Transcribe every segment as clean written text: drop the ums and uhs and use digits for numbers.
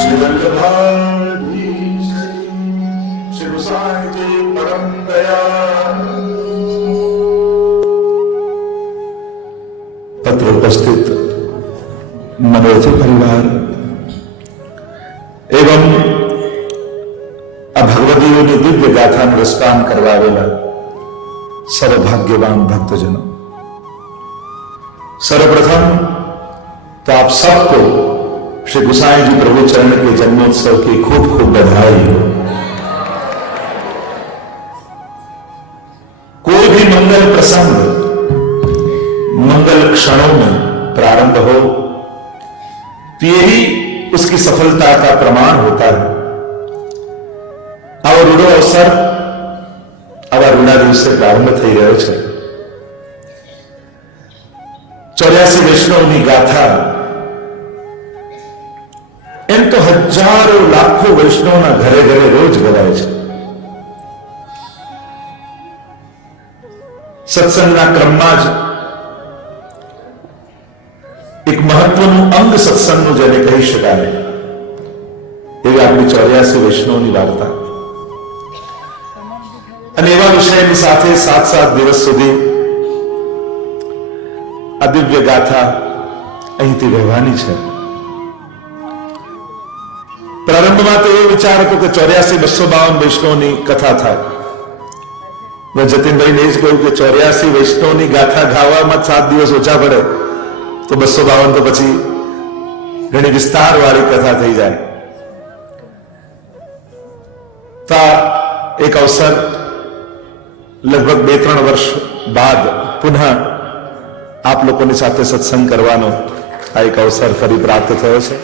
શ્રી વલ્લભાધીશ શ્રી ગુસાઈજી પરમ દયા પત્ર ઉપસ્થિત मनोरथ परिवार एवं आ भगवदीयोની દિવ્ય ગાથાનું રસપાન કરવા આવેલા સર્વભાગ્યવાન ભક્તજનો, सर्वप्रथम तो आप सबको श्री गुसाई जी प्रभु चरण के जन्मोत्सव की खूब खूब बधाई हो। कोई भी मंगल प्रसंग मंगल क्षणों में प्रारंभ हो तो यही उसकी सफलता का प्रमाण होता है। और रूढ़ो अवसर आवा रूढ़ा દિવસે પ્રારંભ થઈ રહ્યો છે। 84 વૈષ્ણવની ગાથા એમ તો હજારો લાખો વૈષ્ણવના ઘરે ઘરે રોજ ગવાય છે। સત્સંગના ક્રમમાં જ એક મહત્વનું અંગ સત્સંગનું જેને કહી શકાય એવી આપણી 84 વૈષ્ણવની વાર્તા અને એવા વિષયની સાથે 7 દિવસ સુધી આ દિવ્ય ગાથા અહીંથી વહેવાની છે। પ્રારંભમાં તો એ વિચાર હતો કે 84-252 વૈષ્ણવની કથા થાય। મેં જતીનભાઈને એ જ કહ્યું કે 84 વૈષ્ણવની ગાથા ગાવામાં 7 દિવસ ઓછા પડે તો 252 તો પછી ઘણી વિસ્તાર વાળી કથા થઈ જાય। તો એક અવસર લગભગ 2-3 વર્ષ બાદ પુનઃ આપ લોકોની સાથે સત્સંગ કરવાનો આ એક અવસર ફરી પ્રાપ્ત થયો છે।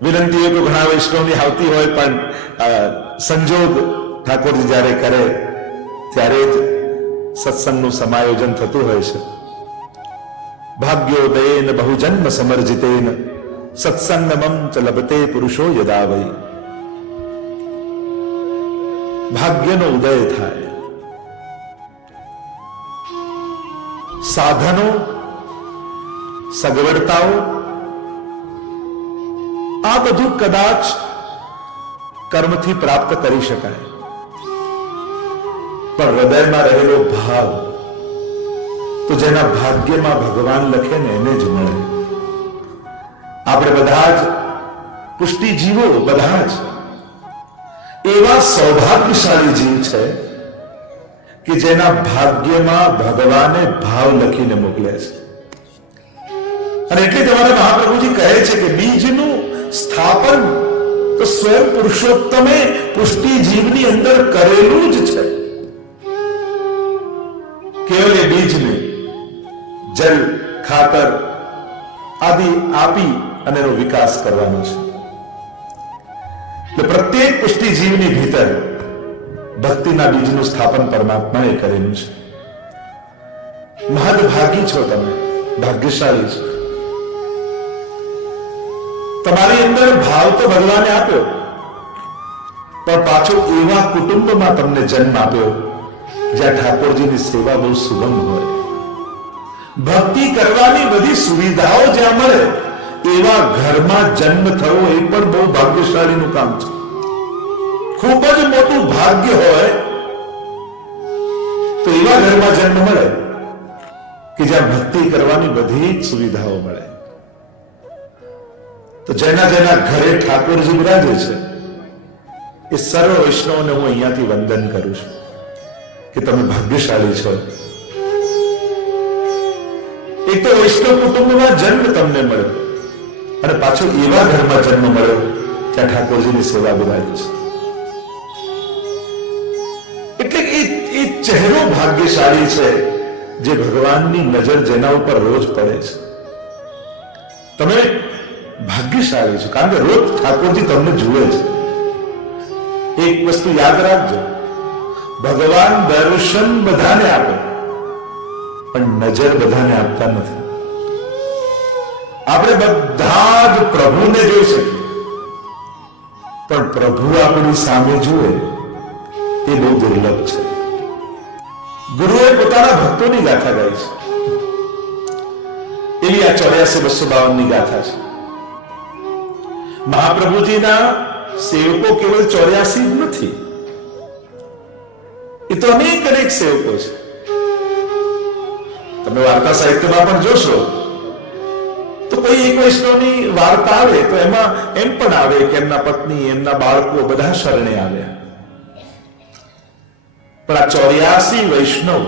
વિનંતીઓ તો ઘણા વૈષ્ણવની આવતી હોય પણ સંજોગ ઠાકોરજી જ્યારે કરે ત્યારે જ સત્સંગનું સમાયોજન થતું હોય છે। ભાગ્યોદયેન બહુજન્મ સમર્જિતેન સત્સંગમં ચ લભતે પુરુષો યદા વૈ। ભાગ્યનો ઉદય થાય, સાધનો સગવડતાઓ આ બધું કદાચ કર્મથી પ્રાપ્ત કરી શકાય પણ હૃદયમાં રહેલો ભાવ તો જેના ભાગ્યમાં ભગવાન લખે ને એને જ મળે। આપણે બધા જ પુષ્ટિ જીવો, બધા જ એવા સૌભાગ્યશાળી જીવ છે કે જેના ભાગ્યમાં ભગવાને ભાવ લખીને મોકલ્યા છે। અને એટલે તમારા મહાપ્રભુજી કહે છે કે બીજનું સ્થાપન તો સ્વયં પુરુષોત્તમે પુષ્ટિ જીવની અંદર કરેલું જ છે। કેવલ એ બીજને જલ, ખાતર આદિ આપી અને એનો વિકાસ કરવાનો છે। એટલે પ્રત્યેક પુષ્ટિ જીવની ભીતર ભક્તિના બીજનું સ્થાપન પરમાત્માએ કરેલું છે। મહદભાગી છો તમે, ભાગ્યશાળી છો। તમારી અંદર ભાવ તો ભગવાને આપ્યો પણ પાછો એવા કુટુંબમાં તમને જન્મ આપ્યો જ્યાં ઠાકોરજીની સેવા બહુ સુગમ હોય, ભક્તિ કરવાની બધી સુવિધાઓ જ્યાં મળે એવા ઘરમાં જન્મ થવો એ પણ બહુ ભાગ્યશાળીનું કામ છે। ખૂબ જ મોટું ભાગ્ય હોય તો એવા ઘરમાં જન્મ મળે કે જ્યાં ભક્તિ કરવાની બધી જ સુવિધાઓ મળે। તો જેના જેના ઘરે ઠાકોરજી બિરાજે છે એ સર્વ વૈષ્ણવને હું અહીંયાથી વંદન કરું છું કે તમે ભાગ્યશાળી છો। એક તો વૈષ્ણવ કુટુંબમાં જન્મ તમને મળ્યો અને પાછો એવા ઘરમાં જન્મ મળ્યો ત્યાં ઠાકોરજીની સેવા બિરાજે છે। એટલે એ ચહેરો ભાગ્યશાળી છે જે ભગવાનની નજર જેના ઉપર રોજ પડે છે। તમે ભાગ્યશાળી છો કારણ કે રોજ ઠાકોરજી તમને જુએ છે। એક વસ્તુ યાદ રાખજો, ભગવાન દર્શન બધાને આપે પણ નજર બધાને આપતા નથી। આપણે બધા જ પ્રભુને જોઈ શકીએ પણ પ્રભુ આપણી સામે જુએ એ બહુ દુર્લભ છે। ગુરુએ પોતાના ભક્તોની ગાથા ગાઈ છે એવી આ 84-252 ની ગાથા છે। મહાપ્રભુજીના સેવકો કેવળ 84 નથી, એ તો અનેક સેવકો છે. તમે વાર્તા સાહિત્યમાં પણ જોશો તો કોઈ એક વૈષ્ણવની વાર્તા આવે તો એમાં એમ પણ આવે કે એમના પત્ની, એમના બાળકો બધા શરણે આવ્યા. પણ આ 84 વૈષ્ણવ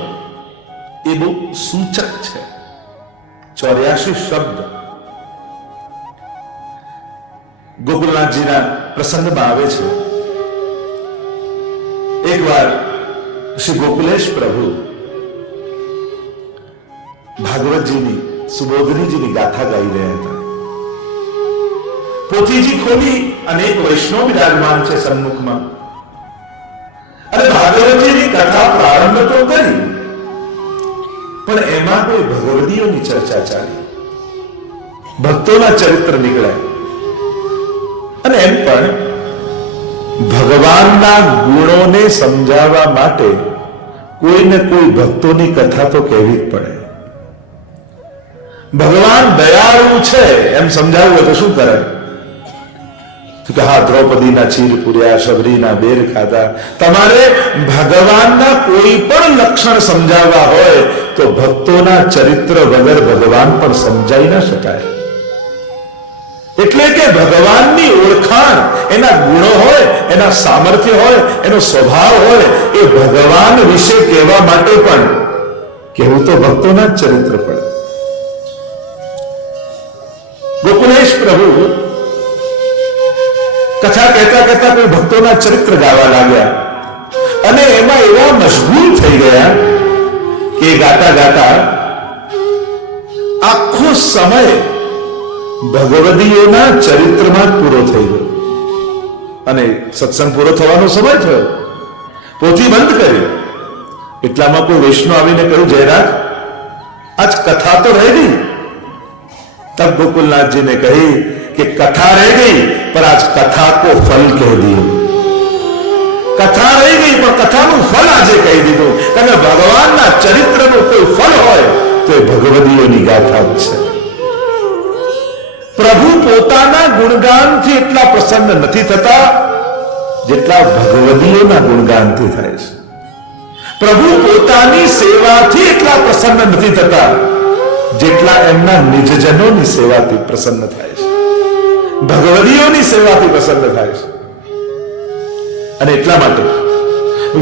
એ બહુ સૂચક છે. 84 શબ્દ ગોકુલનાથજીના પ્રસંગમાં આવે છે. એકવાર શ્રી ગોકુલેશ પ્રભુ ભાગવતજીની, સુબોધનીજીની ગાથા ગાઈ રહ્યા હતા. પોથીજી ખોલી અનેક વૈષ્ણવ બિરાજમાન છે સન્મુખમાં, અને ભાગવતજીની કથા પ્રારંભ તો કરી, પણ એમાં કોઈ ભગવદીઓની ચર્ચા ચાલી, ભક્તોના ચરિત્ર નીકળ્યા. અને એમ પણ ભગવાનના ગુણોને સમજાવવા માટે કોઈ ને કોઈ ભક્તોની કથા તો કહેવી જ પડે. ભગવાન દયાળુ છે એમ સમજાવવું તો શું કરે? કે હા, દ્રૌપદીના ચીર પૂર્યા, શબરીના બેર ખાધા. તમારે ભગવાનના કોઈ પણ લક્ષણ સમજાવવા હોય તો ભક્તોના ચરિત્ર વગર ભગવાન પણ સમજાઈ ના શકાય. એટલે કે ભગવાનની ઓળખાણ, એના ગુણો હોય, એના સામર્થ્ય હોય, એનો સ્વભાવ હોય, એ ભગવાન વિશે કહેવા માટે પણ કહેવું તો ભક્તોના જ ચરિત્ર પડે. ગોકુલેશ પ્રભુ કથા કહેતા કહેતા કોઈ ભક્તોના ચરિત્ર ગાવા લાગ્યા, અને એમાં એવા મશગુલ થઈ ગયા કે ગાતા ગાતા આખો સમય ભગવદીઓના ચરિત્રમાં જ પૂરો થઈ ગયો. અને સત્સંગ પૂરો થવાનો સમય થયો, પોથી બંધ કરી. એટલામાં કોઈ વૈષ્ણવ આવીને કહ્યું, જયરાજ, આજ કથા તો રહી ગઈ. तब गोकुलनाथ जी ने कही कि कथा रह गई पर आज कथा को फल कह दियो. कथा रह गई पर कथाનું ફળ આજે કહી દીધું. કારણ કે ભગવાનના ચરિત્રનું કોઈ ફળ હોય તો એ ભગવદીઓની ગાથા જ છે. પ્રભુ પોતાના ગુણગાનથી એટલા પ્રસન્ન નથી થતા જેટલા ભગવદીઓના ગુણગાનથી થાય છે. પ્રભુ પોતાની સેવાથી એટલા પ્રસન્ન નથી થતા જેટલા એમના નિજજનોની સેવાથી પ્રસન્ન થાય છે, ભગવદીઓની સેવાથી પ્રસન્ન થાય છે. અને એટલા માટે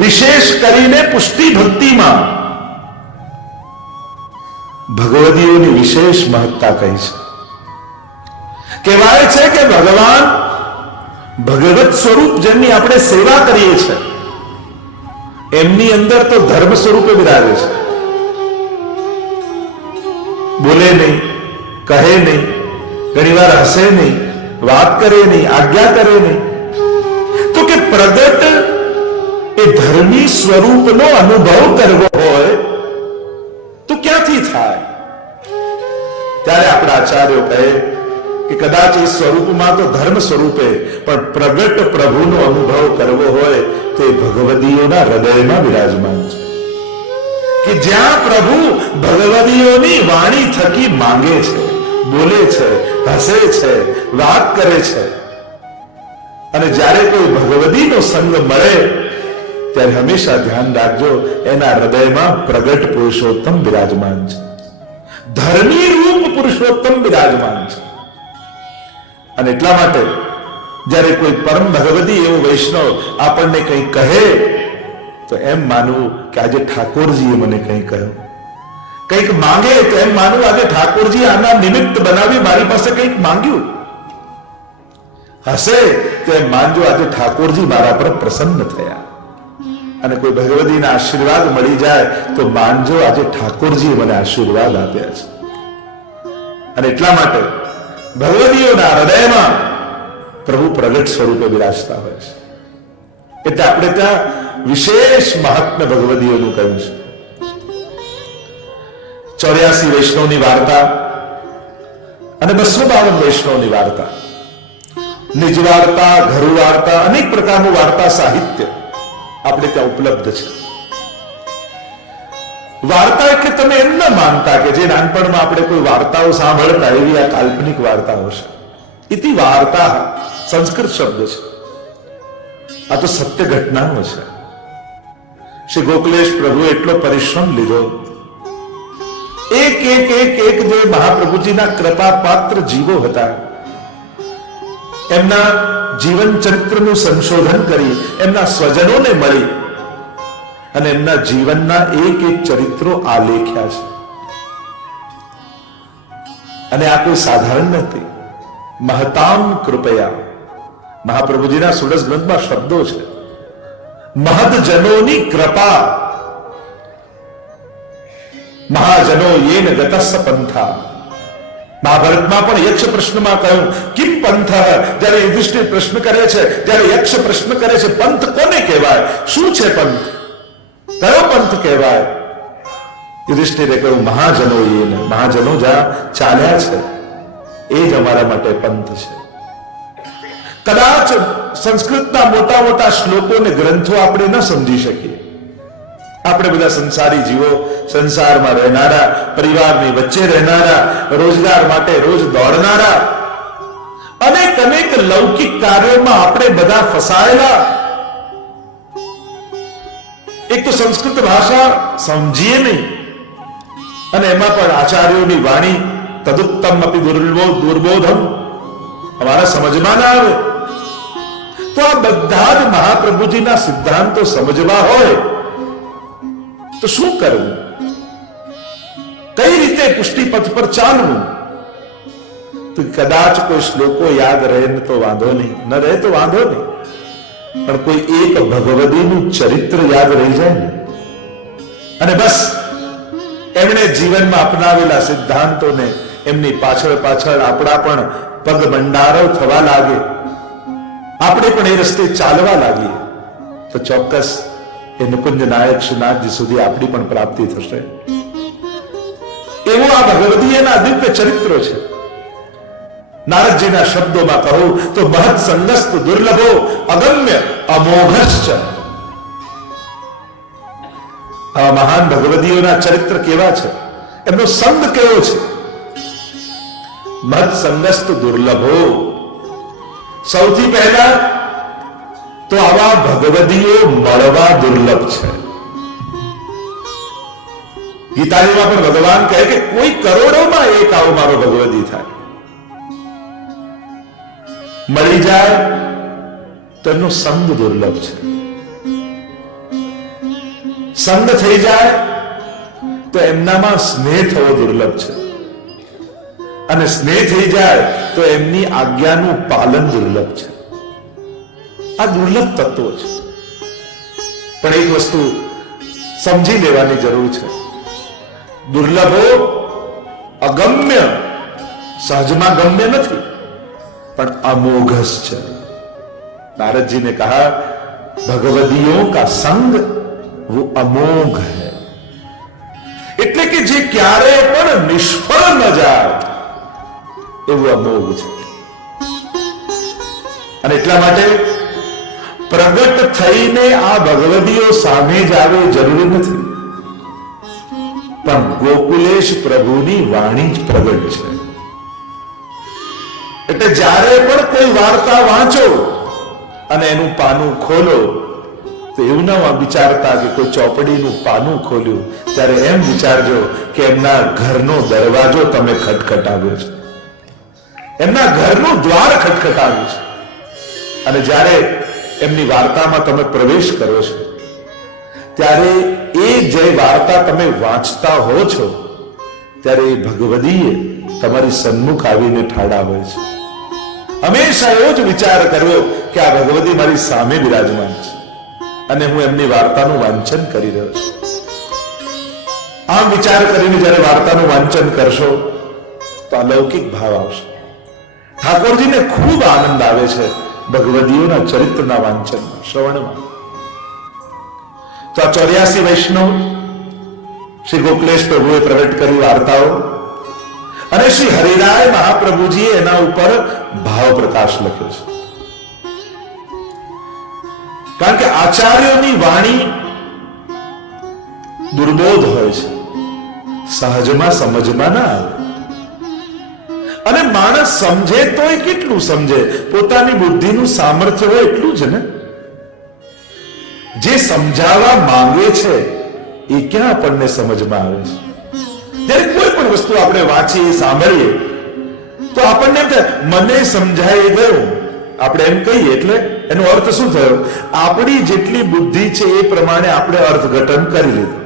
વિશેષ કરીને પુષ્ટિ ભક્તિમાં ભગવદીઓની વિશેષ મહત્તા કહી છે. કહેવાય છે કે ભગવાન ભગવત સ્વરૂપ જેમની આપણે સેવા કરીએ છીએ એમની અંદર તો ધર્મ સ્વરૂપે બિરાજે છે. બોલે નહીં, કહે નહીં, ઘણીવાર હસે નહીં, વાત કરે નહીં, આજ્ઞા કરે નહીં. તો કે પ્રગટ એ ધર્મી સ્વરૂપનો અનુભવ કરવો હોય તો ક્યાંથી થાય? ત્યારે આપણા આચાર્યો કહે કે કદાચ એ સ્વરૂપમાં તો ધર્મ સ્વરૂપે પણ પ્રગટ પ્રભુનો અનુભવ કરવો હોય તો એ ભગવદીઓના હૃદયમાં બિરાજમાન છે. કે જ્યાં પ્રભુ ભગવદીઓની વાણી થકી માંગે છે, બોલે છે, હસે છે, વાત કરે છે. અને જ્યારે કોઈ ભગવદીનો સંગ મળે ત્યારે હંમેશા ધ્યાન રાખજો, એના હૃદયમાં પ્રગટ પુરુષોત્તમ બિરાજમાન છે, ધર્મી રૂપ પુરુષોત્તમ બિરાજમાન છે. અને એટલા માટે જ્યારે કોઈ પરમ ભગવદી એવો વૈષ્ણવ આપણને કંઈ કહે તો એમ માનવું કે આજે ઠાકોરજીએ મને કંઈ કહ્યું. કંઈક માંગે તો એમ માનવું આજે ઠાકોરજી આના નિમિત્ત બનાવી મારી પાસે કંઈક માંગ્યું. હશે તો એમ માનજો આજે ઠાકોરજી મારા પર પ્રસન્ન થયા. અને કોઈ ભગવદીના આશીર્વાદ મળી જાય તો માનજો આજે ઠાકોરજીએ મને આશીર્વાદ આપ્યા છે. અને એટલા માટે ભગવદીઓના હૃદયમાં પ્રભુ પ્રગટ સ્વરૂપે બિરાજતા હોય છે. એટલે આપણે ત્યાં વિશેષ મહાત્મ્ય ભગવદીઓનું કહ્યું છે. 84 વૈષ્ણવની વાર્તા અને 252 વૈષ્ણવની વાર્તા, નિજ વાર્તા, ઘરુ વાર્તા, અનેક પ્રકારનું વાર્તા સાહિત્ય આપણે ત્યાં ઉપલબ્ધ છે. વાર્તા એટલે તમે એમ ન માનતા કે જે નાનપણમાં આપણે કોઈ વાર્તાઓ સાંભળતા એવી આ કાલ્પનિક વાર્તાઓ છે. ઇતિ વાર્તા સંસ્કૃત શબ્દ છે, આ તો સત્ય ઘટનાઓ છે. શ્રી ગોકુલેશ પ્રભુએ એટલો પરિશ્રમ લીધો. એક એક એક એક જે મહાપ્રભુજીના કૃપા પાત્ર જીવો હતા, એમના જીવન ચરિત્રનું સંશોધન કરી, એમના સ્વજનોને મળી અને એમના જીવનના એક એક ચરિત્રો આલેખ્યા છે. અને આ કોઈ સાધારણ નથી. મહતામ કૃપયા, મહાપ્રભુજીના સુરસ ગ્રંથમાં શબ્દો છે, મહદજનોની કૃપા, મહાજનો યેન ગતસ્સ પંથા. મહાભારતમાં પણ યક્ષ પ્રશ્નમાં કહ્યું કિમ પંથ. જ્યારે યુધિષ્ઠિર પ્રશ્ન કરે છે, જ્યારે યક્ષ પ્રશ્ન કરે છે, પંથ કોને કહેવાય, શું છે પંથ, કયો પંથ કહેવાય? યુધિષ્ઠિરે કહ્યું મહાજનો યેન, મહાજનો જ્યાં ચાલ્યા છે એ જ અમારા માટે પંથ છે. કદાચ સંસ્કૃતના મોટા મોટા શ્લોકો ને ગ્રંથો આપણે ન સમજી શકીએ. આપણે બધા સંસારી જીવો, સંસારમાં રહેનારા, પરિવારની વચ્ચે રહેનારા, રોજગાર માટે રોજ દોડનારા, અનેક અનેક લૌકિક કાર્યોમાં આપણે બધા ફસાયેલા. એક તો સંસ્કૃત ભાષા સમજીએ નહીં, અને એમાં પણ આચાર્યોની વાણી તદુત્તમ અપી દુર્બોધમ, અમારા સમજમાં ના આવે. તો આ બધા જ મહાપ્રભુજીના સિદ્ધાંતો સમજવા હોય તો શું કરવું, કઈ રીતે પુષ્ટિપથ પર ચાલવું? તો કદાચ કોઈ શ્લોકો યાદ રહે ને તો વાંધો નહીં, ન રહે તો વાંધો નહીં, પણ કોઈ એક ભગવદીનું ચરિત્ર યાદ રહી જાય ને, અને બસ એમણે જીવનમાં અપનાવેલા સિદ્ધાંતોને એમની પાછળ પાછળ આપણા પણ પગ ભંડારો થવા લાગે, આપણે પણ એ રસ્તે ચાલવા લાગીએ, તો ચોક્કસ એ નિકુંજ નાયક શ્રીનાથજી સુધી આપણી પણ પ્રાપ્તિ થશે. એવું આ ભગવદીયના દિવ્ય ચરિત્રો છે. નારદજીના શબ્દોમાં કહું તો મહત સંગસ્ત દુર્લભો અગમ્ય અમોઘશ્ચ. આ મહાન ભગવદીયોના ચરિત્ર કેવા છે, એમનો સંગ કેવો છે? મહત સંગસ્ત દુર્લભો. સૌથી પહેલા તો આવા ભગવદીઓ મળવા દુર્લભ છે. ગીતાજીમાં પણ ભગવાન કહે કે કોઈ કરોડોમાં એક આવો મારો ભગવદી થાય. મળી જાય તો એમનો સંગ દુર્લભ છે. સંગ થઈ જાય તો એમનામાં સ્નેહ થવો દુર્લભ છે, અને સ્નેહ થઈ જાય તો એમની આજ્ઞાનું પાલન દુર્લભ છે. આ દુર્લભ તત્વો છે. પણ એક વસ્તુ સમજી લેવાની જરૂર છે, દુર્લભો અગમ્ય સહજમાં ગમ્ય નથી, પણ અમોઘસ છે. नारद जी ने कहा भगवदियों का संग वो अमोघ है, એટલે કે જે ક્યારે પણ નિષ્ફળ ન જાય એવું અમોઘ છે. અને એટલા માટે પ્રગટ થઈને આ ભગવદીઓ સામે જ આવે જરૂરી નથી, પણ ગોકુલેશ પ્રભુની વાણી જ પ્રગટ છે. એટલે જ્યારે પણ કોઈ વાર્તા વાંચો અને એનું પાનું ખોલો તો એવું ના વિચારતા કે કોઈ ચોપડીનું પાનું ખોલ્યું, ત્યારે એમ વિચારજો કે એમના ઘરનો દરવાજો તમે ખટખટાવ્યો છે, એમના ઘરનું દ્વાર ખટખટાવ્યું છે. અને જ્યારે એમની વાર્તામાં તમે પ્રવેશ કરો છો ત્યારે એ જે વાર્તા તમે વાંચતા હો છો ત્યારે એ ભગવદીએ તમારી સન્મુખ આવીને ઠાડાવે છે. હંમેશા એવો જ વિચાર કરવો કે આ ભગવદી મારી સામે બિરાજમાન છે અને હું એમની વાર્તાનું વાંચન કરી રહ્યો છું. આમ વિચાર કરીને જ્યારે વાર્તાનું વાંચન કરશો તો અલૌકિક ભાવ આવશે. ઠાકોરજીને ખૂબ આનંદ આવે છે ભગવદીઓના ચરિત્રના વાંચનમાં, શ્રવણમાં. તો આ 84 વૈષ્ણવ શ્રી ગોકુલેશ પ્રભુએ પ્રગટ કરી વાર્તાઓ, અને શ્રી હરિરાય મહાપ્રભુજીએ એના ઉપર ભાવ પ્રકાશ લખ્યો છે. કારણ કે આચાર્યોની વાણી દુર્બોધ હોય છે, સહજમાં સમજમાં ના આવે. અને માણસ સમજે તોય કેટલું સમજે? પોતાની બુદ્ધિનું સામર્થ્ય હોય એટલું જ ને. જે સમજાવવા માંગે છે એ ક્યાં આપણને સમજમાં આવે છે? ત્યારે કોઈ પણ વસ્તુ આપણે વાંચીએ, સાંભળીએ તો આપણને એમ થાય મને સમજાઈ ગયું. આપણે એમ કહીએ એટલે એનો અર્થ શું થયો? આપણી જેટલી બુદ્ધિ છે એ પ્રમાણે આપણે અર્થઘટન કરી લીધું.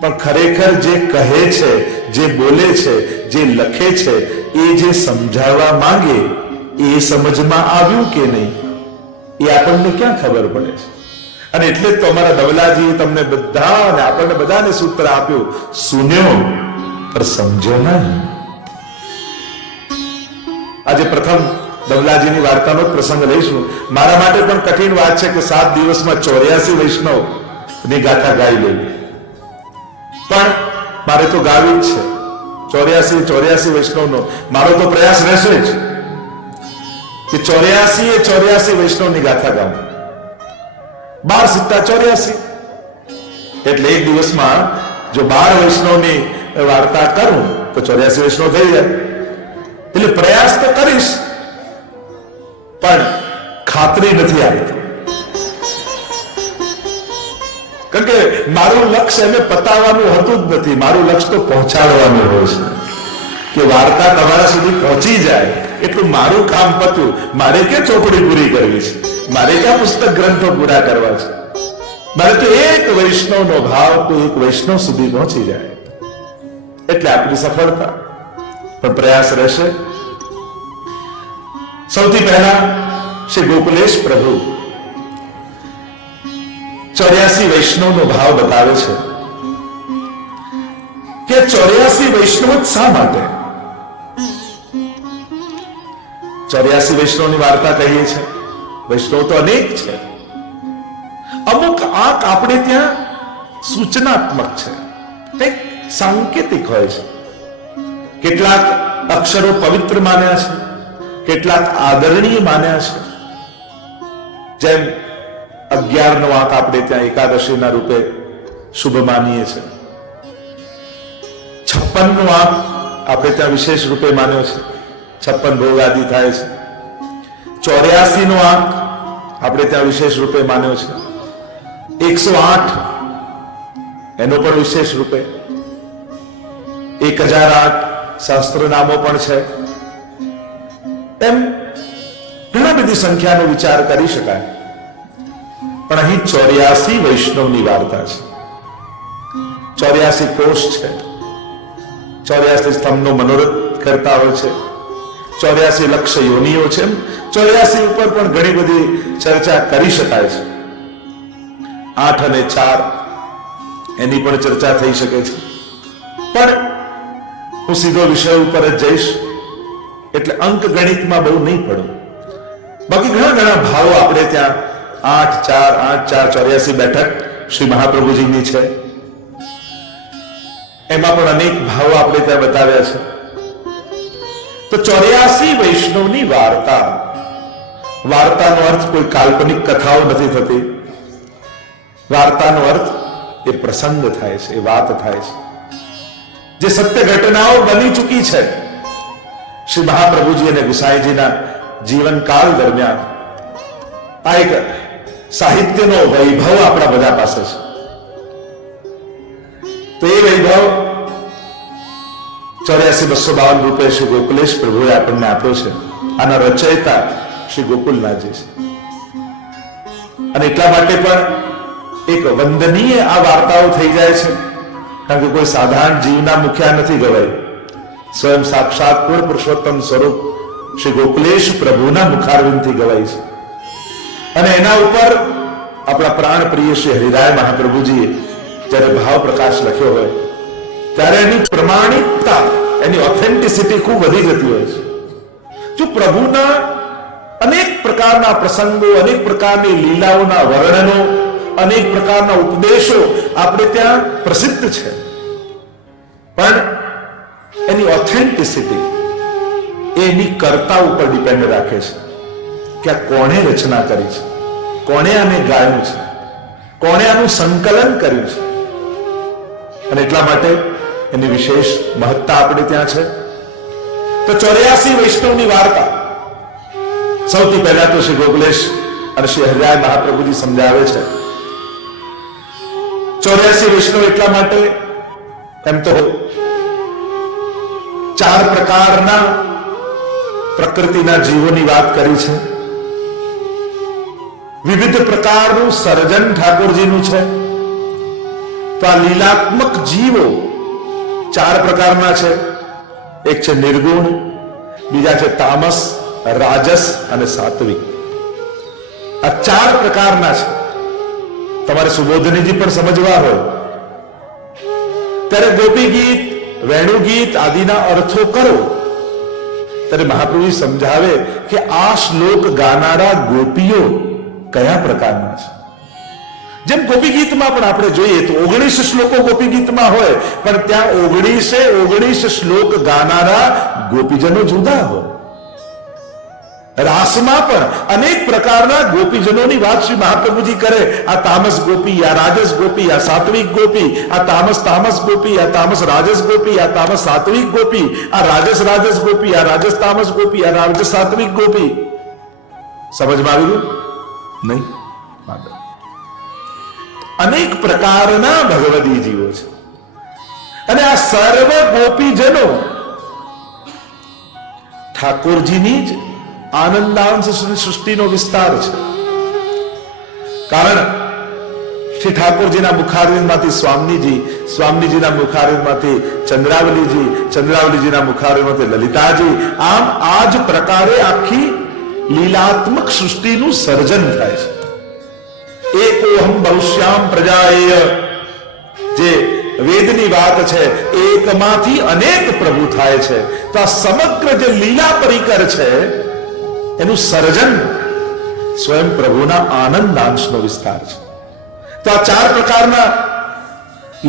પણ ખરેખર જે કહે છે, જે બોલે છે, જે લખે છે, એ જે સમજાવવા માંગે એ સમજમાં આવ્યું કે નહીં એ આપણને ક્યાં ખબર પડે છે? અને એટલે જ તો અમારા ધવલાજીએ તમને બધાને, આપણને બધાને સૂત્ર આપ્યું, સુન્યો પર સમજો નહીં. આજે પ્રથમ ધવલાજીની વાર્તાનો પ્રસંગ લઈશું. મારા માટે પણ કઠિન વાત છે કે 7 દિવસમાં 84 વૈષ્ણવ ની ગાથા ગાઈ લેવી, પણ મારે તો ગાવી જ છે. 84 વૈષ્ણવનો મારો તો પ્રયાસ રહેશે જ કે 84 વૈષ્ણવની ગાથા ગાઉં. 12 સિત્તા 84 એટલે એક દિવસમાં જો 12 વૈષ્ણવની વાર્તા કરું તો 84 વૈષ્ણવ થઈ જાય. એટલે પ્રયાસ તો કરીશ, પણ ખાતરી નથી આવતી. કારણ કે મારું લક્ષ્ય એને પતાવવાનું હતું જ નથી. મારું લક્ષ્ય તો પહોંચાડવાનું હોય છે કે વાર્તા તમારા સુધી પહોંચી જાય એટલું મારું કામ પત્યું. મારે ક્યાં ચોપડી પૂરી કરવી છે? મારે ક્યાં પુસ્તક ગ્રંથો પૂરા કરવા છે? મારે તો એક વૈષ્ણવનો ભાવ તો એક વૈષ્ણવ સુધી પહોંચી જાય એટલે આપણી સફળતા. પણ પ્રયાસ રહેશે. સૌથી પહેલા શ્રી ગોકુલેશ પ્રભુ 84 વૈષ્ણવનો ભાવ બતાવે છે કે 84 વૈષ્ણવ શા માટે? 84 વૈષ્ણવની વાર્તા કહીએ છીએ. વૈષ્ણવ તો અનેક છે. અમુક આંક આપણે ત્યાં સૂચનાત્મક છે, કંઈક સાંકેતિક હોય છે. કેટલાક અક્ષરો પવિત્ર માન્યા છે, કેટલાક આદરણીય માન્યા છે. જેમ 11 નો આંક આપણે ત્યાં એકાદશીના રૂપે શુભ માનીએ છીએ. 56 નો આંક આપણે ત્યાં વિશેષ રૂપે માન્યો છે. 56 ભોગ આદિ થાય છે. 84 નો આંક આપણે ત્યાં વિશેષ રૂપે માન્યો છે. 108 એનો પણ વિશેષ રૂપે. 1008 શાસ્ત્ર નામો પણ છે. એમ ઘણા બધી સંખ્યાનો વિચાર કરી શકાય. પણ અહીં 84 વૈષ્ણવની વાર્તા છે. 84 કોષ છે. 84 સ્તંભનો મનોરથ કરતા હોય છે. 84 લક્ષ યોનિઓ છે. 84 ઉપર પણ ઘણી બધી ચર્ચા કરી શકાય છે. 8 અને 4 એની પણ ચર્ચા થઈ શકે છે. પણ હું સીધો વિષય ઉપર જ જઈશ એટલે અંક ગણિતમાં બહુ નહીં પડું. બાકી ઘણા ભાવો આપણે ત્યાં 8, 4, 84 બેઠક શ્રી મહાપ્રભુજીની છે. એમાં પણ અનેક ભાવો આપણે ત્યાં બતાવ્યા છે. તો 84 વૈષ્ણવની વાર્તા. વાર્તાનો અર્થ કોઈ કાલ્પનિક કથાઓ નથી થતી. વાર્તાનો અર્થ એ પ્રસંગ થાય છે, એ વાત થાય છે, જે સત્ય ઘટનાઓ બની ચૂકી છે. શ્રી મહાપ્રભુજી અને ગુસાઈજીના જીવનકાળ દરમિયાન આ એક સાહિત્યનો વૈભવ આપણા બધા પાસે છે. તો એ વૈભવ 84,252 રૂપે શ્રી ગોકુલેશ પ્રભુએ આપણને આપ્યો છે. આના રચયિતા શ્રી ગોકુલનાથજી છે. અને એટલા માટે પણ એક વંદનીય આ વાર્તાઓ થઈ જાય છે. કારણ કે કોઈ સાધારણ જીવના મુખ્યા નથી ગવાય. સ્વયં સાક્ષાત પૂર્ણ પુરુષોત્તમ સ્વરૂપ શ્રી ગોકુલેશ પ્રભુના મુખારવિંદથી ગવાય છે. અને એના ઉપર આપણા પ્રાણ પ્રિય શ્રી હરિરાય મહાપ્રભુજીએ જ્યારે ભાવ પ્રકાશ લખ્યો હોય ત્યારે એની પ્રમાણિકતા, એની ઓથેન્ટિસિટી ખૂબ વધી જતી હોય છે. જો પ્રભુના અનેક પ્રકારના પ્રસંગો, અનેક પ્રકારની લીલાઓના વર્ણનો, અનેક પ્રકારના ઉપદેશો આપણે ત્યાં પ્રસિદ્ધ છે, પણ એની ઓથેન્ટિસિટી એની કર્તા ઉપર ડિપેન્ડ રાખે છે કે આ કોણે રચના કરી છે, કોણે આને ગાયું છે, કોણે આનું સંકલન કર્યું છે. અને એટલા માટે એની વિશેષ મહત્તા આપણે ત્યાં છે. તો 84 વૈષ્ણવની વાર્તા સૌથી પહેલા તો શ્રી ગોકુલેશ અને શ્રી હરિરાય મહાપ્રભુજી સમજાવે છે. 84 વૈષ્ણવ એટલા માટે, એમ તો 4 પ્રકારના પ્રકૃતિના જીવોની વાત કરી છે. વિવિધ પ્રકારનું સર્જન ઠાકોરજીનું છે. તો આ લીલાત્મક જીવો 4 પ્રકારના છે. એક છે નિર્ગુણ, બીજા છે તામસ, રાજસ અને સાત્વિક. આ 4 પ્રકારના છે. તમારે સુબોધનીજી પણ સમજવા હોય ત્યારે ગોપી ગીત, વેણુ ગીત આદિના અર્થો કરો ત્યારે મહાપ્રભુ સમજાવે કે આ શ્લોક ગાનારા ગોપીઓ કયા પ્રકારના છે. જેમ ગોપી ગીતમાં પણ આપણે જોઈએ તો 19 શ્લોકો ગોપી ગીતમાં હોય, પણ ત્યાં 19 શ્લોક ગાનારા ગોપીજનો જુદા હોય. રાસમાં પણ અનેક પ્રકારના ગોપીજનોની વાત શ્રી મહાપ્રભુજી કરે. આ તામસ ગોપી, આ રાજસ ગોપી, આ સાત્વિક ગોપી, આ તામસ ગોપી, આ તામસ રાજસ ગોપી, આ તામસ સાત્વિક ગોપી, આ રાજસ ગોપી, આ રાજસ તામસ ગોપી, આ રાજસ સાત્વિક ગોપી. સમજમાં આવી ગયું? નહીં? અનેક પ્રકારના ભગવદી જીવો છે અને આ સર્વ ગોપીજનો ઠાકોરજીની જ આનંદાંશ સૃષ્ટિનો વિસ્તાર છે. કારણ શ્રી ઠાકોરજીના મુખારવિંદમાંથી સ્વામીજીના મુખારવિંદમાંથી ચંદ્રાવલીજી, ચંદ્રાવલીજીના મુખારવિંદમાંથી લલિતાજી, આમ આ જ પ્રકારે આખી લીલાત્મક સૃષ્ટિનું સર્જન થાય છે. એકોહમ બહુશ્યામ પ્રજાએય, જે વેદની વાત છે, એકમાંથી અનેક પ્રભુ થાય છે. તો આ સમગ્ર જે લીલા પરિકર છે એનું સર્જન સ્વયં પ્રભુના આનંદાંશનો વિસ્તાર છે. તો આ 4 પ્રકારના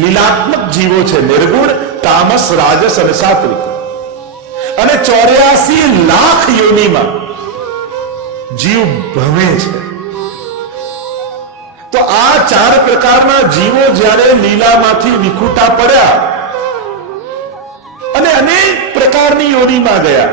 લીલાત્મક જીવો છે: નિર્ગુણ, તામસ, રાજસ અને સાત્વિક. અને 84 લાખ યોનિમાં જીવ ભમે છે. તો આ 4 પ્રકારના જીવો જ્યારે લીલામાંથી વિખૂટા પડ્યા અને અનેક પ્રકારની યોનિમાં ગયા,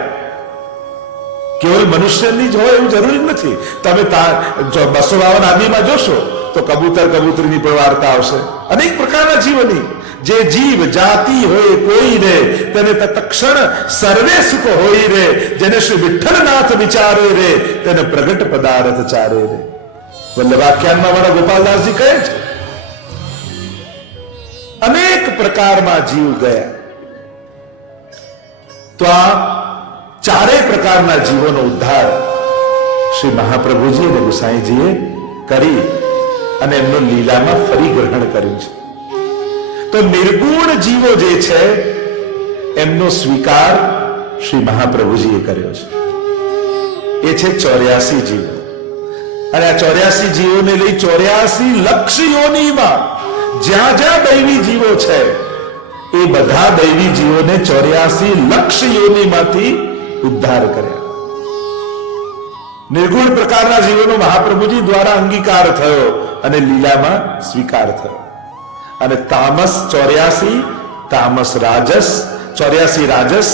કેવલ મનુષ્યની જ હોય એવું જરૂરી નથી. તમે 252 આદિમાં જોશો તો કબૂતરની પણ વાર્તા આવશે. અનેક પ્રકારના જીવોની. જે જીવ જાતિ હોય કોઈ રે, તેને તત્ક્ષણ સર્વે સુખ હોય રે. જેને શ્રી વિઠ્ઠલનાથ વિચારે રે, તેને પ્રગટ પદાર્થ ચારે રે. વલ્લભાખ્યાનમાં મારા ગોપાલદાસજી કહે છે અનેક પ્રકારમાં જીવ ગયા. તો આ 4 પ્રકારના જીવોનો ઉદ્ધાર શ્રી મહાપ્રભુજી અને ગુસાઈજીએ કરી અને એમનો લીલામાં ફરી ગ્રહણ કર્યું છે. તો નિર્ગુણ જીવો જે છે એમનો સ્વીકાર શ્રી મહાપ્રભુજીએ કર્યો છે. એ છે 84 જીવો. અને આ 84 જીવોને લઈ 84 લક્ષ યોનિમાં જ્યાં જ્યાં દૈવી જીવો છે એ બધા દૈવી જીવોને 84 લક્ષ યોનિમાંથી ઉદ્ધાર કર્યા. નિર્ગુણ પ્રકારના જીવોનો મહાપ્રભુજી દ્વારા અંગીકાર થયો અને લીલામાં સ્વીકાર થયો. અને તામસ 84, તામસ રાજસ 84 રાજસ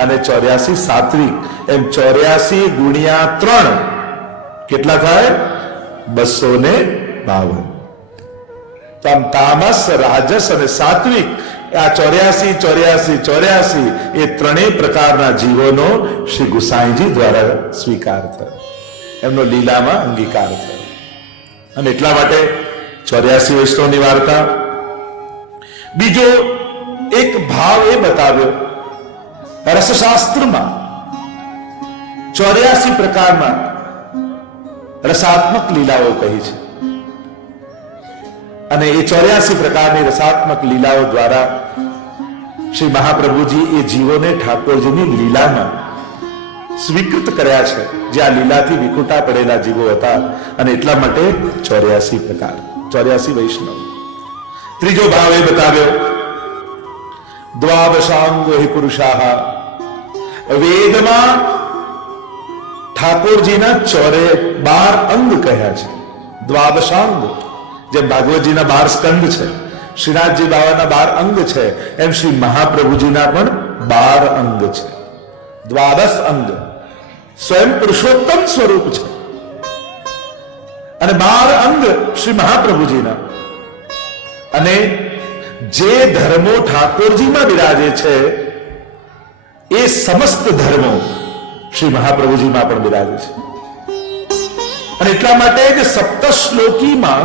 અને 84 સાત્વિક, એમ 84 ગુણ્યા 3 કેટલા થાય? 252. તો આમ તામસ, રાજસ અને સાત્વિક, આ 84 એ 3 પ્રકારના જીવોનો શ્રી ગુસાઈજી દ્વારા સ્વીકાર થયો, એમનો લીલામાં અંગીકાર થયો. અને એટલા માટે 84 વૈષ્ણવની વાર્તા. બીજો એક ભાવ એ બતાવ્યો રસશાસ્ત્રમાં 84 પ્રકારના રસાત્મક લીલાઓ કહી છે. અને એ 84 પ્રકારની રસાત્મક લીલાઓ દ્વારા શ્રી મહાપ્રભુજી એ જીવોને ઠાકોરજીની લીલામાં સ્વીકૃત કર્યા છે, જે આ લીલાથી વિખૂટા પડેલા જીવો હતા. અને એટલા માટે 84 પ્રકાર, 84 વૈષ્ણવ. ત્રીજો ભાવ એ બતાવ્યો દ્વાદશાંગો હિ પુરુષાહ. વેદમાં ઠાકોરજીના 12 અંગ કહ્યા છે. દ્વાદશાંગ, જેમ ભાગવતજીના 12 સ્કંદ છે, શ્રીનાથજી બાવાના 12 અંગ છે, એમ શ્રી મહાપ્રભુજીના પણ 12 અંગ છે. દ્વાદશ અંગ સ્વયં પુરુષોત્તમ સ્વરૂપ છે, અને 12 અંગ શ્રી મહાપ્રભુજીના. અને જે ધર્મો ઠાકોરજીમાં બિરાજે છે એ સમસ્ત ધર્મો શ્રી મહાપ્રભુજીમાં પણ બિરાજે છે. અને એટલા માટે જ સપ્તશ્લોકીમાં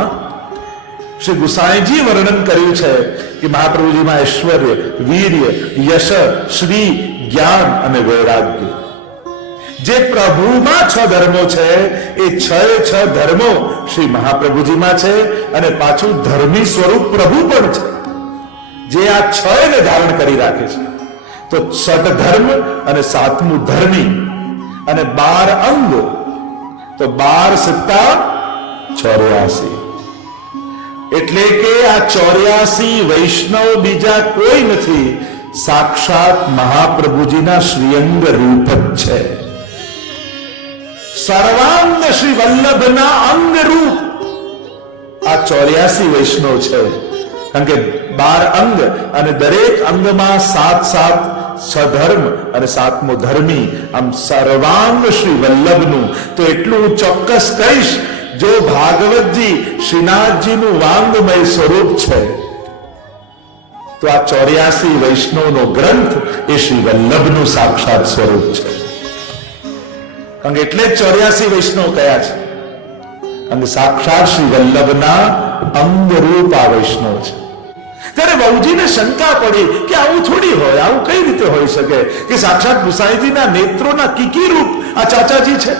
શ્રી ગુસાઈજી વર્ણન કર્યું છે કે મહાપ્રભુજીમાં ઐશ્વર્ય, વીર્ય, યશ, શ્રી, જ્ઞાન અને વૈરાગ્ય. જે પ્રભુમાં 6 ધર્મો છે એ 6 ધર્મો શ્રી મહાપ્રભુજીમાં છે, અને પાછું ધર્મી સ્વરૂપ પ્રભુ પણ છે, જે આ 6 ને ધારણ કરી રાખે છે. તો 6 ધર્મ અને 7મું ધર્મી અને 12 અંગ, તો 12 સત્તા 84. એટલે કે આ 84 વૈષ્ણવ બીજા કોઈ નથી, સાક્ષાત મહાપ્રભુજીના શ્રીઅંગ રૂપ જ છે. સર્વાંગ શ્રી વલ્લભના અંગ રૂપ આ 84 વૈષ્ણવ છે. કારણ કે 12 અંગ અને દરેક અંગમાં 7 સધર્મ અને 7મો ધર્મી, આમ સર્વાંગ શ્રી વલ્લભનું. તો એટલું હું ચોક્કસ કહીશ, જો ભાગવતજી શ્રીનાથજીનું વાંગમય સ્વરૂપ છે, તો આ 84 વૈષ્ણવનો ગ્રંથ એ શ્રી વલ્લભનું સાક્ષાત સ્વરૂપ છે. કારણ કે એટલે જ 84 વૈષ્ણવ કયા છે, કારણ કે સાક્ષાત શ્રી વલ્લભના અંગરૂપ આ વૈષ્ણવ છે. ત્યારે બહુજીને શંકા પડી કે આવું થોડી હોય, આવું કઈ રીતે હોઈ શકે કે સાક્ષાત ગુસાઈજીના નેત્રોના કીકી રૂપ આ ચાચાજી છે.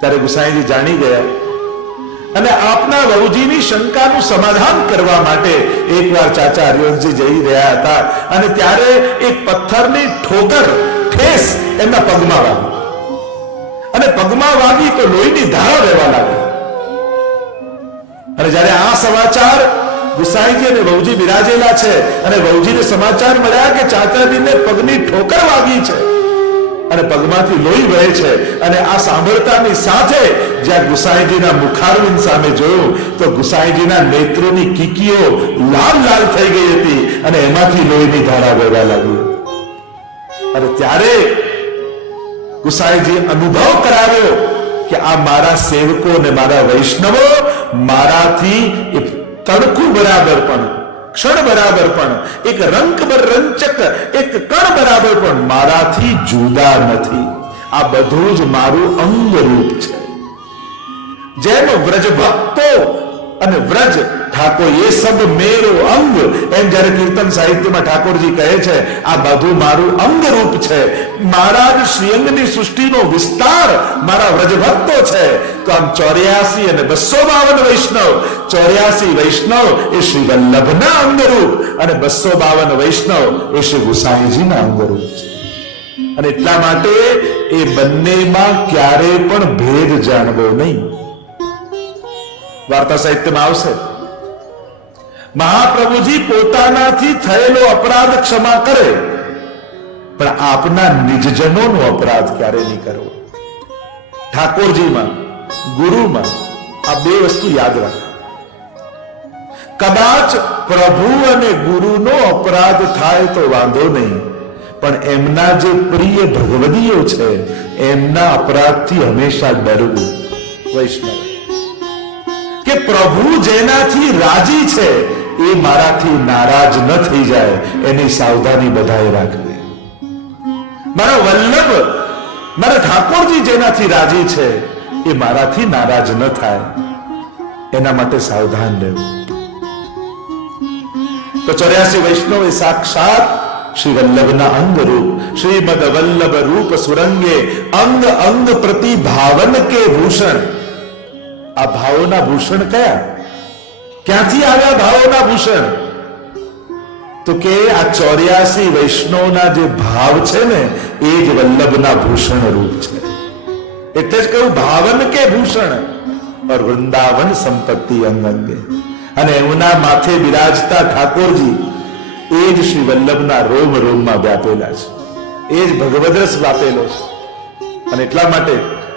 ત્યારે ગુસાઈજી જાણી ગયા, અને આપના બહુજીની શંકાનું સમાધાન કરવા માટે એકવાર ચાચા હરિવંશજી જઈ રહ્યા હતા, અને ત્યારે એક પથ્થરની ઠેસ એમના પગમાં વાગી, અને પગમાં વાગી તો લોહીની ધારા વહેવા લાગી. અને જ્યારે આ સમાચાર ગુસાઈજી અને વહુજી બિરાજેલા છે, અને વહુજીને સમાચાર મળ્યા કે ચાચાજીને પગની ઠોકર વાગી છે અને પગમાંથી લોહી વહે છે, અને આ સાંભળતાની સાથે જ્યાં ગુસાઈજીના મુખારવિંદ સામે જોયું તો ગુસાઈજીના નેત્રોની કીકીઓ લાલ લાલ થઈ ગઈ હતી, અને એમાંથી લોહીની ધારા વહેવા લાગી. અને ત્યારે ગુસાઈજી અનુભવ કરાવ્યો કે આ મારા સેવકો અને મારા વૈષ્ણવો મારાથી તડકું બરાબર પણ, ક્ષણ બરાબર પણ, એક રંક રંચક, એક કણ બરાબર પણ મારાથી જુદા નથી. આ બધું જ મારું અંગ રૂપ છે. જેમ વ્રજ ભક્તો અને વ્રજ ઠાકોર એ સબ મેરો અંગ, એમ જ્યારે કીર્તન સાહિત્યમાં ઠાકોરજી કહે છે આ બધું મારું અંગ રૂપ છે. મારા જ શ્રીઅંગની સૃષ્ટિનો વિસ્તાર મારા વ્રજ ભક્તો છે. તો આમ 84 અને 252 વૈષ્ણવ, 84 વૈષ્ણવ એ શ્રી વલ્લભના અંગરૂપ, અને 252 વૈષ્ણવ એ શ્રી ગુસાઈજીના અંગરૂપ છે. અને એટલા માટે એ બંનેમાં ક્યારે પણ ભેદ જાણવો નહીં. વાર્તા સાહિત્યમાં આવશે, મહાપ્રભુજી પોતાનાથી થયેલો અપરાધ ક્ષમા કરે, પણ આપના નિજજનોનો અપરાધ ક્યારે નહીં કરવો. ઠાકોરજીમાં, ગુરુમાં આ 2 વસ્તુ યાદ રાખો. કદાચ પ્રભુ અને ગુરુનો અપરાધ થાય તો વાંધો નહીં, પણ એમના જે પ્રિય ભગવદીઓ છે એમના અપરાધથી હંમેશા ડરવું. વૈષ્ણવ કે પ્રભુ જેનાથી રાજી છે એ મારાથી નારાજ ન થઈ જાય એની સાવધાની બધાએ રાખવી. મારા વલ્લભ, મારા ઠાકોરજી જેનાથી રાજી છે એ મારાથી નારાજ ન થાય એના માટે સાવધાન રહેવું. તો 84 વૈષ્ણવ એ સાક્ષાત શ્રી વલ્લભના અંગ રૂપ, શ્રીમદ વલ્લભ રૂપ સુરંગે અંગ અંગ પ્રતિ ભાવન કે ભૂષણ. આ ભાવોના ભૂષણ કયા, ક્યાંથી આવ્યા ભાવોના ભૂષણ? તો કે આ 84 વૈષ્ણવના જે ભાવ છે ને એ જ વલ્લભના ભૂષણ રૂપ છે. એટલે જ કહ્યું ભાવન કે ભૂષણ और વૃંદાવન સંપત્તિ અંગ અંગે. અને એમના માથે બિરાજતા ઠાકોરજી એ જ શ્રી વલ્લભના રોમ રોમમાં વ્યાપેલા છે, એ જ ભગવદ રસ વ્યાપેલો છે. અને એટલા માટે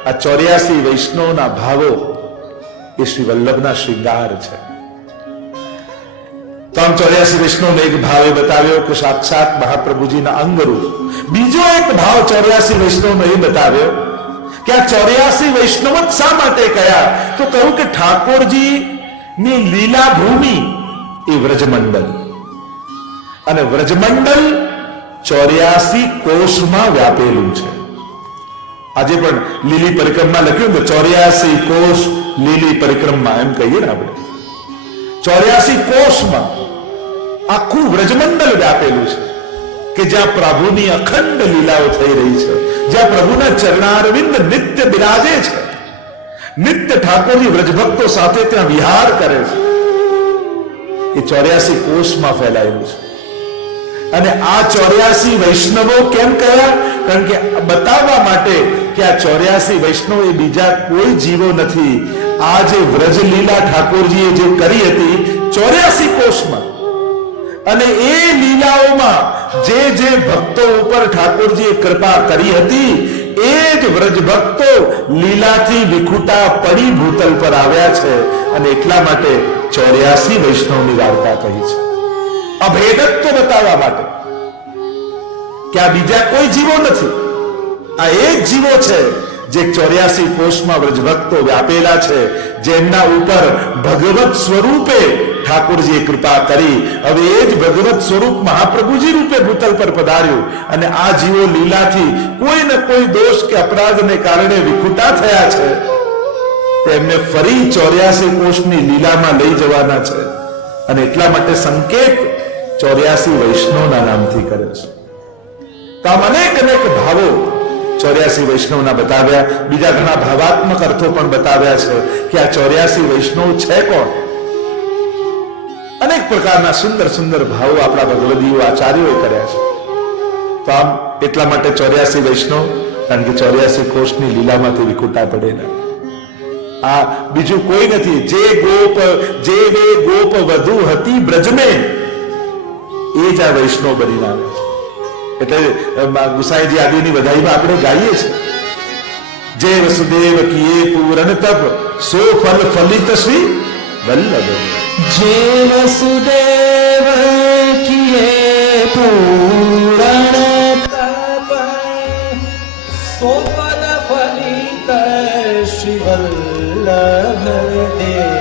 આ 84 વૈષ્ણવના ભાવો એ શ્રી વલ્લભના શ્રૃંગાર છે. તો આમ 84 વૈષ્ણવનો એક ભાવ એ બતાવ્યો કે સાક્ષાત મહાપ્રભુજીના અંગરૂપ. બીજો એક ભાવ 84 વૈષ્ણવનો એ બતાવ્યો કે આ 84 વૈષ્ણવ જ શા માટે કયા? તો કહ્યું કે ઠાકોરજીની લીલા ભૂમિ એ વ્રજમંડળ, અને વ્રજમંડળ 84 કોષમાં વ્યાપેલું છે. આજે પણ લીલી પરિક્રમા લખ્યું તો 84 કોષ લીલી પરિક્રમા એમ કહીએ ને આપણે. 84 કોષમાં આખું વ્રજમંડળ વ્યાપેલું છે કે જ્યાં પ્રભુની અખંડ લીલાઓ થઈ રહી છે, જ્યાં પ્રભુના ચરણારવિંદ નિત્ય બિરાજે છે, નિત્ય ઠાકોરજી વ્રજભક્તો સાથે ત્યાં વિહાર કરે છે. એ 84 કોષમાં ફેલાયેલું છે. અને આ 84 વૈષ્ણવો કેમ કયા? કારણ કે બતાવવા માટે કે આ 84 વૈષ્ણવ એ બીજા કોઈ જીવો નથી. આ જે વ્રજ લીલા ઠાકોરજીએ જે કરી હતી 84 કોષમાં, અને એ લીલાઓમાં જે જે ભક્તો ઉપર ઠાકોરજીએ કૃપા કરી હતી એ જ વ્રજ ભક્તો લીલાથી વિખુટા પડી ભૂતલ પર આવ્યા છે. અને એટલા માટે 84 વૈષ્ણવની વાર્તા કહી છે, અભેદત્વ બતાવવા માટે કે આ બીજા કોઈ જીવો નથી, આ એક જીવો છે જે 84 કોષમાં વ્રજભક્તો વ્યાપેલા છે, જેમના ઉપર ભગવત સ્વરૂપે ઠાકોરજીએ કૃપા કરી. હવે એ જ ભગવત સ્વરૂપ મહાપ્રભુજી રૂપે ભૂતલ પર પધાર્યું, અને આ જીવો લીલાથી કોઈ ને કોઈ દોષ કે અપરાધને કારણે વિખુટા થયા છે, તેમને ફરી 84 કોષની લીલામાં લઈ જવાના છે. અને એટલા માટે સંકેત 84 વૈષ્ણવના નામથી કરે છે. તો આમ અનેક અનેક ભાવો 84 વૈષ્ણવના બતાવ્યા. બીજા ઘણા ભાવાત્મક અર્થો પણ બતાવ્યા છે કે આ 84 વૈષ્ણવ છે કોણ. અનેક પ્રકારના સુંદર સુંદર ભાવો આપણા ભગવદીઓ આચાર્યોએ કર્યા છે. તો આમ એટલા માટે 84 વૈષ્ણવ, કારણ કે 84 કોષની લીલામાંથી વિખુટા પડેલા. આ બીજું કોઈ નથી. જે વે ગોપ વધુ હતી બ્રજમે, એ જ આ વૈષ્ણવ બનીને આવે છે. એટલે ગુસાઈજી આદિની વધાઈમાં આપણે ગાઈએ છીએ, જે વસુદેવ કીએ પૂરણ તપ સો ફલ ફલિત શ્રી વલ્લભ. જે વસુદેવ કીએ પૂરણ તપ સો ફલ ફલિત શ્રી વલ્લભ દેહ.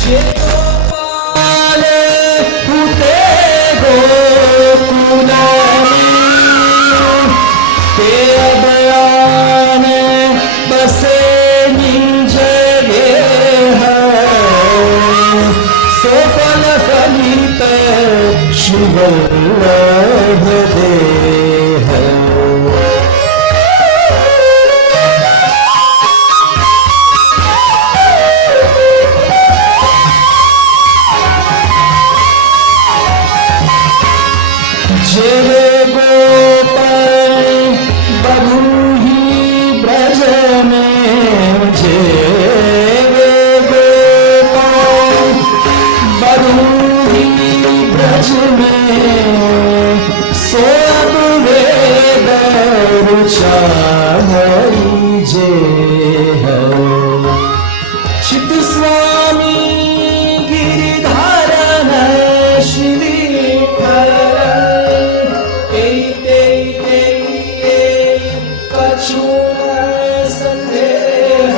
જે ગોપાલ પૂતે તે અભયાન બસે નિજ ગેહ. સફલ ફલિત શ્રી વલ્લભ દેહ. चित स्वामी गिरिधारण श्री कछु संदेह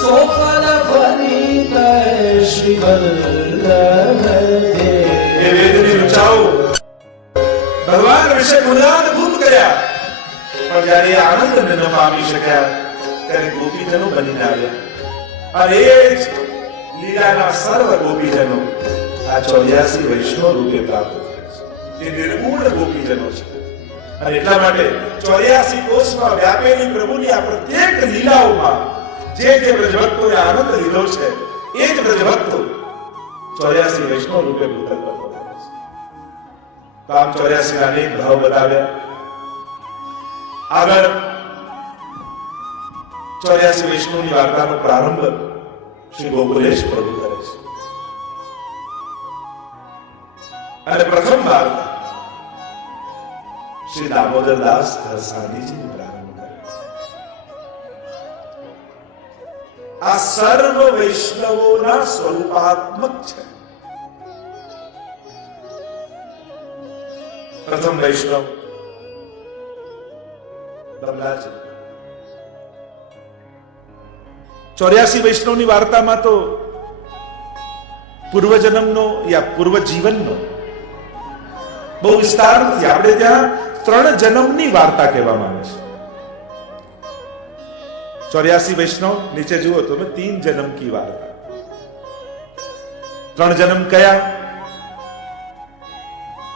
सोफल फलित श्री वल्लभ देह. એ વેદની રુચાઓ ભગવાન વિશે ગુણગાન ખૂબ કર્યા, પણ જ્યારે આનંદને ન પામી શક્યા ત્યારે ગોપીજનો બનીને આવ્યા. અને એ જ લીલાના સર્વ ગોપીજનો આ 84 વૈષ્ણવ રૂપે પ્રાપ્ત થયા છે, જે નિર્ગુણ ગોપીજનો છે. અને એટલા માટે 84 કોષમાં વ્યાપેલી પ્રભુની આ પ્રત્યેક લીલાઓમાં જે જે વ્રજભક્તોએ આનંદ લીધો છે, એ જ વ્રજભક્તો 84 વૈષ્ણવ રૂપે ભૂતલ પર પધાર્યા છે. તો આમ 84 ના અનેક ભાવ બતાવ્યા. આગળ 84 વૈષ્ણવની વાર્તાનો પ્રારંભ શ્રી ગોકુલેશ પ્રભુ કરે છે. અને પ્રથમ વાર્તા શ્રી દામોદરદાસ હરસાણીજીની પ્રારંભ કરે છે. આ સર્વ વૈષ્ણવોના સ્વરૂપાત્મક છે. પ્રથમ વૈષ્ણવ દમલાજી. 84 વૈષ્ણવની વાર્તામાં તો પૂર્વજન્મનો યા પૂર્વ જીવનનો બહુ વિસ્તાર નથી. આપણે ત્યાં 3 જન્મની વાર્તા કહેવામાં આવે છે. 84 વૈષ્ણવ નીચે જુઓ તો 3 જન્મ કી વાર્તા. 3 જન્મ કયા?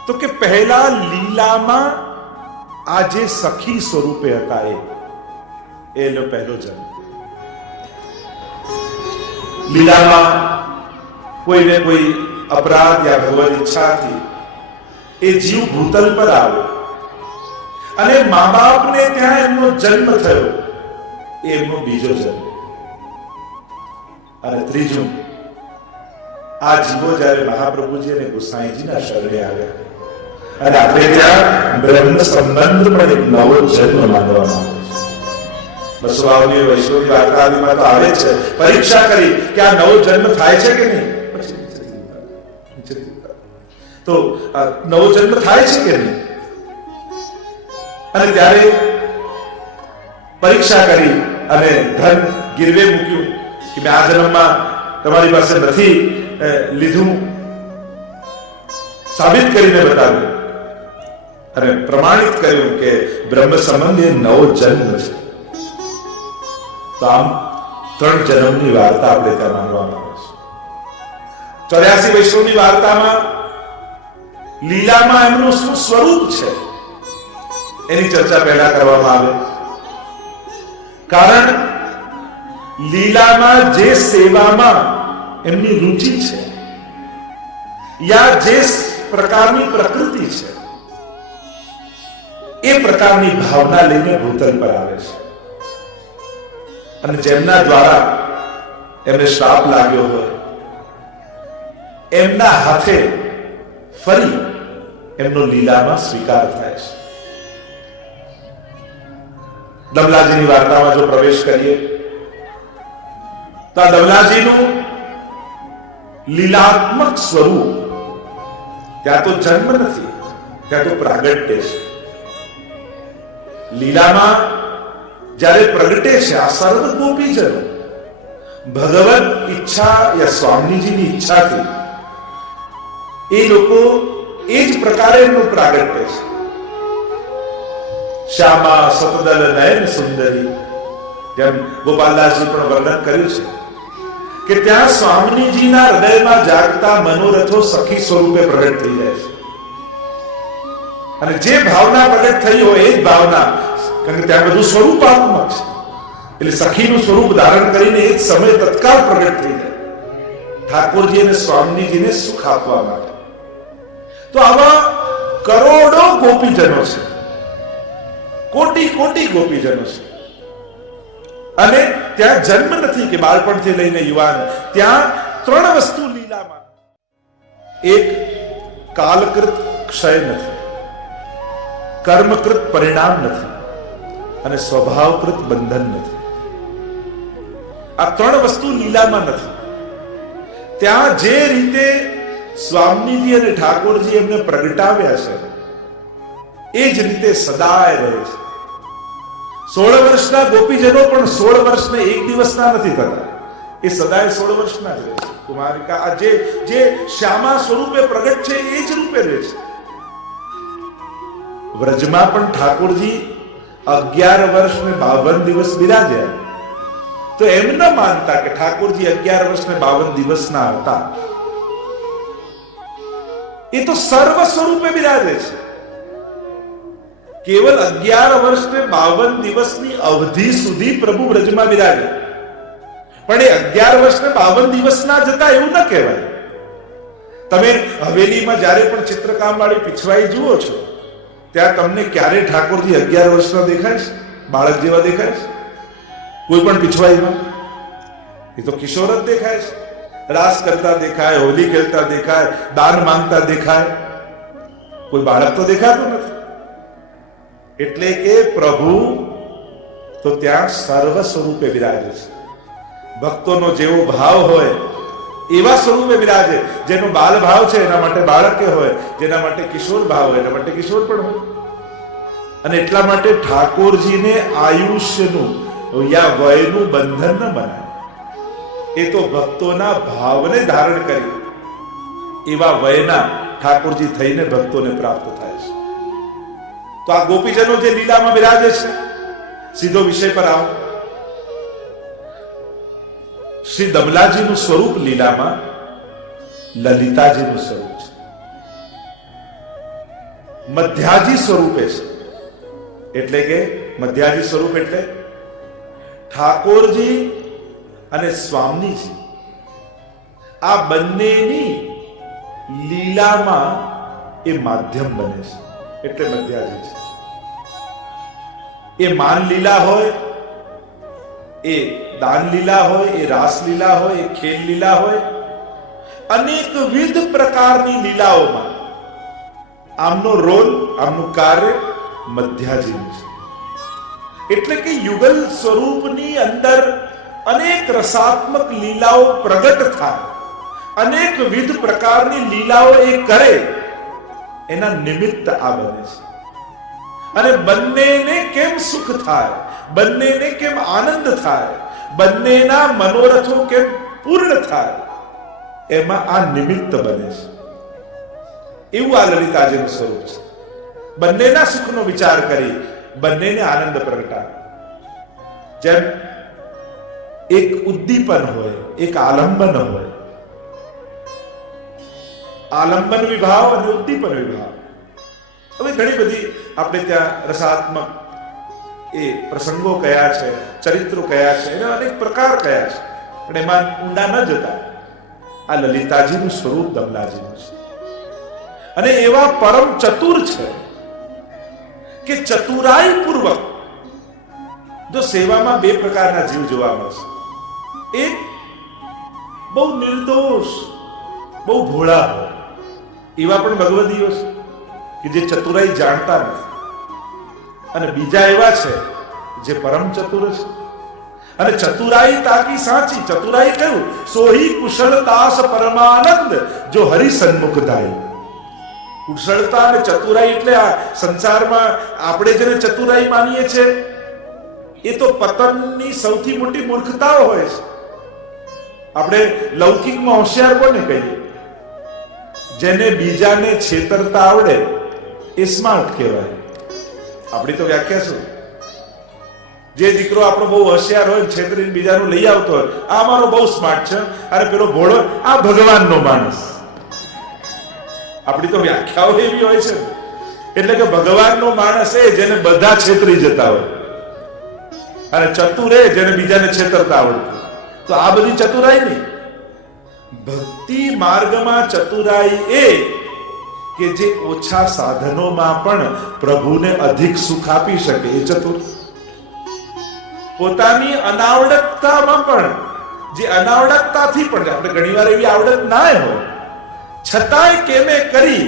તો કે પહેલા લીલામાં આ જે સખી સ્વરૂપે હતા એનો પહેલો જન્મ. લીલામાં કોઈને કોઈ અપરાધ યા ભગવદ ઈચ્છાથી એ જીવ ભૂતલ પર આવ્યો અને મા બાપને ત્યાં એમનો જન્મ થયો. એમનો બીજો જન્મ. અને ત્રીજું, આ જીવો જ્યારે મહાપ્રભુજી અને ગોસાઈજીના શરણે આવ્યા અને આપણે ત્યાં બ્રહ્મ સંબંધ પણ એક નવો જન્મ માનવામાં આવે છે. 252 વૈષ્ણવની વાર્તામાં તો આવે છે, પરીક્ષા કરી કે આ નવો જન્મ થાય છે કે નહીં. તો નવો જન્મ થાય છે કે નહીં? અને ત્યારે પરીક્ષા કરી અને ધન ગીરવે મૂક્યું કે મેં આ જન્મમાં તમારી પાસે નથી લીધું, સાબિત કરીને બતાવ્યું અને પ્રમાણિત કર્યું કે બ્રહ્મ સંબંધ એ નવો જન્મ છે. તો આમ 3 જન્મની વાર્તા આપણે ત્યાં માનવામાં આવે છે. 84 વૈષ્ણવની વાર્તામાં લીલામાં એમનું શું સ્વરૂપ છે એની ચર્ચા પહેલા કરવામાં આવે. કારણ લીલામાં જે સેવામાં એમની રુચિ છે યા જે પ્રકારની પ્રકૃતિ છે એ પ્રકારની ભાવના લઈને ભૂતલ પર આવે છે. અને જેમના દ્વારા એમને શ્રાપ લાગ્યો હોય એમના હાથે ફરી એમનો લીલામાં સ્વીકાર થાય છે. દમલાજીની વાર્તામાં જો પ્રવેશ કરીએ તો આ દમલાજીનું લીલાત્મક સ્વરૂપ, ત્યાં તો જન્મ નથી, ત્યાં તો પ્રાગટ્ય છે. લીલામાં જ્યારે પ્રગટે છે આ સર્વ ગોપીજનો ભગવદ ઈચ્છા યા સ્વામીજીની ઈચ્છાથી એ લોકો એ જ પ્રકારે એમનું પ્રાગટ્ય છે. શ્યામા સતદલ નયન સુંદરી, જેમ ગોપાલદાસજી પણ વર્ણન કર્યું છે કે ત્યાં સ્વામીજીના હૃદયમાં જાગતા મનોરથો સખી સ્વરૂપે પ્રગટ થઈ જાય છે. અને જે ભાવના પ્રગટ થઈ હોય એ જ ભાવના, કારણ કે ત્યાં બધું સ્વરૂપાત્મક છે એટલે સખીનું સ્વરૂપ ધારણ કરીને એ જ સમય તત્કાળ પ્રગટ થઈ જાય ઠાકોરજી અને સ્વામીજીને સુખ આપવા માટે. તો આવા કરોડો ગોપીજનો છે, કોટી કોટી ગોપીજનો છે. અને ત્યાં જન્મ નથી કે બાળપણથી લઈને યુવાન, ત્યાં 3 વસ્તુ લીલામાં. એક, કાલકૃત ક્ષય નથી, કર્મકૃત પરિણામ નથી અને સ્વભાવકૃત બંધન નથી. આ 3 વસ્તુ લીલામાં નથી. ત્યાં જે રીતે સ્વામીજી અને ઠાકોરજી એમને પ્રગટાવ્યા છે એ જ રીતે સદાય રહે છે. 16 વર્ષના ગોપીજનો પણ 16 વર્ષને એક દિવસના નથી થતા, એ સદાય 16 વર્ષના જ રહે છે. કુમારિકા આ જે શ્યામા સ્વરૂપે પ્રગટ છે એ જ રૂપે રહે છે. વ્રજમાં પણ ઠાકોરજી 11 વર્ષ ને 52 દિવસ બિરાજ્યા. તો એમ ન માનતા કે ઠાકોરજી 11 વર્ષ ને 52 દિવસના હતા. એ તો સર્વ સ્વરૂપે બિરાજે છે. કેવલ 11 વર્ષ ને 52 દિવસની અવધિ સુધી પ્રભુ વ્રજમાં બિરાજે, પણ એ 11 વર્ષ ને 52 દિવસના જતા એવું ન કહેવાય. તમે હવેલીમાં જ્યારે પણ ચિત્રકામ વાળી પીછવાઈ જુઓ છો ત્યાં તમને ક્યારે ઠાકોરજી 11 વર્ષના દેખાય છે? બાળક જેવા દેખાય છે? કોઈ પણ પીછવાઈમાં એ તો કિશોર જ દેખાય છે. રાસ કરતા દેખાય, હોલી ખેલતા દેખાય, દાન માંગતા દેખાય, કોઈ બાળક તો દેખાતું નથી. એટલે કે પ્રભુ તો ત્યાં સર્વ સ્વરૂપે બિરાજે છે. ભક્તોનો જેવો ભાવ હોય એવા સ્વરૂપે બિરાજે. જેનો બાલ ભાવ છે એના માટે બાળકે હોય, જેના માટે કિશોર ભાવ હોય એના માટે કિશોર પણ હોય. અને એટલા માટે ઠાકોરજીને આયુષ્યનું યા વયનું બંધન ન બનાવે. એ તો ભક્તોના ભાવને ધારણ કરી એવા વયના ઠાકોરજી થઈને ભક્તોને પ્રાપ્ત થાય છે. તો આ ગોપીજનો જે લીલામાં બિરાજે છે, સીધો વિષય પર આવો. શ્રી દમલાજીનું સ્વરૂપ લીલામાં લલિતાજીનું સ્વરૂપ છે, મધ્યાજી સ્વરૂપે છે. એટલે કે મધ્યાજી સ્વરૂપ એટલે ઠાકોરજી અને સ્વામીજી આ બંનેની લીલામાં એ માધ્યમ બને છે, એટલે મધ્યાજી છે. એ માન લીલા હોય, એ દાન લીલા હોય, એ રાસ લીલા હોય, એ ખેલ લીલા હોય, અનેકવિધ પ્રકારની લીલાઓમાં આમનો રોલ, આમનું કાર્ય મધ્યાજીનું છે. એટલે કે યુગલ સ્વરૂપની અંદર અનેક રસાત્મક લીલાઓ પ્રગટ થાય, અનેકવિધ પ્રકારની લીલાઓ એ કરે, એના નિમિત્ત આ બને છે. અને બંનેને કેમ સુખ થાય, બંનેને કેમ આનંદ થાય, બંનેના મનોરથો કેમ પૂર્ણ થાય, એમાં આ નિમિત્ત બને છે. એવું આ લલિતાજીનું સ્વરૂપ છે. બંનેના સુખનો વિચાર કરી બંનેને આનંદ પ્રગટાવે. જેમ એક ઉદ્દીપન હોય, એક આલંબન હોય. આલંબન વિભાવ અને ઉદ્દીપન વિભાવ. હવે ઘણી બધી આપણે ત્યાં રસાત્મક એ પ્રસંગો કયા છે, ચરિત્રો કયા છે, એના અનેક પ્રકાર કયા છે, પણ એમાં ઊંડા ન જતા આ લલિતાજીનું સ્વરૂપ દમલાજીનું છે. અને એવા પરમ ચતુર છે કે ચતુરાઈ પૂર્વક જો સેવામાં બે પ્રકારના જીવ જોવા મળશે. એક બહુ નિર્દોષ, બહુ ભોળા હોય, એવા પણ ભગવદીઓ છે કે જે ચતુરાઈ જાણતા નથી. અને બીજા એવા છે જે પરમ ચતુર છે. અને ચતુરાઈ તાકી સાચી. ચતુરાઈ કહ્યું સોહી કુશળતાસ પરમાનંદ જો હરિ સન્મુખ થાય. કુશળતા અને ચતુરાઈ એટલે આ સંસારમાં આપણે જેને ચતુરાઈ માનીએ છીએ એ તો પતનની સૌથી મોટી મૂર્ખતાઓ હોય છે. આપણે લૌકિકમાં હોશિયાર કોને કહીએ? જેને બીજાને છેતરતા આવડે એ સ્માર્ટ કહેવાય. આપણી તો વ્યાખ્યા શું? જે દીકરો આપણો બહુ હોશિયાર હોય, છેતરીને બીજાનું લઈ આવતો હોય, આ મારો બહુ સ્માર્ટ છે, અને પેલો ભોળો આ ભગવાનનો માણસ. આપણી તો વ્યાખ્યાઓ એવી હોય છે. એટલે કે ભગવાનનો માણસ એ જેને બધા છેતરી જતા હોય, અને ચતુર એ જેને બીજાને છેતરતા આવડતું. તો આ બધી ચતુરાઈ નહીં. ભક્તિ માર્ગમાં ચતુરાઈ એ કે જે ઓછા સાધનોમાં પણ પ્રભુને અધિક સુખ આપી શકે, એ ચતુર. પોતાની અનાવડતતામાં પણ, જે અનાવડતતાથી પણ, આપણે ઘણીવાર એવી આવડત ના હોય છતાંય કેમે કરી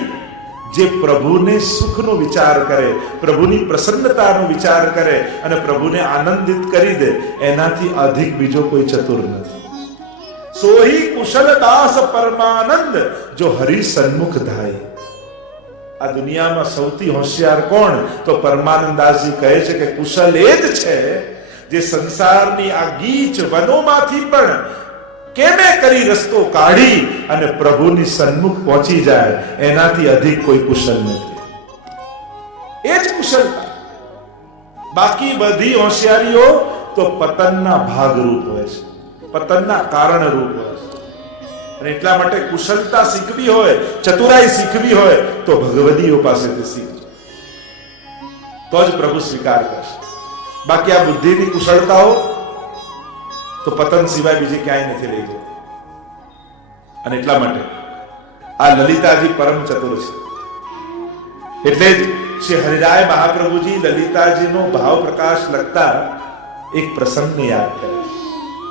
જે પ્રભુને સુખનો વિચાર કરે, પ્રભુની પ્રસન્નતાનો વિચાર કરે અને પ્રભુને આનંદિત કરી દે, એનાથી અધિક બીજો કોઈ ચતુર નથી. સોહી કુશલ દાસ પરમાનંદ જો હરિ સન્મુખ થાય. આ દુનિયામાં સૌથી હોશિયાર કોણ? તો પરમાનંદાસજી કહે છે કે કુશલ એ જ છે જે સંસારની આ ગીચ વનોમાંથી પણ કેમે કરી રસ્તો કાઢી અને પ્રભુની સન્મુખ પહોંચી જાય. એનાથી અધિક કોઈ કુશલ નથી. એ જ કુશલતા. બાકી બધી હોશિયારીઓ તો પતનના ભાગરૂપ હોય છે, પતનના કારણ રૂપ હોય છે. અને એટલા માટે કુશલતા શીખવી હોય, ચતુરાઈ શીખવી હોય તો ભગવદીઓ પાસેથી શીખજો, તો જ પ્રભુ સ્વીકાર કરશે. બાકી આ બુદ્ધિની કુશળતાઓ તો પતન સિવાય બીજી ક્યાંય નથી લઈ જતી. અને એટલા માટે આ લલિતાજી પરમ ચતુર છે. એટલે જ શ્રી હરિરાય મહાપ્રભુજી લલિતાજીનો ભાવ પ્રકાશ લખતા એક પ્રસંગને યાદ કરે છે.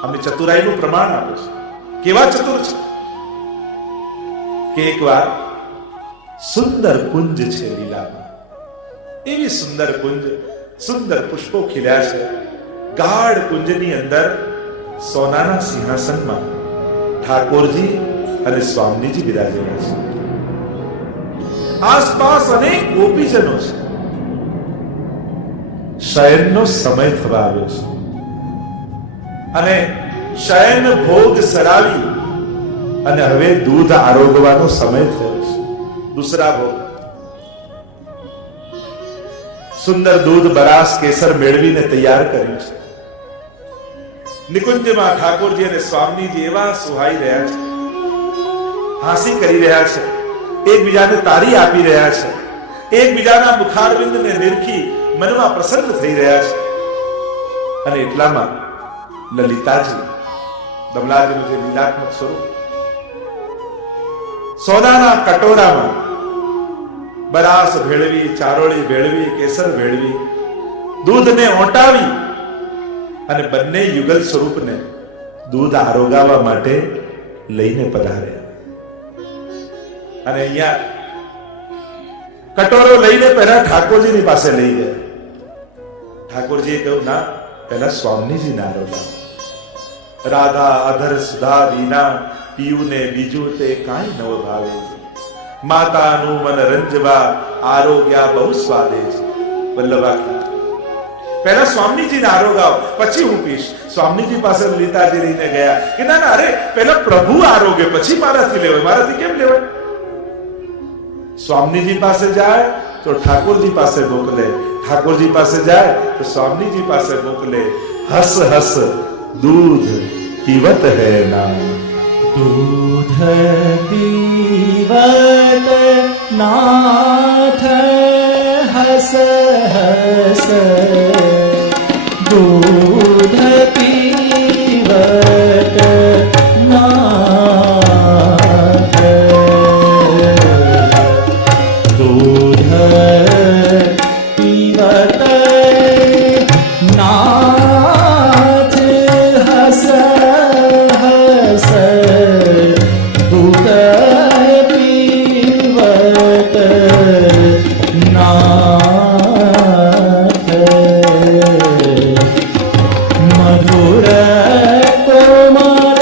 અમને ચતુરાઈનું પ્રમાણ આપે છે. કેવા ચતુર છે કે એકવાર સુંદર કુંજ છે લીલામાં. એવી સુંદર કુંજ, સુંદર પુષ્પો ખીલ્યા છે. ગાઢ કુંજની અંદર સોનાના સિંહાસનમાં ઠાકોરજી અને સ્વામીજી બિરાજેલા છે. આસપાસ અનેક ગોપીજનો છે. શયનનો સમય થવા આવ્યો છે અને શયન ભોગ સરાવી અને હવે દૂધ આરોગવાનો સમય થયો છે. દૂસરા ભોગ સુંદર દૂધ બરાસ કેસર મેળવીને તૈયાર કર્યું છે. નિકુંજમાં ઠાકોરજી અને સ્વામીજી એવા સુહાઈ રહ્યા છે, હાંસી કરી રહ્યા છે, એકબીજાને તારી આપી રહ્યા છે, એકબીજાના મુખારવિંદને નિરખી મનમાં પ્રસન્ન થઈ રહ્યા છે. અને એટલામાં લલિતાજી, દમલાજીનું જે લીલાત્મક સ્વરૂપ, સોનાના કટોરામાં બરાસ ભેળવી, ચારોળી ભેળવી, કેસર ભેળવી, દૂધને ઓટાવી અને બંને યુગલ સ્વરૂપને દૂધ આરોગાવા માટે લઈને પધાર્યા. અને અહીંયા કટોરો લઈને પહેલા ઠાકોરજીની પાસે લઈ ગયા. ઠાકોરજીએ કહ્યું, ના, પહેલા સ્વામીજીને આરોગા. રાધા અધર સુધા વિના પીયુને બીજું તે કાંઈ નવ ભાવે છે. માતાનું મન રંજવા આરોગ્યા બહુ સ્વાદે છે. વલ્લભાખી પહેલા સ્વામીજીને આરોગાવ, પછી હું પીશ. સ્વામીજી પાસે લલિતાજી રહીને ગયા કે ના ના, અરે પહેલા પ્રભુ આરોગે, પછી મારાથી લેવાય. મારાથી કેમ લેવાય? સ્વામીજી પાસે જાય તો ઠાકોરજી પાસે મોકલે, ઠાકોરજી પાસે જાય તો સ્વામીજી પાસે મોકલે. હસ હસ દૂધ પીવત હે નામ. दूध पीवत नाथ हस हस दूध पीवत नाथ दूध पीवत नाथ हस हस दूध पीवत नाथ मधुर कोमल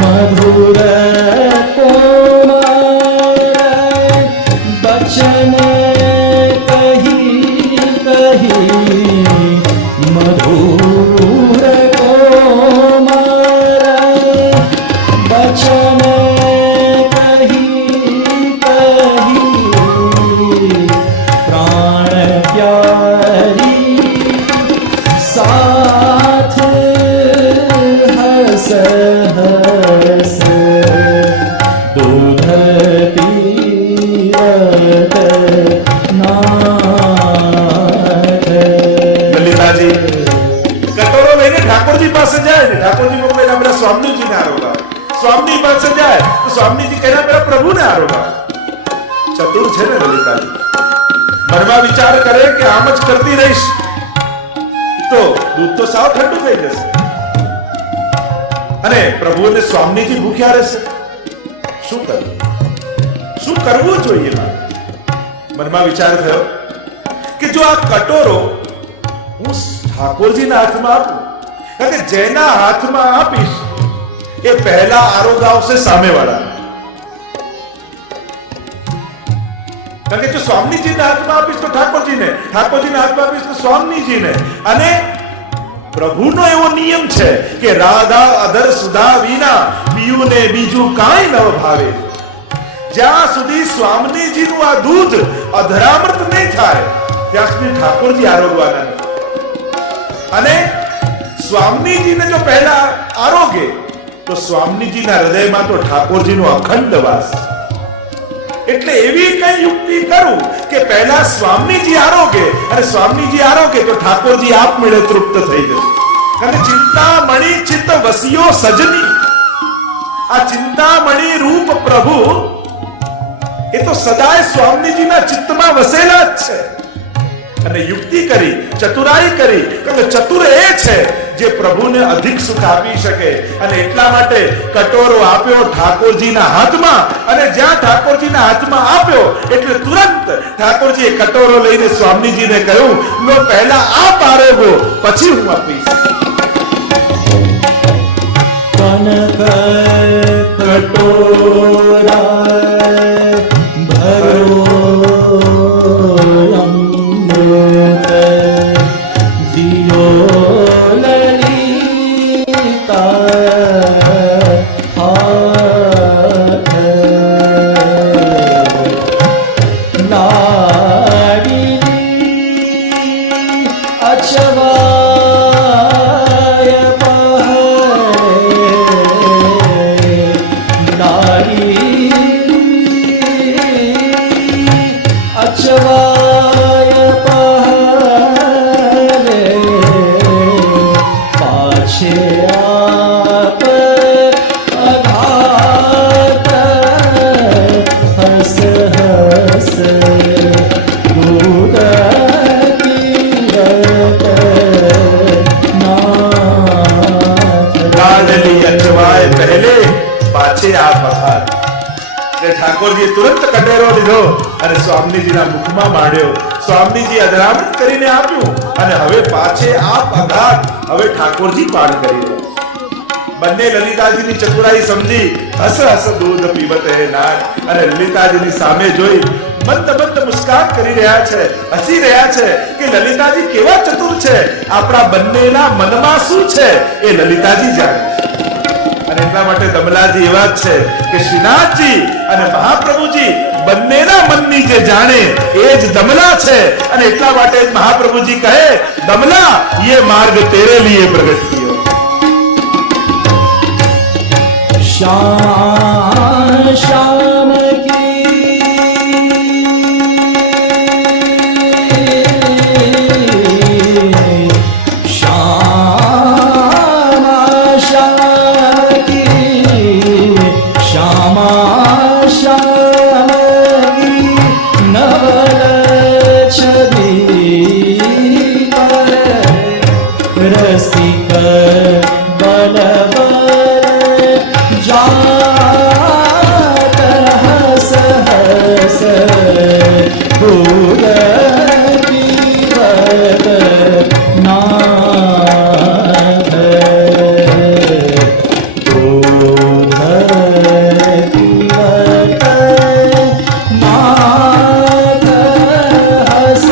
मधुर कोमल बचन कही कही मधुर कोमल बचन कही कही प्राण प्यारी साथ हस हस दूध पीवत नाथ. લલિતાજી કટોરો લઈને ઠાકોરજી પાસે જાય ને ઠાકોરજી મોકલે પેલા સ્વામીજીને આરોગા. સ્વામી પાસે જાય તો સ્વામીજી કહે પેલા પ્રભુને આરોગા. ચતુર છે ને લલિતાજી. મનમાં વિચાર કરે કે આમ જ કરતી રહીશ તો દૂધ તો સાવ ઠંડુ થઈ જશે અને પ્રભુ અને સ્વામીજી ભૂખ્યા રહેશે. શું કરવું, શું કરવું જોઈએ? મનમાં વિચાર થયો કે જો આ કટોરો હું ઠાકોરજીના હાથમાં આપું, કારણ કે જેના હાથમાં આપીશ એ પહેલા આરોગાવશે સામેવાળા. કારણ કે જો સ્વામીજીના હાથમાં આપીશ તો ઠાકોરજીને, ઠાકોરજીના હાથમાં આપીશ તો સ્વામીજીને. અને પ્રભુનો એવો નિયમ છે કે રાધા અધર સુધા વિના પીયુને બીજું કાંઈ ન ભાવે. જ્યાં સુધી સ્વામીજીનું આ દૂધ અધરામૃત નહીં થાય ત્યાં સુધી ઠાકોરજી આરોગવાના નથી. અને સ્વામીજીને જો પહેલા આરોગે તો સ્વામીજીના હૃદયમાં તો ઠાકોરજીનો અખંડ વાસ. એટલે એવી કઈ યુક્તિ કરું કે પહેલા સ્વામીજી આરોગે અને સ્વામીજી આરોગે તો ઠાકોરજી આપમેળે તૃપ્ત થઈ જશે. કારણ કે ચિંતામણી ચિત્ત વસિયો સજની, આ ચિંતામણી રૂપ પ્રભુ એ તો સદાય સ્વામીજીના ચિત્તમાં વસેલા જ છે. અને યુક્તિ કરી, ચતુરાઈ કરી. કારણ કે ચતુર એ છે જે પ્રભુને અધિક સુખ આપી શકે. અને એટલા માટે કટોરો આપ્યો ઠાકોરજીના હાથમાં, અને જ્યાં ઠાકોરજીના હાથમાં આપ્યો એટલે તુરંત ઠાકોરજીએ કટોરો લઈને સ્વામીજીને કહ્યું, લો પહેલા આપ આરોગો, પછી હું આપીશ. કનક કટોરા ભરો અમૃત દિયો લલિતા હાથ લાડીલી અચવાય અચવાય પહરે પાછે આપ અઘાત હસ હસ દૂધ પીવત નાથ. લાડલી અચવાય પહેલે પાછે આ પથાર. ઠાકોરજીએ તુરંત કટેરો લીધો અને સ્વામીજીના મુખમાં માંડ્યો. સ્વામીજી અધરામણ કરીને આપ્યું અને હવે પાછે આ પધાર. હવે ઠાકોરજી પાન કરી દો. બંને લલિતાજીની ચતુરાઈ સમજી હસ હસ દૂધ પીવત હે નાથ. અને લલિતાજીની સામે જોઈ મંદ મંદ મુસ્કાન કરી રહ્યા છે, હસી રહ્યા છે કે લલિતાજી કેવા ચતુર છે. આપણા બંનેના મનમાં શું છે એ લલિતાજી જાણે છે. અને એટલા માટે દમલાજી એવા જ છે કે શ્રીનાથજી અને મહાપ્રભુજી બંનેના મનની જે જાણે એ જ દમલા છે. અને એટલા માટે જ મહાપ્રભુજી કહે, દમલા ये मार्ग तेरे लिए प्रकट कियो. श्याम श्याम रसिक बल जात हस हस दूध पीवत नाथ. दूध पीवत नाथ हस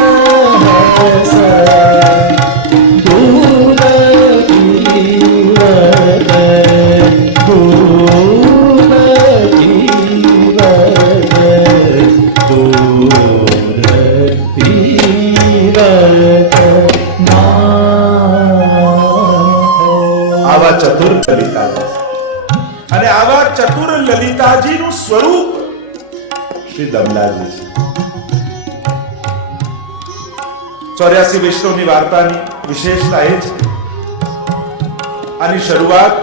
हस दूध पीवत दूध पीवत दूध पीवत नाथ. આવા ચતુર લલિતાજી અને આવા ચતુર લલિતાજીનું સ્વરૂપ શ્રી દમલાજી છે. 84 વૈષ્ણવની વાર્તાની વિશેષતા એ છે આની શરૂઆત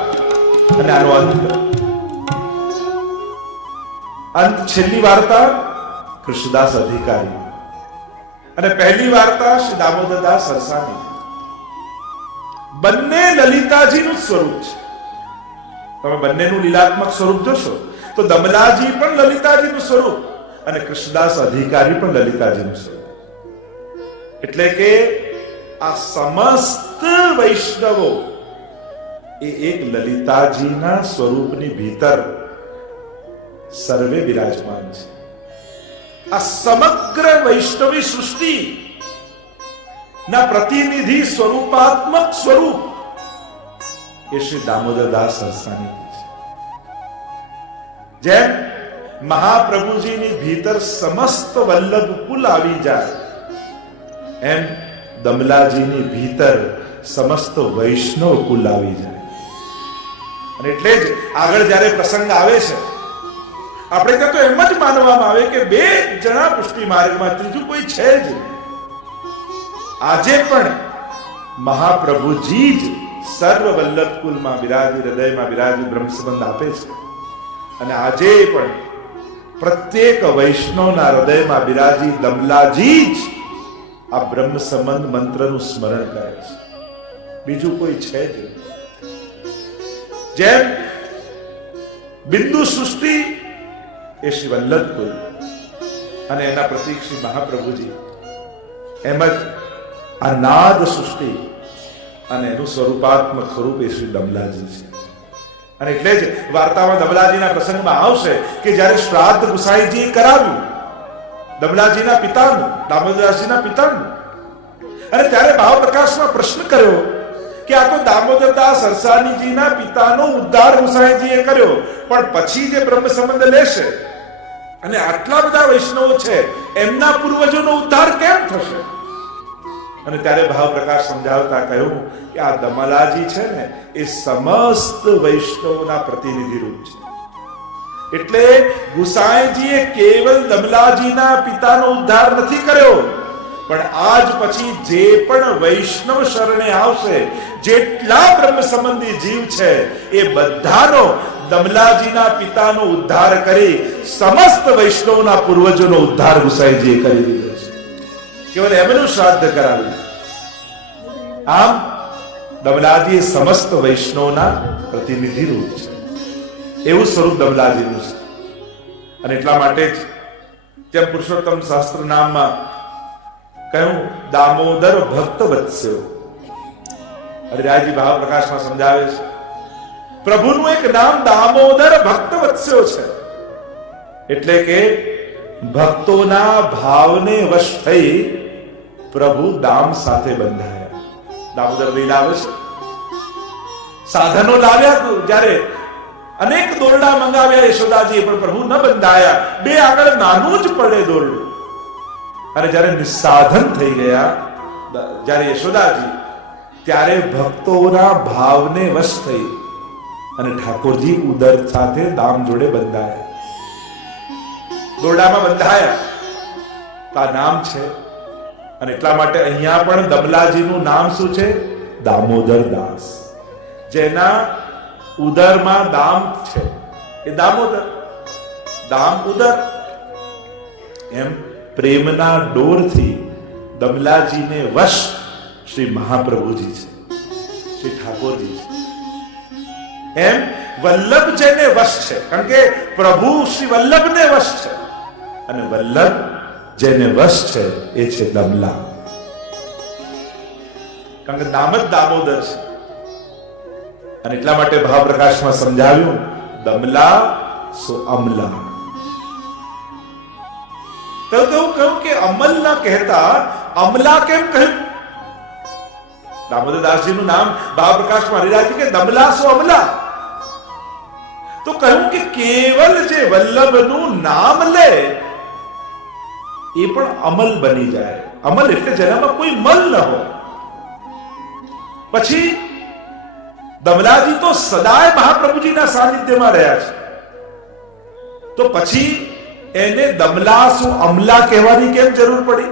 અને આનો અંત. છેલ્લી વાર્તા કૃષ્ણદાસ અધિકારી અને પહેલી વાર્તા શ્રી દામોદરદાસ સરસાની. બંને લલિતાજીનું સ્વરૂપ છે. તમે બંનેનું લીલાત્મક સ્વરૂપ જોશો તો દમલાજી પણ લલિતાજીનું સ્વરૂપ અને કૃષ્ણદાસ અધિકારી પણ લલિતાજીનું સ્વરૂપ. એટલે કે આ સમસ્ત વૈષ્ણવો એ એક લલિતાજીના સ્વરૂપની ભીતર સર્વે વિરાજમાન છે. આ સમગ્ર વૈષ્ણવી સૃષ્ટિ ના પ્રતિનિધિ સ્વરૂપાત્મક સ્વરૂપ એ શ્રી દામોદરદાસ સરસાની છે. જેમ મહાપ્રભુજીની ભીતર સમસ્ત વલ્લભ કુલ આવી જાય એમ દમલાજીની ભીતર સમસ્ત વૈષ્ણવ કુલ આવી જાય. અને એટલે જ આગળ જ્યારે પ્રસંગ આવે છે આપણે ત્યાં તો એમ જ માનવામાં આવે કે બે જણા પુષ્ટિ માર્ગમાં ત્રીજું કોઈ છે જ નહીં. આજે પણ મહાપ્રભુજી જ સર્વ વલ્લભ કુલમાં બિરાજી, હૃદયમાં બિરાજી બ્રહ્મ સંબંધ આપે છે. અને આજે પણ પ્રત્યેક વૈષ્ણવના હૃદયમાં બિરાજી દમલાજી જ આ બ્રહ્મ સંબંધ મંત્રનું સ્મરણ કરે છે, બીજું કોઈ છે જ નહીં. જેમ બિંદુ સૃષ્ટિ એ શ્રી વલ્લભપુર અને એના પ્રતીક શ્રી મહાપ્રભુજી, એમ જ આ નાદ સૃષ્ટિ અને એનું સ્વરૂપાત્મક સ્વરૂપ એ શ્રી દમલાજી છે. અને એટલે જ વાર્તામાં દમલાજીના પ્રસંગમાં આવશે કે જ્યારે શ્રાદ્ધ ગુસાઈજીએ કરાવ્યું દમલાજીના પિતાનું, દામોદરદાસજીના પિતાનું, અને ત્યારે ભાવપ્રકાશમાં પ્રશ્ન કર્યો કે આ તો દામોદરદાસ સરસાનીજીના પિતાનો ઉદ્ધાર ગુસાઈજીએ કર્યો, પણ પછી જે બ્રહ્મ સંબંધ લેશે અને આટલા બધા વૈષ્ણવો છે એમના પૂર્વજોનો ઉદ્ધાર કેમ થશે? અને ત્યારે ભાવપ્રકાશ સમજાવતા કહ્યું કે આ દમલાજી છે ને એ સમસ્ત વૈષ્ણવોના પ્રતિનિધિ રૂપ છે. એટલે ગુસાઈજીએ કેવલ દમલાજીના પિતાનો ઉદ્ધાર નથી કર્યો, પણ આજ પછી જે પણ વૈષ્ણવ શરણે આવશે, જેટલા બ્રહ્મ સંબંધી જીવ છે એ બધાનો દમલાજીના પિતાનો ઉદ્ધાર કરી સમસ્ત વૈષ્ણવના પૂર્વજોનો ઉદ્ધાર ગુસાઈજીએ કરી દીધો છે. કેવલ એમનું શ્રાદ્ધ કરાવ્યું. આમ દમલાજી એ સમસ્ત વૈષ્ણવના પ્રતિનિધિ રૂપ છે. એવું સ્વરૂપ દમલાજીનું છે. અને એટલા માટે જ જેમ પુરુષોત્તમ શાસ્ત્ર નામમાં કહ્યું દામોદર ભક્ત વત્સ્યો, હરિરાયજી ભાવ પ્રકાશમાં સમજાવે છે પ્રભુનું એક નામ દામોદર ભક્ત વત્સ્યો છે. એટલે કે ભક્તોના ભાવને વશ થઈ પ્રભુ દામ સાથે બંધાયા. દામોદર લીલા આવે છે. સાધનો લાવ્યા જ્યારે અનેક દોરડા મંગાવ્યા યશોદાજીએ, પણ પ્રભુ ન બંધાયા. બે આગળ નાનું જ પડે દોરડું. અને જ્યારે નિસાધન થઈ ગયા જ્યારે યશોદાજી, ત્યારે ભક્તોના ભાવને વશ થઈ અને ઠાકોરજી ઉદર સાથે દામ જોડે બંધાયા, દોરડામાં બંધાયા. આ નામ છે. અને એટલા માટે અહીંયા પણ દમલાજીનું નામ શું છે? દામોદર દાસ. જેના ઉદરમાં દામ છે એ દામોદર, દામ ઉદર. એમ પ્રેમના ડોરથી દમલાજીને વશ શ્રી મહાપ્રભુજી છે, શ્રી ઠાકોરજી છે. એમ વલ્લભ જેને વશ છે, કારણ કે પ્રભુ શ્રી વલ્લભને વશ છે, અને વલ્લભ જેને વશ છે એ છે દમલા. કારણ કે નામ જ દામોદર છે. અને એટલા માટે ભાવપ્રકાશમાં સમજાવ્યું દમલા સો અમલા. તો કહ્યું કે અમલ ના કહેતા અમલા કેમ કહ્યું? દામોદરદાસજીનું નામ ભાવપ્રકાશમાં હરિરાયજી કે દમલા સો અમલા. તો કહ્યું કે કેવલ જે વલ્લભનું નામ લે એ પણ અમલ બની જાય. અમલ એટલે જેનામાં કોઈ મલ ન હોય. પછી દમલાજી તો સદાય મહાપ્રભુજીના સાનિધ્યમાં રહ્યા છે, તો પછી એને દમલા શું અમલા કહેવાની કેમ જરૂર પડી?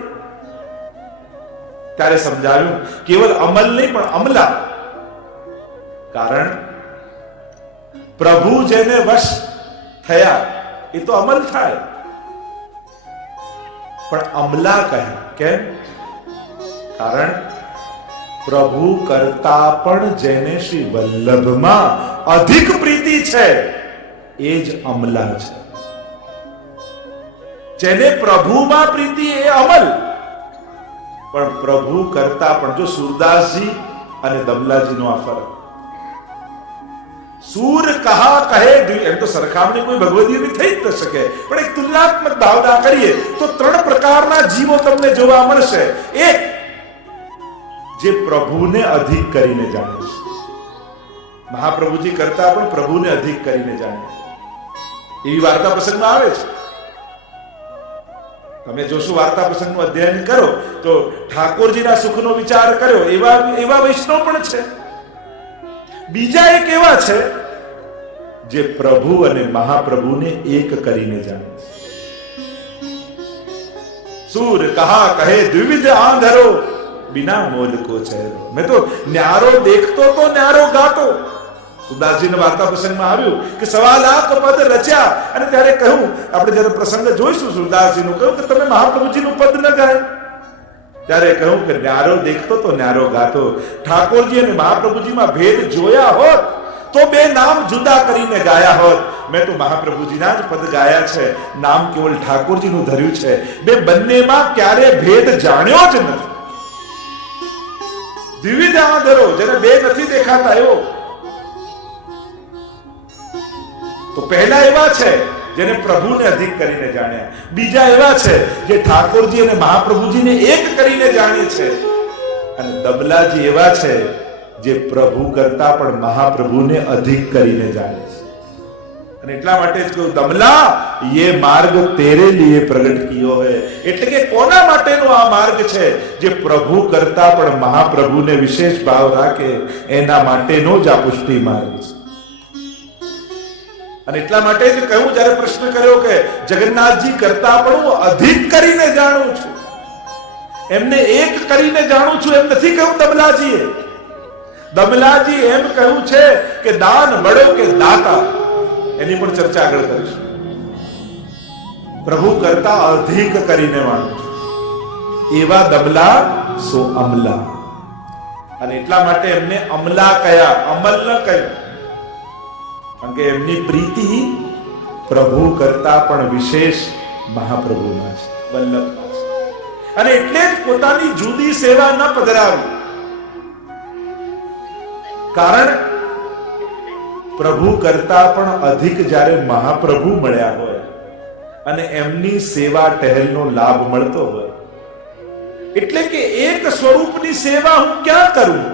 ત્યારે સમજાવ્યું કેવલ અમલ નહીં પણ અમલા. કારણ પ્રભુ જેને વશ થયા એ તો અમલ થાય, પણ અમલા કહ્યા કેમ? કારણ પ્રભુ કરતા પણ જેને શ્રી વલ્લભમાં અધિક પ્રીતિ છે એ જ અમલા છે. જેને પ્રભુમાં પ્રીતિ એ અમલ, પણ પ્રભુ કરતા પણ. જો સુરદાસજી અને દમલાજીનો આ ફરક. સૂર કહા કહે, એમ તો સરખામણી કોઈ ભગવદીની થઈ જ ન શકે, પણ એક તુલનાત્મક ભાવના કરીએ તો ત્રણ પ્રકારના જીવો તમને જોવા મળશે. એક જે પ્રભુને અધિક કરીને જાણે છે, મહાપ્રભુજી કરતા પણ પ્રભુને અધિક કરીને જાણે, એવી વાર્તા પ્રસંગમાં આવે છે. તમે જોશો વાર્તા પ્રસંગનું અધ્યયન કરો તો ઠાકોરજીના સુખનો વિચાર કર્યો એવા વૈષ્ણવ પણ છે. બીજા એક એવા છે જે પ્રભુ અને મહાપ્રભુને એક કરીને જાણે છે. સૂર કહા કહે દ્વિવિધ આંધરો बिना मोल को चेहरो. मैं तो न्यारो देखतो तो न्यारो गातो. સુદાસજીના વાર્તા પ્રસંગમાં આવ્યું કે 1.25 લાખ પદ રચ્યા, અને ત્યારે કહ્યું, આપણે જ્યારે પ્રસંગ જોઈશું સુદાસજીનું, કહ્યું કે તમે મહાપ્રભુજીનું પદ ન ગાય. ત્યારે કહ્યું કે ન્યારો દેખતો તો ન્યારો ગાતો. ઠાકોરજી અને મહાપ્રભુજીમાં ભેદ જોયા હોત તો બે નામ જુદા કરીને ગાયા હોત. મેં તો મહાપ્રભુજીના જ પદ ગાયા છે, નામ કેવલ ઠાકોરજીનું ધર્યું છે. બે બંનેમાં ક્યારે ભેદ જાણ્યો જ નથી. દ્વિવિધ આંધળો જેને બે નથી દેખાતા એવો. તો પહેલા એવા છે જેને પ્રભુને અધિક કરીને જાણ્યા, બીજા એવા છે જે ઠાકોરજી અને મહાપ્રભુજીને એક કરીને જાણે છે, અને દબલાજી એવા છે જે પ્રભુ કરતા પણ મહાપ્રભુને અધિક કરીને જાણે છે. અને એટલા માટે જ કહ્યું, દમલા ये मार्ग तेरे लिए प्रकट कियो है. એટલે કે કોના માટેનો આ માર્ગ છે? જે પ્રભુ કરતા પણ મહાપ્રભુને વિશેષ ભાવ રાખે એના માટેનો જ આ પુષ્ટિ માર્ગ છે. અને એટલા માટે જ કહ્યું, જ્યારે પ્રશ્ન કર્યો કે જગન્નાથજી કરતા પણ હું અધિક કરીને જાણું છું, એમને એક કરીને જાણું છું એમ નથી કહ્યું દમલાજીએ. દમલાજી એમ કહ્યું છે કે દાન મળો કે દાતા, એની પણ ચર્ચા આગળ કરીશું. પ્રભુ કરતા અધિક કરીને માનું છું એવા દમલા સો અમલા. અને એટલા માટે એમને અમલા કયા, અમલ ન કહ્યું, કારણ કે એમની પ્રીતિ પ્રભુ કરતા પણ વિશેષ મહાપ્રભુના છે, વલ્લભના છે. અને એટલે જ પોતાની જુદી સેવા ન પધરાવી. કારણ પ્રભુ કરતા પણ અધિક જ્યારે મહાપ્રભુ મળ્યા હોય અને એમની સેવા ટહેલનો લાભ મળતો હોય, એટલે કે એક સ્વરૂપની સેવા હું ક્યાં કરું?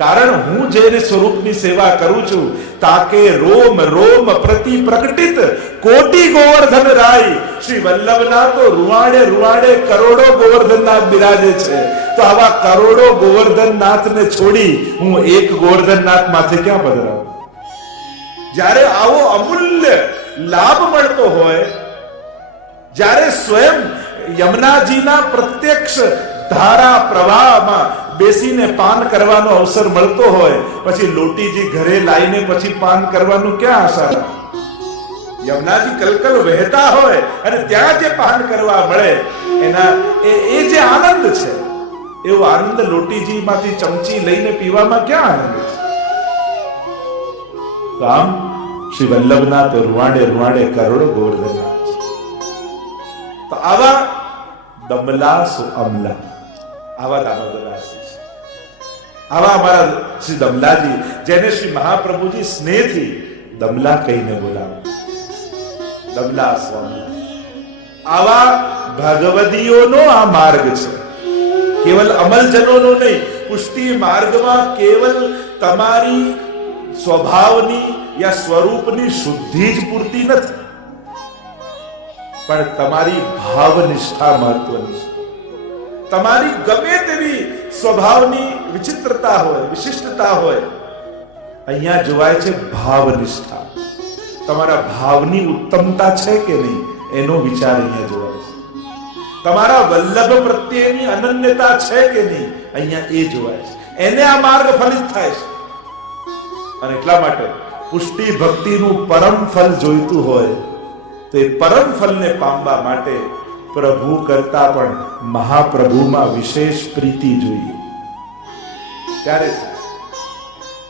કારણ હું જેને સ્વરૂપની સેવા કરું છું, તાકે રોમ રોમ પ્રતિ પ્રકટિત કોટી ગોવર્ધન રાય. શ્રી વલ્લભના તો રૂવાડે રૂવાડે કરોડો ગોવર્ધનનાથ બિરાજે છે. તો આવા કરોડો ગોવર્ધનનાથને છોડી હું એક ગોવર્ધનનાથ માથે ક્યાં પધરાવું? જ્યારે આવો અમૂલ્ય લાભ મળતો હોય, જ્યારે સ્વયં યમુનાજીના પ્રત્યક્ષ ધારા પ્રવાહમાં બેસીને પાન કરવાનો અવસર મળતો હોય, પછી લોટીજી ઘરે લાવીને પછી પાન કરવાનું ક્યાં આશા? યમુનાજી કલકલ વહેતા હોય અને ત્યાં જે પાન કરવા મળે એના એ જે આનંદ છે, એવો આનંદ લોટીજીમાંથી ચમચી લઈને પીવામાં ક્યાં આનંદ છે? તો આમ શ્રી વલ્લભના તો રૂવાડે રૂવાડે કરોડો ગોવર્ધનનાથ છે. તો આવા દમલા સો અમલા, આવા દામોદરદાસજી છે. આવા અમારા શ્રી દમલાજી, જેને શ્રી મહાપ્રભુજી સ્નેહથી દમલા કહીને બોલાવે, દમલા સો અમલા. આવા ભગવદીઓનો આ માર્ગ છે, કેવલ અમલજનોનો નહીં. પુષ્ટિ માર્ગમાં કેવલ તમારી સ્વભાવની યા સ્વરૂપની શુદ્ધિ જ પૂરતી નથી, પણ તમારી ભાવનિષ્ઠા મહત્વની છે. તમારી ગમે તેવી સ્વભાવની વિચિત્રતા હોય, વિશિષ્ટતા હોય, અહીંયા જોવાય છે ભાવનિષ્ઠા. તમારા ભાવની ઉત્તમતા છે કે નહીં એનો વિચાર અહીંયા જોવાય છે. તમારા વલ્લભ પ્રત્યેની અનન્યતા છે કે નહીં અહીંયા એ જોવાય છે. એને આ માર્ગ ફલિત થાય છે. અને એટલા માટે પુષ્ટિ ભક્તિનું પરમ ફલ જોઈતું હોય તો એ પરમ ફલને પામવા માટે પ્રભુ કરતા પણ મહાપ્રભુમાં વિશેષ પ્રીતિ જોઈએ. ત્યારે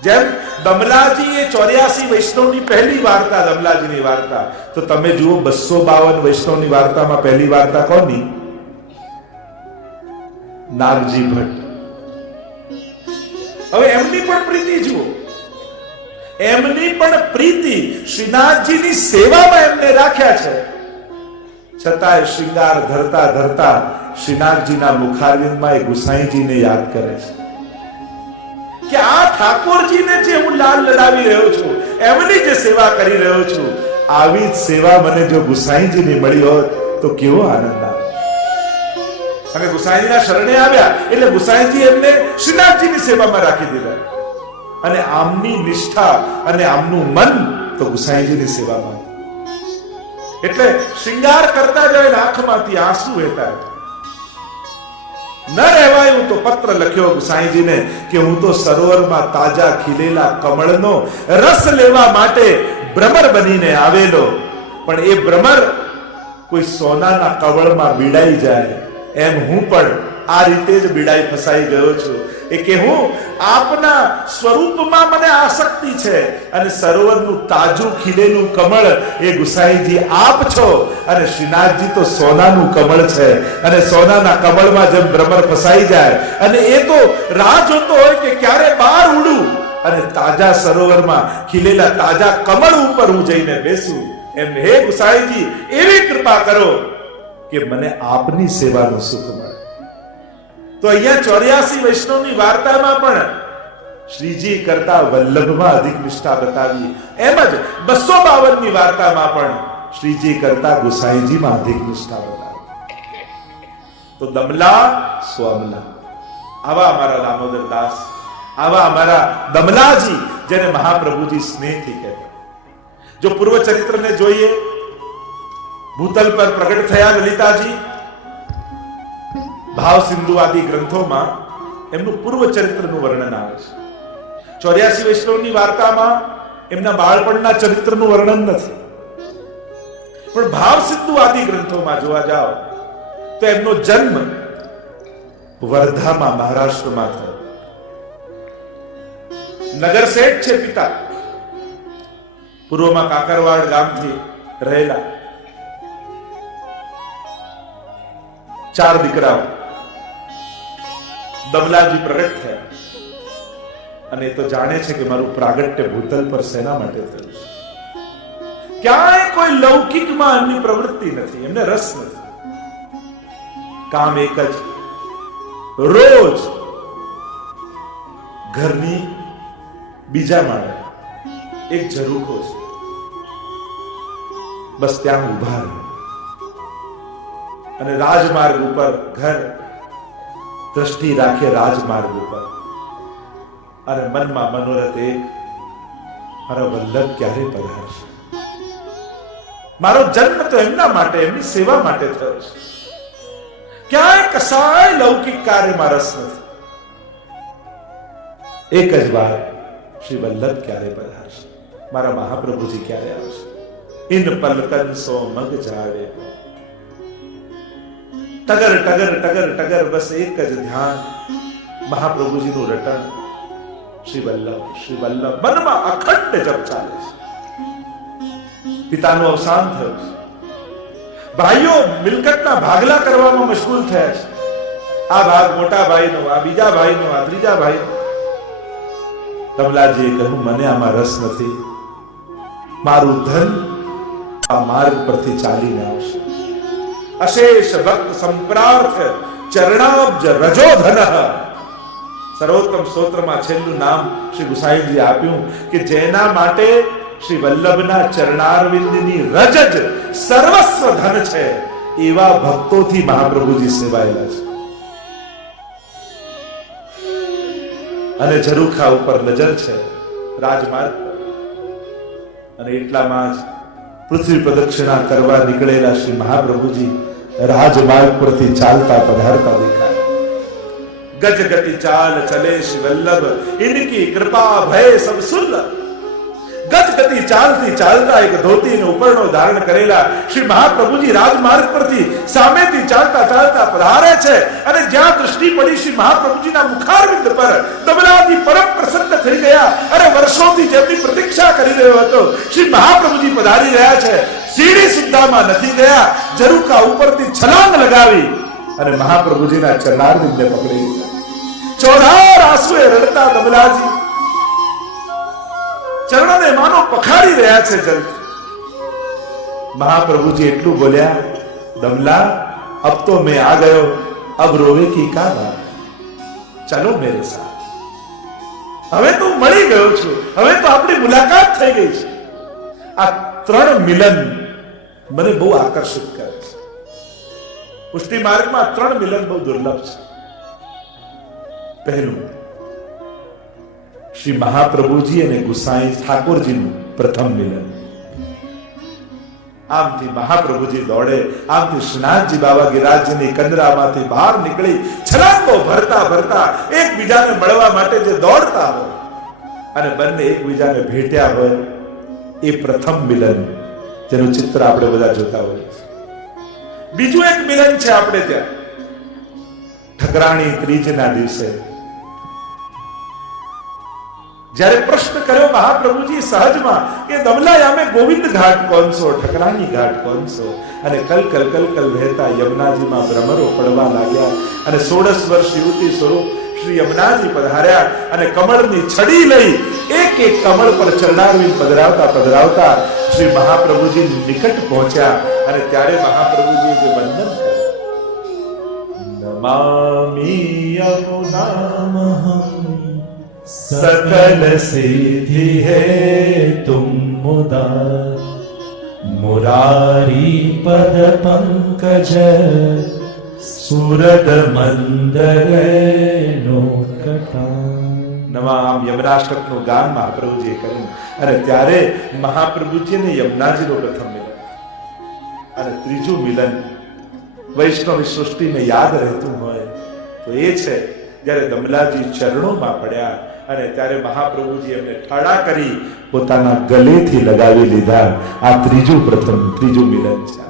જેમ દમલાજી એ 84 વૈષ્ણવની પહેલી વાર્તા, દમલાજીની વાર્તા, તો તમે જુઓ 252 વૈષ્ણવની વાર્તામાં પહેલી વાર્તા કોની? નાગજી ભટ્ટ. હવે એમની પણ પ્રીતિ જુઓ, એમની પણ પ્રીતિ શ્રીનાથજીની સેવામાં એમને રાખ્યા છે, છતાંય શૃંગાર ધરતા ધરતા શ્રીનાથજીના મુખારવિંદમાં એ ગુસાઈજીને યાદ કરે છે કે આ ઠાકોરજીને જે હું લાલ લડાવી રહ્યો છું, એમની જે સેવા કરી રહ્યો છું, આવી જ સેવા મને જો ગુસાઈજીની મળી હોત તો કેવો આનંદ આવે. અને ગુસાઈજીના શરણે આવ્યા એટલે ગુસાઈજી એમને શ્રીનાથજીની સેવામાં રાખી દીધા. અને આમની નિષ્ઠા અને આમનું મન તો ગુસાઈજીની સેવામાં. એટલે શૃંગાર કરતા જાય આંખમાંથી આંસુ વહેતા. ન રહેવાયું તો પત્ર લખ્યો ગુસાઈજીને કે હું તો સરોવરમાં તાજા ખીલેલા કમળનો રસ લેવા માટે ભ્રમર બનીને આવેલો, પણ એ ભ્રમર કોઈ સોનાના કવળમાં બીડાઈ જાય એમ હું પણ આ રીતે જ બીડાઈ ફસાઈ ગયો છું એ કે હું આપના સ્વરૂપમાં મને આસક્તિ છે અને સરોવરનું તાજું ખીલેલું કમળ એ ગુસાઈજી આપ છો અને શ્રીનાથજી તો સોનાનું કમળ છે અને સોનાના કમળમાં જેમ ભ્રમર ફસાઈ જાય અને એ તો રાહ જોતો હોય કે ક્યારે બહાર ઉડું અને તાજા સરોવરમાં ખીલેલા તાજા કમળ ઉપર હું જઈને બેસું એમ હે ગુસાઈજી એવી કૃપા કરો કે મને આપની સેવાનું સુખ મળે. તો અહીંયા 84 વૈષ્ણવની વાર્તામાં પણ શ્રીજી કરતા વલ્લભમાં અધિક નિષ્ઠા બતાવી, એમ જ 252 ની વાર્તામાં પણ શ્રીજી કરતા ગુસાઈજીમાં અધિક નિષ્ઠા બતાવી. તો દમલા સ્વમલા, આવા અમારા દામોદર દાસ, આવા અમારા દમલાજી જેને મહાપ્રભુજી સ્નેહથી કહેતા. જો પૂર્વ ચરિત્રને જોઈએ, ભૂતલ પર પ્રગટ થયા લલિતાજી, ભાવ સિંધુ આદિ ગ્રંથોમાં એમનું પૂર્વ ચરિત્રનું વર્ણન આવે છે. 84 વૈષ્ણવની વાર્તામાં એમના બાળપણના ચરિત્રનું વર્ણન નથી, પણ ભાવ સિંધુ આદિ ગ્રંથોમાં જોવા જાઓ તો એમનો જન્મ વર્ધામાં મહારાષ્ટ્રમાં થયો. નગર શેઠ છે પિતા, પૂર્વમાં કાકરવાડ ગામથી રહેલા. 4 દીકરાઓ. દમલાજી પ્રગટ થયા અને એ તો જાણે છે કે મારું પ્રાગટ્ય ભૂતલ પર શેના માટે થયું છે. ક્યાંય કોઈ લૌકિકમાં એમની પ્રવૃત્તિ નથી, એમને રસ નથી. કામ એક જ, રોજ ઘરની બીજા માળે એક ઝરૂખો છે, બસ ત્યાં ઉભા રહે અને રાજમાર્ગ ઉપર ઘર દ્રષ્ટિ રાખે, રાજમાર્ગ ઉપર, અને મનમાં મનોરથ એક, મારો વલ્લભ ક્યારે પધારશે. મારો જન્મ તો એમના માટે, એમની સેવા માટે થયો છે. ક્યાંય કસાય લૌકિક કાર્યમાં રસ નથી. એક જ વાર શ્રી વલ્લભ ક્યારે પધારશે, મારા મહાપ્રભુજી ક્યારે આવશે. ઇન પલકન સો મગ જાડે, ટગર ટગર ટગર ટગર, બસ એક જ ધ્યાન, મહાપ્રભુજીનું રટણ, શ્રી વલ્લભ શ્રી વલ્લભ, મનમાં અખંડ જપ ચાલે છે. પિતાનું અવસાન થયું છે, ભાઈઓ મિલકતના ભાગલા કરવામાં મશગુલ થયા છે. આ ભાગ મોટા ભાઈનો, આ બીજા ભાઈનો, આ ત્રીજા ભાઈનો. કમલાજીએ કહ્યું મને આમાં રસ નથી, મારું ધન આ માર્ગ પરથી ચાલીને આવશે. અશેષ ભક્ત સંપ્રાર્થ ચરણાબ્જ રજોધન. સર્વોત્તમ સ્તોત્રમાં છેલ્લું નામ શ્રી ગુસાઈજી આપ્યું કે જેના માટે શ્રી વલ્લભના ચરણારવિંદની રજ જ સર્વસ્વ ધન છે, એવા ભક્તોથી મહાપ્રભુજી સેવાયેલા છે. અને ઝરૂખા ઉપર નજર છે, રાજમાર્ગ પર, અને એટલામાં જ પૃથ્વી પ્રદક્ષિણા કરવા નીકળેલા શ્રી મહાપ્રભુજી રાજમાર્ગ પરથી ચાલતા પધારતા દેખાય. ગજ ગતિ ચાલ ચલે શ્રી વલ્લભ, ઇનકી કૃપા ભય સબ સુલભ. ગજ ગતિ ચાલતી ચાલતા એક ધોતી ને ઉપરનો ધારણ કરેલા શ્રી મહાપ્રભુજી રાજમાર્ગ પરથી સામેથી ચાલતા ચાલતા પધારે છે. અને જ્યાં દૃષ્ટિ પડી શ્રી મહાપ્રભુજીના મુખારવિંદ પર, દમલાજી પરમ પ્રસન્ન થઈ ગયા. અરે વર્ષોથી જેમની પ્રતીક્ષા કરી રહ્યો હતો, શ્રી મહાપ્રભુજી પધારી રહ્યા છે. સીડી સુદ્ધામાં નથી ગયા, ઝરૂખા ઉપરથી છલાંગ લગાવી અને મહાપ્રભુજીના ચરણારવિંદને પકડી લીધા. ચોધાર આંસુએ રડતા દમલાજી ચરણોને માનો પખાડી રહ્યા છે. જલ્દી મહાપ્રભુજી એટલું બોલ્યા, દમલા અબ તો મેં આ ગયો, અબ રોવે કી કા બાત, ચલો મેરે સાથ. હવે તો મળી ગયો છું, હવે તો આપણી મુલાકાત થઈ ગઈ છે. આ 3 મિલન મને બહુ આકર્ષિત કરે છે. પુષ્ટિ માર્ગમાં 3 મિલન બહુ દુર્લભ છે. પહેલું, શ્રી મહાપ્રભુજી અને ગુસાઈ ઠાકોરજીનું પ્રથમ મિલન. આમથી મહાપ્રભુજી દોડે, આમથી શ્રીનાથજી બાબા ગિરાજની કંદરામાંથી બહાર નીકળી છલાંગો ભરતા ભરતા એકબીજાને મળવા માટે જે દોડતા હોય અને બંને એકબીજાને ભેટ્યા હોય, એ પ્રથમ મિલન જેનું ચિત્ર આપણે બધા જોતા હોઈએ છીએ. બીજું એક મિલન છે આપણે ત્યાં, ઠકરાણી ત્રીજના દિવસે જ્યારે પ્રશ્ન કર્યો મહાપ્રભુજી સહજમાં કે દમલા યામે ગોવિંદ ઘાટ કોણ સો, ઠકરાણી ઘાટ કોણ સો, અને કલ કલ કલ કલ વહેતા યમુનાજીમાં ભ્રમરો પડવા લાગ્યા અને 16 વર્ષ યુવતી સ્વરૂપ શ્રી યમુનાજી પધાર્યા અને કમળની છડી લઈ એક એક કમળ પર ચરણારવિંદ પધરાવતા પધરાવતા શ્રી મહાપ્રભુજી નિકટ પહોંચ્યા અને ત્યારે મહાપ્રભુજીએ જે વંદન કર્યું, નમામિ યમુનામ सकल सिद्धि है तुम मुदा, मुरारी पद पंकज सुरद मंदरे नो कटा। નવા યમનાષ્ટકનું ગાન મહાપ્રભુજીએ કર્યું અને ત્યારે મહાપ્રભુજીને યમુનાજીનો પ્રથમ મિલન અને ત્રીજું મિલન વૈષ્ણવ સૃષ્ટિને યાદ રહેતું હોય તો એ છે જ્યારે દમલાજી ચરણોમાં પડ્યા અને ત્યારે મહાપ્રભુજી એમને ઠાડા કરી પોતાના ગલેથી લગાવી લીધા. આ ત્રીજું મિલન છે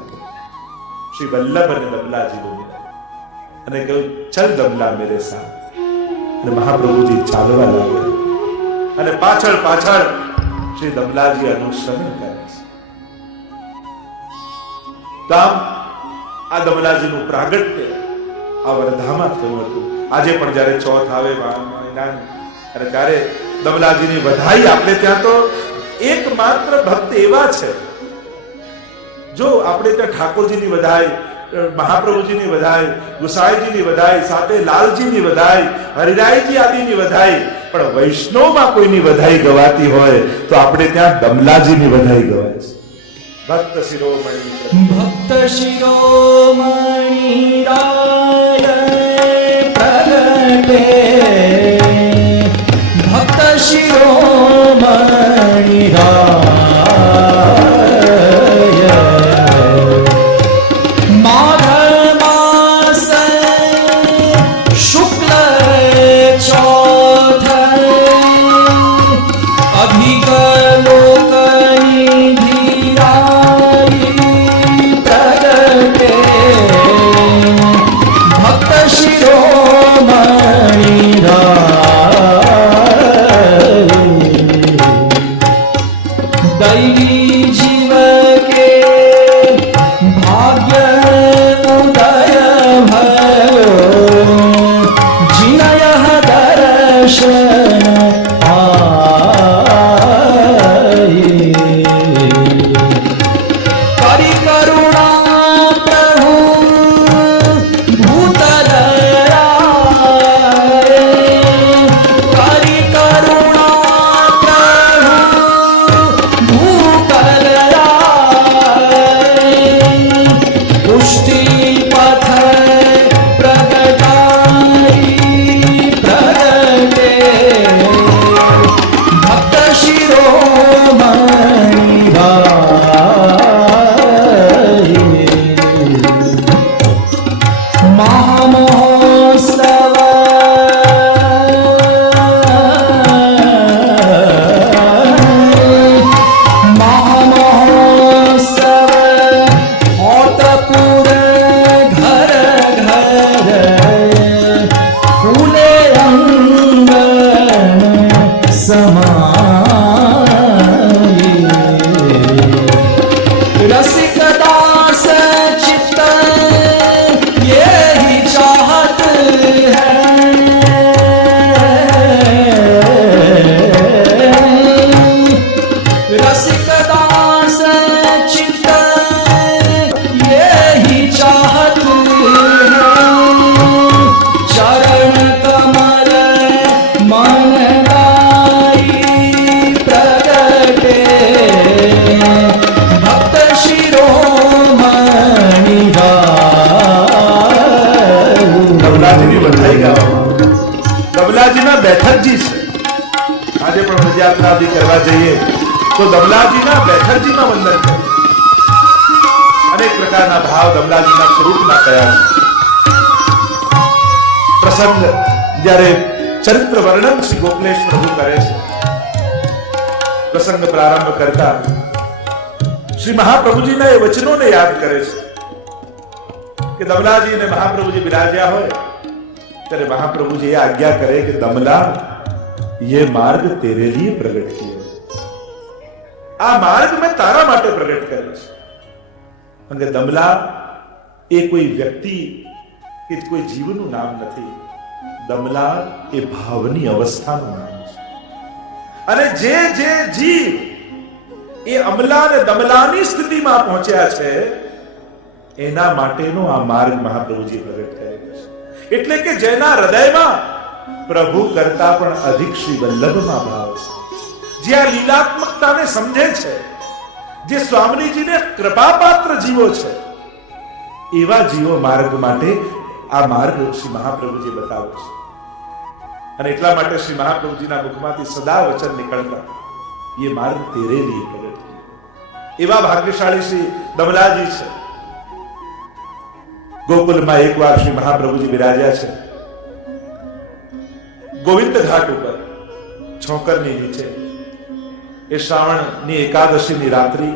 શ્રી વલ્લભ અને દમલાજીનું મિલન. અને કહ્યું, ચલ દમલા મેરે સાથ. અને મહાપ્રભુજી ચાલવા લાગ્યા અને પાછળ પાછળ શ્રી દમલાજી અનુસરણ કરે છે. તો આમ આ દમલાજીનું પ્રાગટ્ય આ વર્ધામાં થયું હતું. આજે પણ જ્યારે ચોથ આવે અને ત્યારે દમલાજીની વધાઈ, આપણે ત્યાં તો એકમાત્ર ભક્ત એવા છે, જો આપણે ત્યાં ઠાકોરજીની વધાઈ, મહાપ્રભુજીની વધાઈ, ગુસાઈજીની વધાઈ, સાથે લાલજીની વધાઈ, હરિરાયજી આદિની વધાઈ, પણ વૈષ્ણવમાં કોઈની વધાઈ ગવાતી હોય તો આપણે ત્યાં દમલાજીની વધાઈ ગવાય છે. ભક્ત શિરોમણી ભક્ત શિરોમણી રાય પ્રગટે, ભક્ત શિરોમણી રાય માઘ માસ શુક્લ ચોથ અધિક લોકની ધીરાઈ પ્રગટે, ભક્ત શિરોમણી રાય દૈવી જીવ કે ભાગ્ય ઉદય भयो, जिनय दर्शन आए, करि करुणा प्रभु भूतल राय, करि करुणा प्रभु भूतल राय, पुष्टि पथ प्रगटाई प्रगटे, भक्त शिरोमणि राय महामहोत्सव महामहोत्सव होतपुर घर घर, फूले अंगन समाये, रसिक दास चित्त यही चाहत है, रसिक दास चित्त यही चाहत है, चरण कमल मन गाई प्रगटे, भक्त शिरोमणि राय દમલાજીની વધાઈ ગાવા. દમલાજીના બેઠકજી છે. આજે પણ રથયાત્રા આદિ કરવા જઈએ તો દમલાજીના બેઠકજીમાં વંદન કરીએ. અનેક પ્રકારના ભાવ દમલાજીના સ્વરૂપના કયા છે. પ્રસંગ જ્યારે ચરિત્ર વર્ણન શ્રી ગોકલેશ પ્રભુ કરે છે, પ્રસંગ પ્રારંભ કરતા શ્રી મહાપ્રભુજીના એ વચનોને યાદ કરે છે કે દમલાજી અને મહાપ્રભુજી બિરાજ્યા હોય ત્યારે મહાપ્રભુજી એ આજ્ञा करे कि दमला ये मार्ग तेरे लिए प्रकट किया, આ માર્ગ મેં તારા માટે પ્રગટ કર્યો છે. અને દમલા એ કોઈ વ્યક્તિ કે કોઈ જીવનું નામ નથી. દમલા એ ભાવની અવસ્થાનું નામ છે. અને જે જીવ એ અમલા અને દમલાની સ્થિતિમાં પહોંચ્યા છે એના માટેનો આ માર્ગ મહાપ્રભુજી પ્રગટ કરેલો છે. એટલે કે જેના હૃદયમાં પ્રભુ કરતા પણ અધિક શ્રી વલ્લભમાં ભાવ છે, જે આ લીલાત્મકતાને સમજે છે, જે સ્વામીજીને કૃપાપાત્ર જીવો છે, એવા જીવો માર્ગ માટે આ માર્ગ શ્રી મહાપ્રભુજી બતાવે છે. અને એટલા માટે શ્રી મહાપ્રભુજીના મુખમાંથી સદા વચન નીકળતા, ये मार्ग तेरे लिए प्रकट किया. એવા ભાગ્યશાળી શ્રી દમલાજી છે. ગોકુલમાં એકવાર શ્રી મહાપ્રભુજી બિરાજ્યા છે. ગોવિંદ ઘાટ ઉપર છોકરની નીચે એ શ્રાવણની એકાદશીની રાત્રિ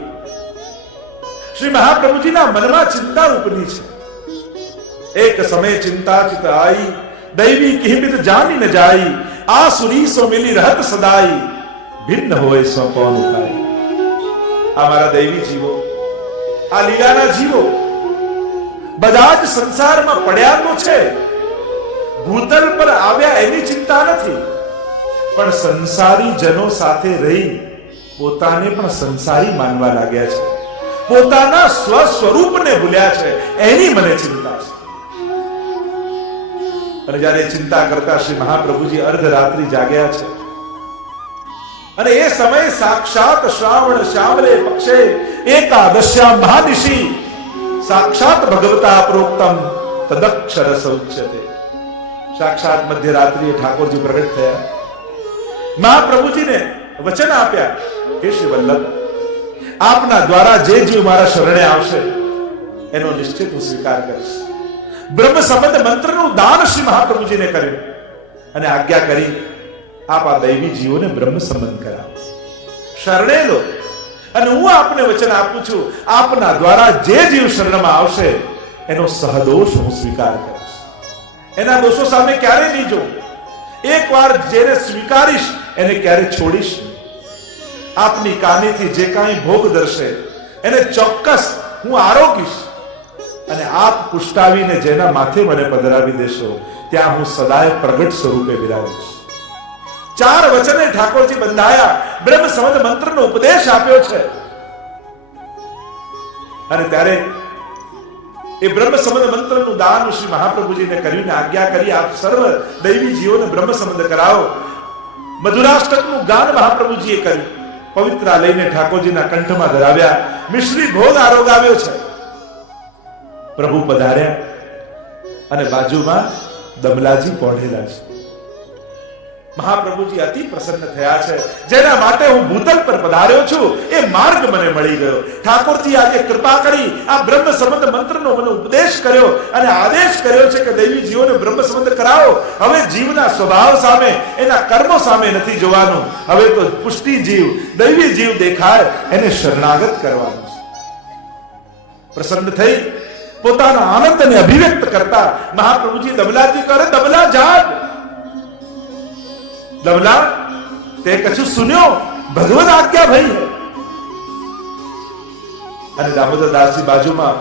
શ્રી મહાપ્રભુજીના મનમાં ચિંતા ઉપની છે. એક સમય ચિંતા ચિત આઈ, દૈવી કિહમિત જાની ન જાઈ, આ સુરી સો મિલી રહત સદાઈ, ભિન્ન હોય સો કોન ઉપાય. આ મારા દૈવી જીવો, આ લીલાના જીવો બધા જ સંસારમાં પડ્યા તો છે, ભૂતલ પર આવ્યા એની ચિંતા નથી, પણ સંસારી જનો સાથે રહી પોતાને પણ સંસારી માનવા લાગ્યા છે, પોતાના સ્વસ્વરૂપને ભૂલ્યા છે, એની મને ચિંતા છે. અને જ્યારે ચિંતા કરતા શ્રી મહાપ્રભુજી અર્ધરાત્રિ જાગ્યા છે અને એ સમય સાક્ષાત શ્રાવણ શ્યામલે પક્ષે એકાદશ્યા મહાનિશી સાક્ષાત ભગવતા પ્રોક્તમ તદક્ષર સૌચ્યતે. સાક્ષાત મધ્યરાત્રિએ ઠાકોરજી પ્રગટ થયા, મહાપ્રભુજીને વચન આપ્યા, હે શ્રી વલ્લભ, આપના દ્વારા જે જીવ મારા શરણે આવશે એનો નિશ્ચિત હું સ્વીકાર કરીશ. બ્રહ્મ સંબંધ મંત્રનું દાન શ્રી મહાપ્રભુજીને કર્યું અને આજ્ઞા કરી, આપ આ દૈવી જીવોને બ્રહ્મ સંબંધ કરાવો, શરણે લો, અને હું આપને વચન આપું છું, આપના દ્વારા જે જીવ શરણમાં આવશે એનો સહદોષ હું સ્વીકાર કરીશ, એના દોષો સામે ક્યારે નહીં જોઉં. એકવાર જેને સ્વીકારીશ એને ક્યારે છોડીશ નહીં. આપની કાનેથી જે કાંઈ ભોગ દર્શે એને ચોક્કસ હું આરોગીશ, અને આપ પુષ્ટાવીને જેના માથે મને પધરાવી દેશો ત્યાં હું સદાય પ્રગટ સ્વરૂપે બિરાજીશ. 4 વચને ઠાકોરજી બંધાયા, બ્રહ્મ સંબંધ મંત્રનો ઉપદેશ આપ્યો છે. અને ત્યારે એ બ્રહ્મ સંબંધ મંત્રનું દાન શ્રી મહાપ્રભુજીને કર્યું, આજ્ઞા કરી, આપ સર્વ દૈવી જીવોને બ્રહ્મ સંબંધ કરાવો. મધુરાષ્ટકનું ગાન મહાપ્રભુજીએ કર્યું, પવિત્રા લઈને ઠાકોરજીના કંઠમાં ધરાવ્યા, મિશ્રી ભોગ આરોગાવ્યો છે. પ્રભુ પધાર્યા અને બાજુમાં દમલાજી પહોંચેલા છે. મહાપ્રભુજી અતિ પ્રસન્ન થયા છે. જેના માટે હું ભૂતલ પર પધાર્યો છું એ માર્ગ મને મળી ગયો. ઠાકોરજી આજે કૃપા કરી આ બ્રહ્મ સંબંધ મંત્રનો મને ઉપદેશ કર્યો અને આદેશ કર્યો છે કે દૈવી જીવોને બ્રહ્મ સંબંધ કરાવો. હવે જીવના સ્વભાવ સામે, એના કર્મો સામે નથી જોવાનું, હવે તો પુષ્ટિ જીવ, દૈવી જીવ દેખાય એને શરણાગત કરવાનું છે. પ્રસન્ન થઈ પોતાના આનંદને અભિવ્યક્ત કરતા મહાપ્રભુજી દમલાજી કરે, દમલા જાગ, દમલા તે કછું સુન્યો, ભગવદ આજ્ઞા ભઈ હૈ. અને દામોદર દાસજી બાજુમાં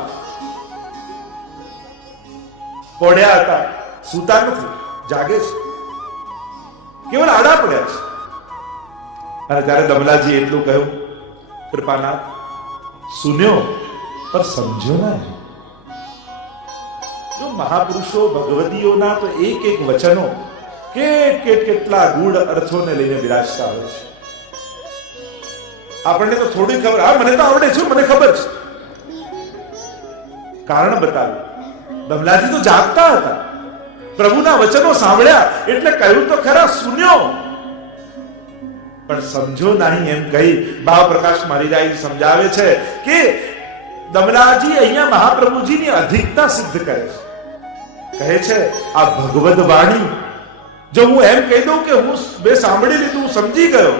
પડ્યા હતા, સૂતા નથી, જાગે છે, કેવળ આડા પડ્યા છે. અને ત્યારે દમલાજી એટલું કહ્યું, કૃપાનાથ, સુન્યો પર સમજો ના. જો મહાપુરુષો ભગવદીઓના તો એક એક વચનો કેટલા ગૂઢ અર્થોને લઈને બિરાજતા હોય છે. આપણને તો થોડી ખબર, હા મને તો આવડે છે, મને ખબર છે, કારણ બતાવ્યું. દમલાજી તો જાગતા હતા, પ્રભુના વચનો સાંભળ્યા એટલે કહ્યું તો ખરા, સુન્યો પણ સમજો નહીં એમ કહી ભાવ પ્રકાશ મારીરાય સમજાવે છે કે દમલાજી અહીંયા મહાપ્રભુજીની અધિકતા સિદ્ધ કરે છે. કહે છે આ ભગવદ વાણી જો હું એમ કહી દઉં કે હું બે સાંભળી લીધું, હું સમજી ગયો,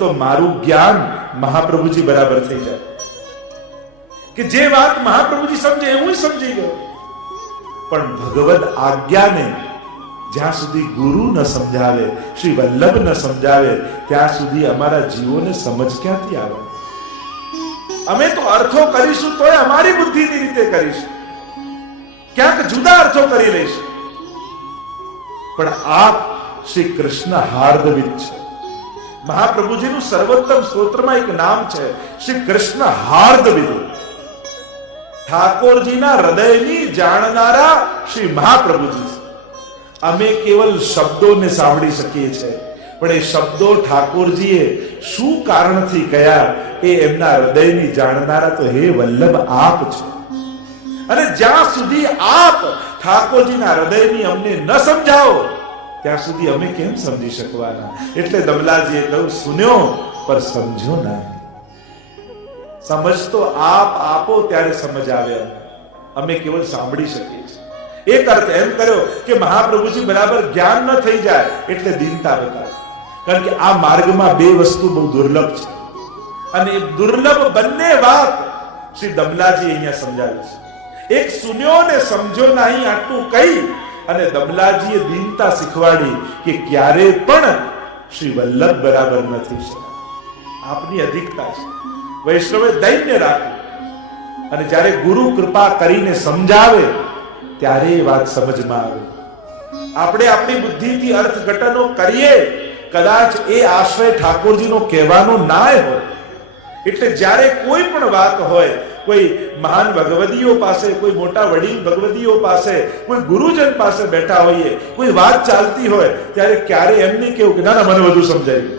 તો મારું જ્ઞાન મહાપ્રભુજી બરાબર થઈ જાય. કે જે વાત મહાપ્રભુજી સમજે હું સમજી ગયો. પણ ભગવદ આજ્ઞાને જ્યાં સુધી ગુરુ ન સમજાવે, શ્રી વલ્લભ ન સમજાવે, ત્યાં સુધી અમારા જીવોને સમજ ક્યાંથી આવે? અમે તો અર્થો કરીશું તોય અમારી બુદ્ધિની રીતે કરીશું, ક્યાંક જુદા અર્થો કરી લઈશું. પણ આપ શ્રી કૃષ્ણ હાર્દવિદ છે. મહાપ્રભુજીનું સર્વોત્તમ સ્તોત્રમાં એક નામ છે, શ્રી કૃષ્ણ હાર્દવિદ. ઠાકોરજીના હૃદયની જાણનારા શ્રી મહાપ્રભુજી છે. અમે કેવલ શબ્દોને સાંભળી શકીએ છીએ, પણ એ શબ્દો ઠાકોરજીએ શું કારણથી કયા એ એમના હૃદયની જાણનારા તો હે વલ્લભ આપ છો. અને જ્યાં સુધી આપ ઠાકોરજીના હૃદયની અમને ન સમજાવો ત્યાં સુધી અમે કેમ સમજી શકવાના? એટલે દમલાજીએ કહ્યું, સુન્યો પર સમજો નહીં. સમજ તો આપ આપો ત્યારે સમજ આવે. અમે કેવલ સાંભળી શકીએ છીએ. એક અર્થ એમ કર્યો કે મહાપ્રભુજી બરાબર જ્ઞાન ન થઈ જાય એટલે દીનતા બતાવે. કારણ કે આ માર્ગમાં બે વસ્તુ બહુ દુર્લભ છે, અને એ દુર્લભ બંને વાત શ્રી દમલાજી અહીંયા સમજાવે છે. એક સુન્યો ને સમજો નહીં આટલું કહી અને દમલાજીએ દીનતા શીખવાડી કે ક્યારે પણ શ્રી વલ્લભ બરાબર નથી શકાય. આપની અધિકતા છે. વૈષ્ણવે દૈન્ય રાખ્યું, અને જ્યારે ગુરુ કૃપા કરીને સમજાવે ત્યારે એ વાત સમજમાં આવે. આપણે આપણી બુદ્ધિથી અર્થઘટનો કરીએ, કદાચ એ આશ્રય ઠાકોરજીનો કહેવાનો ના હોય. એટલે જ્યારે કોઈ પણ વાત હોય, કોઈ મહાન ભગવદીઓ પાસે, કોઈ મોટા વડીલ ભગવદીઓ પાસે, કોઈ ગુરુજન પાસે બેઠા હોઈએ, કોઈ વાત ચાલતી હોય, ત્યારે ક્યારે એમ નહીં કેવું કે ના ના મને બધું સમજાયું.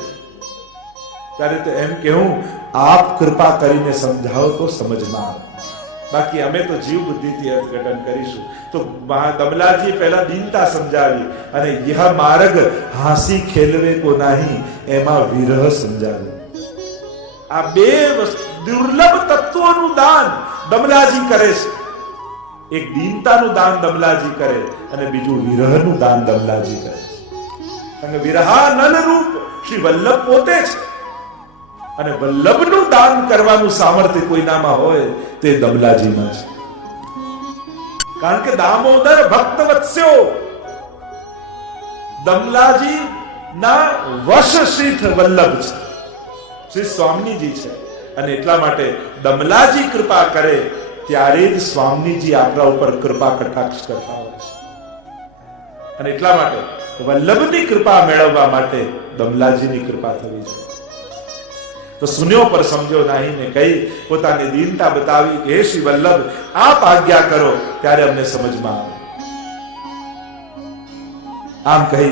ત્યારે તો એમ કેવું, આપ કૃપા કરીને સમજાવો તો સમજમાં આવે. બાકી અમે તો જીવ બુદ્ધિથી અર્થઘટન કરીશું. તો દમલાજી પહેલા દીનતા સમજાવી, અને યહ માર્ગ હાસી ખેલવે કો નહીં, એમાં વિરહ સમજાવ્યું. આ બે દુર્લભ તત્વોનું દાન દમલાજી કરે છે. એક દીનતાનું દાન દમલાજી કરે, અને બીજું વિરહનું દાન દમલાજી કરે છે. અને વિરહાનલ રૂપ શ્રી વલ્લભ પોતે છે. અને વલ્લભનું દાન કરવાનું સામર્થ્ય કોઈનામાં હોય તે દમલાજીમાં છે. કારણ કે દામોદર ભક્ત વત્સ્યો, દમલાજી ના વશશીથ વલ્લભ છે, શ્રી સ્વામીજી છે. અને એટલા માટે દમલાજી કૃપા કરે ત્યારે જ સ્વામીજી આપણા ઉપર કૃપા કટાક્ષ કરતા હોય છે. અને એટલા માટે વલ્લભની કૃપા મેળવવા માટે દમલાજીની કૃપા થવી જોઈએ. તો સુન્યો પર સમજો નહીં ને કહી પોતાની દીનતા બતાવી કે હે શ્રી વલ્લભ આપ આજ્ઞા કરો ત્યારે અમને સમજમાં આવે. આમ કહી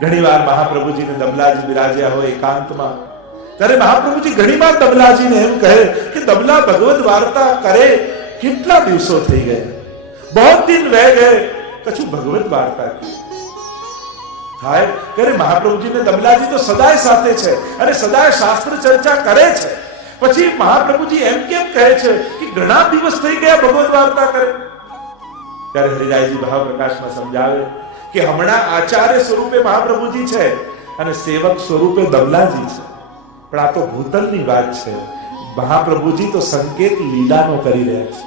ઘણીવાર મહાપ્રભુજીને દમલાજી બિરાજ્યા હોય એકાંતમાં, ત્યારે મહાપ્રભુજી ઘણીવાર દમલાજીને એમ કહે કે દમલા ભગવદ વાર્તા કરે કેટલા દિવસો થઈ ગયા, बहुत दिन रह गए, કશું ભગવદ વાર્તા થાય. ત્યારે મહાપ્રભુજીને દમલાજી તો સદાય સાથે છે અને સદાય શાસ્ત્ર ચર્ચા કરે છે. પછી મહાપ્રભુજી એમ કેમ કહે છે કે ઘણા દિવસ થઈ ગયા ભગવદ વાર્તા કરે? ત્યારે હરિરાયજી ભાવ પ્રકાશમાં સમજાવે કે હમણાં આચાર્ય સ્વરૂપે મહાપ્રભુજી છે અને સેવક સ્વરૂપે દમલાજી છે. પણ આ તો ભૂતલની વાત છે. મહાપ્રભુજી તો સંકેત લીલાનો કરી રહ્યા છે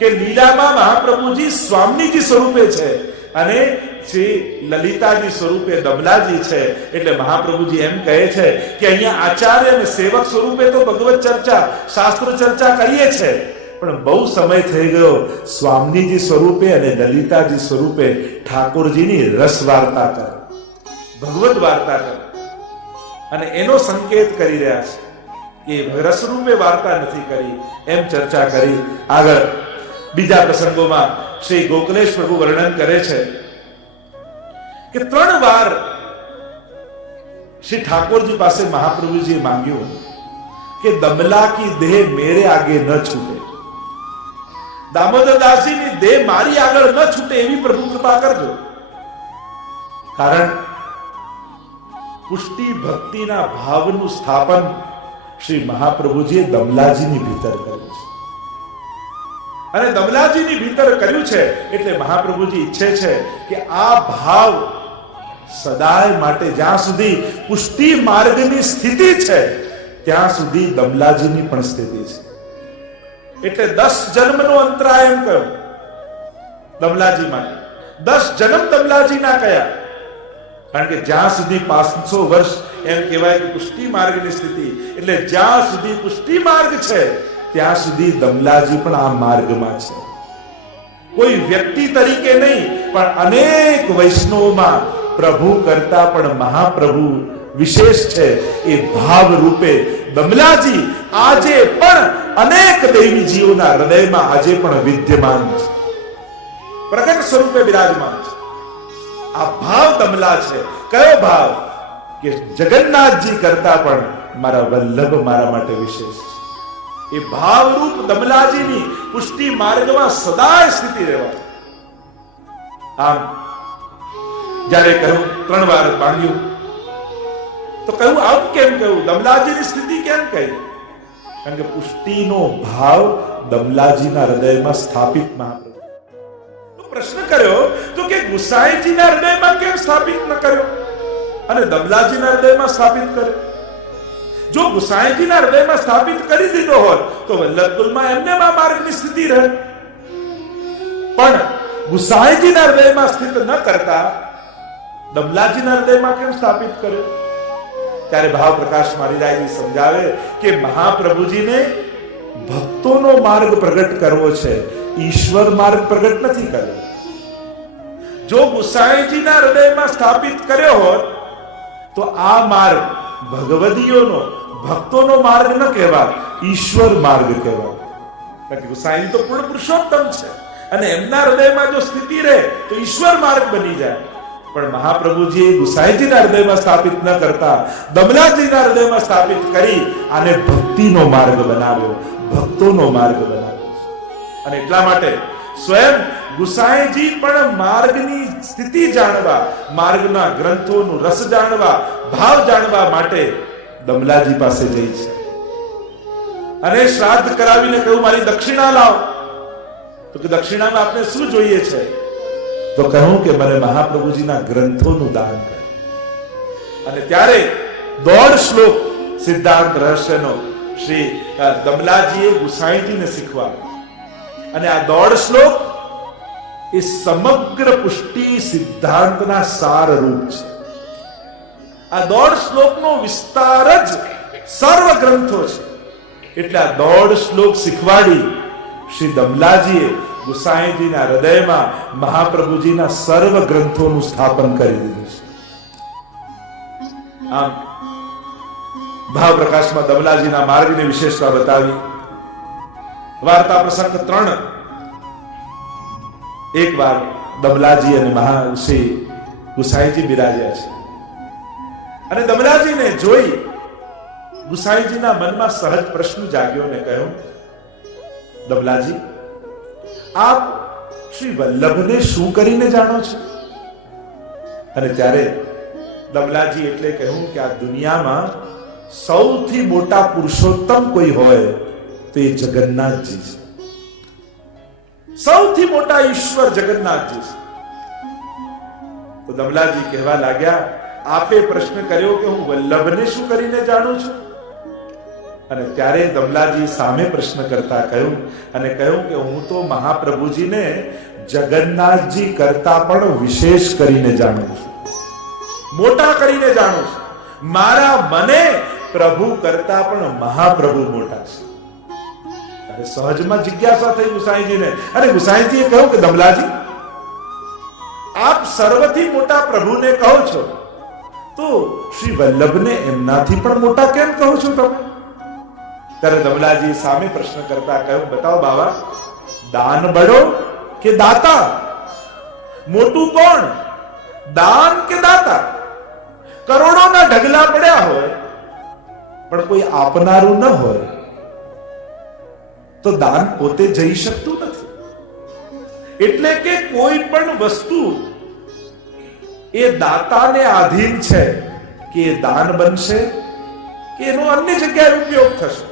કે લીલામાં મહાપ્રભુજી સ્વામીજી સ્વરૂપે છે અને શ્રી લલિતાજી સ્વરૂપે દમલાજી છે. એટલે મહાપ્રભુજી એમ કહે છે કે અહીંયા આચાર્ય અને સેવક સ્વરૂપે તો ભગવત ચર્ચા શાસ્ત્ર ચર્ચા કરીએ છે, પણ બહુ સમય થઈ ગયો સ્વામીજી સ્વરૂપે અને લલિતાજી સ્વરૂપે ઠાકોરજીની રસ વાર્તા કરે, ભગવત વાર્તા કરે. અને એનો સંકેત કરી રહ્યા છે કે રસરૂપે વાર્તા નથી કરી, એમ ચર્ચા કરી. આગળ બીજા પ્રસંગોમાં શ્રી ગોકલેશ પ્રભુ વર્ણન કરે છે કે 3 વાર શ્રી ઠાકોરજી પાસે મહાપ્રભુજીએ માંગ્યું કે દમલા કી દેહ મેરે આગે ન છૂટે, દામોદર દાસજીની દેહ મારી આગળ ન છૂટે એવી પ્રભુ કૃપા કરજો. કારણ પુષ્ટિ ભક્તિના ભાવનું સ્થાપન શ્રી મહાપ્રભુજીએ દમલાજીની ભીતર કર્યું છે. અને દમલાજીની ભીતર કર્યું છે એટલે મહાપ્રભુજી ઈચ્છે છે કે આ ભાવ સદાય માટે, જ્યાં સુધી પુષ્ટિ માર્ગની સ્થિતિ છે ત્યાં સુધી દમલાજીની પણ સ્થિતિ છે. એટલે 10 જન્મનો અંતરાય એમ કહ્યું દમલાજી માટે. 10 જન્મ દમલાજી ના કયા, કારણ કે જ્યાં સુધી 500 વર્ષ એમ કહેવાય કે પુષ્ટિ માર્ગની સ્થિતિ, એટલે જ્યાં સુધી પુષ્ટિ માર્ગ છે ત્યાં સુધી દમલાજી પણ આ માર્ગમાં છે. કોઈ વ્યક્તિ તરીકે નહીં, પણ અનેક વૈષ્ણવોમાં પ્રભુ કરતા પણ મહાપ્રભુ વિશેષ છે. એ ભાવ રૂપે દમલાજી આજે પણ અનેક દેવીજીઓના હૃદયમાં આજે પણ વિદ્યમાન છે, પ્રગટ સ્વરૂપે બિરાજમાન છે. આ ભાવ દમલા છે. કયો ભાવ? કે જગન્નાથજી કરતા પણ મારા વલ્લભ મારા માટે વિશેષ છે. એ ભાવરૂપ દમલાજીની પુષ્ટિ માર્ગમાં સદાય સ્થિતિ રહેવા. આમ જ્યારે કહ્યું 3 વાર માંગ્યું તો કહ્યું આમ કેમ કહ્યું, દમલાજીની સ્થિતિ કેમ કહી? કારણ કે પુષ્ટિનો ભાવ દમલાજીના હૃદયમાં સ્થાપિત મહાપ્રભુ. તો પ્રશ્ન કર્યો તો કે ગુસાઈજીના હૃદયમાં કેમ સ્થાપિત ન કર્યો અને દમલાજીના હૃદયમાં સ્થાપિત કર્યો? જો ગુસાઈજીના હૃદયમાં સ્થાપિત કરી દીધો હોત તો વલ્લભકુલમાં એમને આ માર્ગની સ્થિતિ રહે, પણ ગુસાઈજીના હૃદયમાં સ્થિત ન કરતા દમલાજીના હૃદયમાં કેમ સ્થાપિત કર્યો? ત્યારે ભાવ પ્રકાશ મારીરાયજી સમજાવે કે મહાપ્રભુજીને ભક્તોનો માર્ગ પ્રગટ કરવો છે, ઈશ્વર માર્ગ પ્રગટ નથી કર્યો. જો ગુસાઈજીના હૃદયમાં સ્થાપિત કર્યો હોત તો આ માર્ગ ભગવદીયોનો ભક્તોનો માર્ગ ન કહેવાય, ઈશ્વર માર્ગ કહેવાય. કારણ કે ગુસાઈજી તો પૂર્ણ પુરુષોત્તમ છે અને એમના હૃદયમાં જો સ્થિતિ રહે તો ઈશ્વર માર્ગ બની જાય. પણ મહાપ્રભુજી ગુસાઈજીના હૃદયમાં સ્થાપિત ન કરતા દમલાજીના હૃદયમાં સ્થાપિત કરી આને ભક્તિનો માર્ગ બનાવ્યો, ભક્તોનો માર્ગ બનાવ્યો. અને એટલા માટે સ્વયં ગુસાઈજી પણ માર્ગની સ્થિતિ જાણવા, માર્ગના ગ્રંથોનું રસ જાણવા, ભાવ જાણવા માટે દમલાજી પાસે જઈ છે. અને શ્રાદ્ધ કરાવીને કહ્યું મારી દક્ષિણા લાવ. તો કે દક્ષિણામાં આપણે શું જોઈએ છે? તો કહું કે મને મહાપ્રભુજીના ગ્રંથોનું દાન કરે. અને ત્યારે 1.5 શ્લોક સિદ્ધાંત રહસ્યનો શ્રી દમલાજીએ ગુસાઈજીને શીખવાડ્યો. અને આ 1.5 શ્લોક એ સમગ્ર પુષ્ટિ સિદ્ધાંતના સાર રૂપ છે. આ 1.5 શ્લોકનો વિસ્તાર જ સર્વ ગ્રંથો છે. એટલે આ 1.5 શ્લોક શીખવાડી શ્રી દમલાજીએ ગુસાઈજીના હૃદયમાં મહાપ્રભુજીના સર્વ ગ્રંથોનું સ્થાપન કરી દીધું છે. આમ ભાવ પ્રકાશમાં દમલાજીના માર્ગની વિશેષતા બતાવી. વાર્તા પ્રસંગ 3. એક વાર દમલાજી અને મહાશ્રી ગુસાઈજી બિરાજ્યા છે અને દમલાજીને જોઈ ગુસાઈજીના મનમાં સહજ પ્રશ્ન જાગ્યો ને કહ્યું, દમલાજી આપ શ્રી વલ્લભને શું કરીને જાણો છો? અને ત્યારે દમલાજી એટલે કહ્યું કે આ દુનિયામાં સૌથી મોટા પુરુષોત્તમ કોઈ હોય તો એ જગન્નાથજી છે. સૌથી મોટા ઈશ્વર જગન્નાથજી છે. તો દમલાજી કહેવા લાગ્યા, આપે પ્રશ્ન કર્યો કે હું વલ્લભને શું કરીને જાણું છું? અને ત્યારે દમલાજી સામે પ્રશ્ન કરતા કહ્યું કે હું તો મહાપ્રભુજીને જગન્નાથજી કરતા પણ વિશેષ કરીને જાણું છું, મોટા કરીને જાણું છું. મારા મને પ્રભુ કરતા પણ મહાપ્રભુ મોટા છે. અને સહજમાં જિજ્ઞાસા થઈ ગુસાઈજીને, અને ગુસાઈજીએ કહ્યું કે દમલાજી આપ સર્વથી મોટા પ્રભુને કહો છો તો શ્રી વલ્લભને એમનાથી પણ મોટા કેમ કહો છો તમે? ત્યારે દમલાજી સામે પ્રશ્ન કરતા કહ્યું, બતાવો બાબા, દાન બડો કે દાતા? મોટું કોણ, દાન કે દાતા? કરોડોના ઢગલા પડ્યા હોય પણ કોઈ આપનારું ન હોય તો દાન પોતે જઈ શકતું નથી. એટલે કે કોઈ પણ વસ્તુ એ દાતાને આધીન છે કે એ દાન બનશે કે એનો અન્ય જગ્યાએ ઉપયોગ થશે.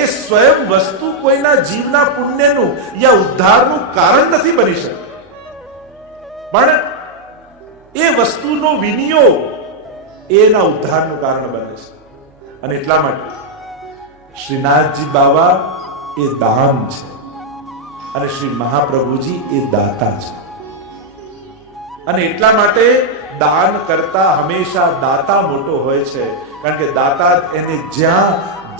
એ સ્વયં વસ્તુ કોઈના જીવના પુણ્યનું યા ઉદ્ધારનું કારણ નથી બની શકતી, પણ એ વસ્તુનો વિનિયોગ એના ઉદ્ધારનું કારણ બને છે. અને એટલા માટે શ્રીનાથજી બાબા એ દાન છે અને શ્રી મહાપ્રભુજી એ દાતા છે. અને એટલા માટે દાન કરતા હંમેશા દાતા મોટો હોય છે, કારણ કે દાતા એને